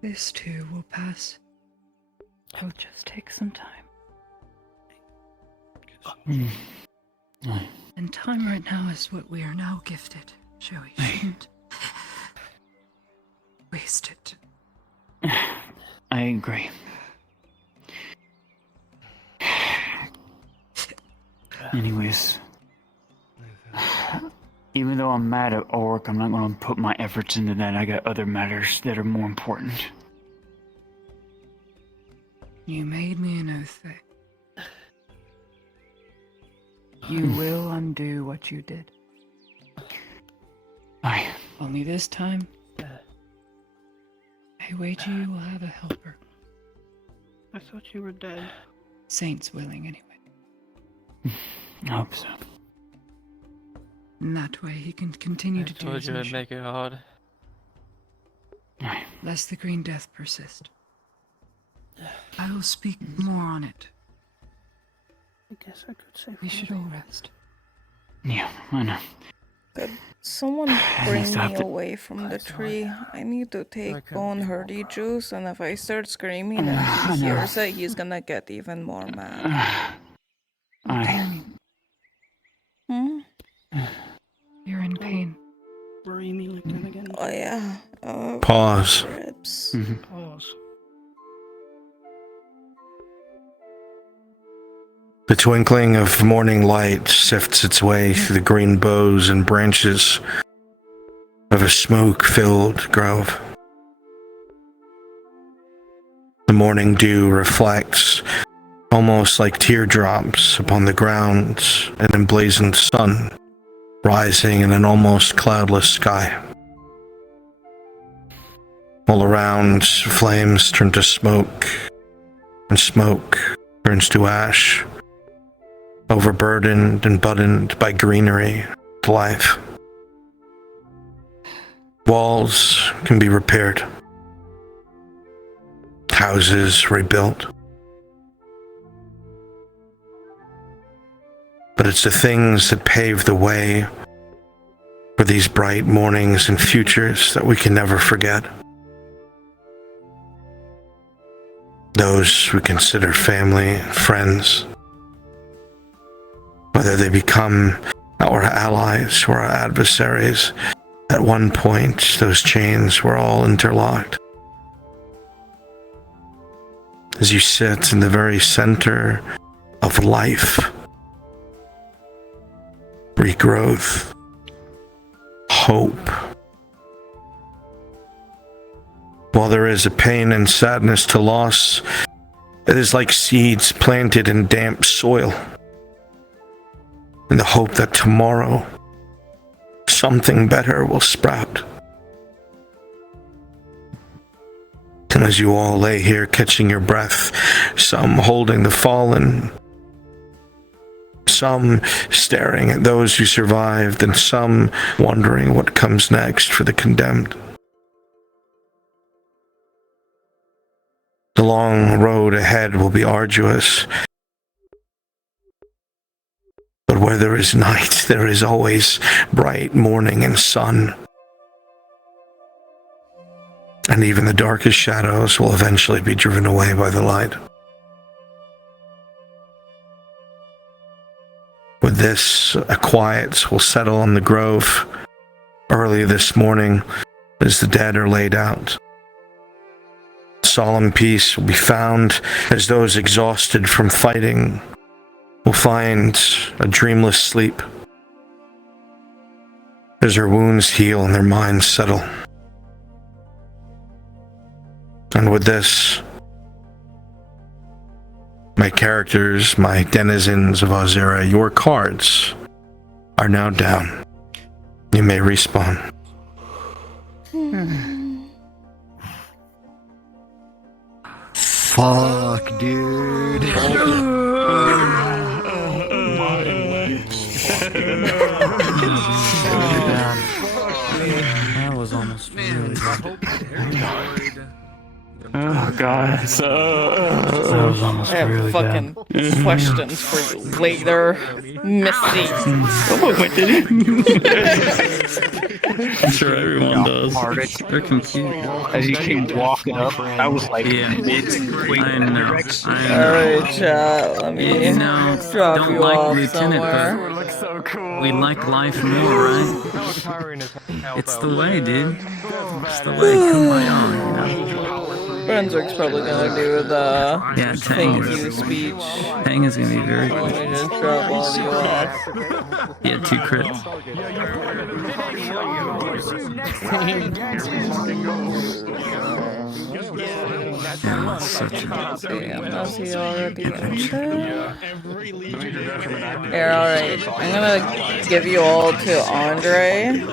This too will pass. It'll just take some time. And time right now is what we are now gifted, so we shouldn't waste it. I agree. Anyways, even though I'm mad at Orc, I'm not going to put my efforts into that. I got other matters that are more important. You made me an oath there. You will undo what you did. Aye. Only this time, I wager you will have a helper. I thought you were dead. Saints willing, anyway. I hope so. And that way he can continue to do told his you I'd mission, make it hard. lest the Green Death persist. I will speak more on it. I guess I could say We should all rest. Yeah, I know. Could someone bring Stop me it. away from the tree? I need to take bone hurdy juice, and if I start screaming and he hears it, he's gonna get even more mad. Hmm? You're in pain. Bury me like that again. Oh yeah. Pause. Ribs. Pause. The twinkling of morning light sifts its way through the green boughs and branches of a smoke-filled grove. The morning dew reflects almost like teardrops upon the ground, an emblazoned sun rising in an almost cloudless sky. All around, flames turn to smoke, and smoke turns to ash, overburdened and buttoned by greenery to life. Walls can be repaired, houses rebuilt. But it's the things that pave the way for these bright mornings and futures that we can never forget. Those we consider family, friends, whether they become our allies or our adversaries, at one point those chains were all interlocked. As you sit in the very center of life, regrowth, hope. While there is a pain and sadness to loss, it is like seeds planted in damp soil, in the hope that tomorrow something better will sprout. And as you all lay here catching your breath, some holding the fallen, some staring at those who survived, and some wondering what comes next for the condemned. The long road ahead will be arduous, but where there is night, there is always bright morning and sun. And even the darkest shadows will eventually be driven away by the light. With this, a quiet will settle on the grove. Early this morning, as the dead are laid out, solemn peace will be found as those exhausted from fighting will find a dreamless sleep as their wounds heal and their minds settle. And with this, my characters, my denizens of Ozera, your cards are now down. You may respawn. Fuck, dude. That That was almost I have really fucking bad. questions for you later, Missy. I'm sure everyone does. They're confused. As you came walking up, I was like, Yeah, I know. Alright, chat, let me drop don't you like off Lieutenant, somewhere. but we like life more, right? It's the way, dude. It's the way. Kumbaya, you know? Brunswick's probably gonna do the Yeah, thank you speech. Tang is gonna be very Let cool. me just drop all of you off. Yeah, 2 crits. Yeah, that's such a... Damn, is he already in there? Here, alright. I'm gonna give you all to Andre.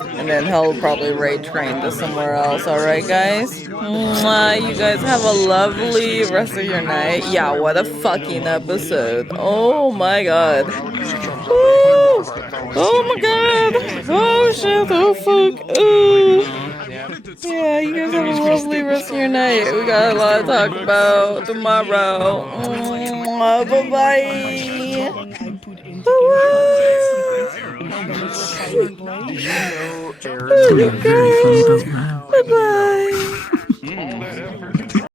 And then he'll probably raid train to somewhere else, alright guys? Mwah, you guys have a lovely rest of your night. Yeah, what a fucking episode. Oh my god. Woo! Oh my god! Oh shit, oh fuck. Ooh. Yeah, you guys have a lovely rest of your night. We got a lot to talk about tomorrow. Bye-bye. Bye-bye. Bye-bye.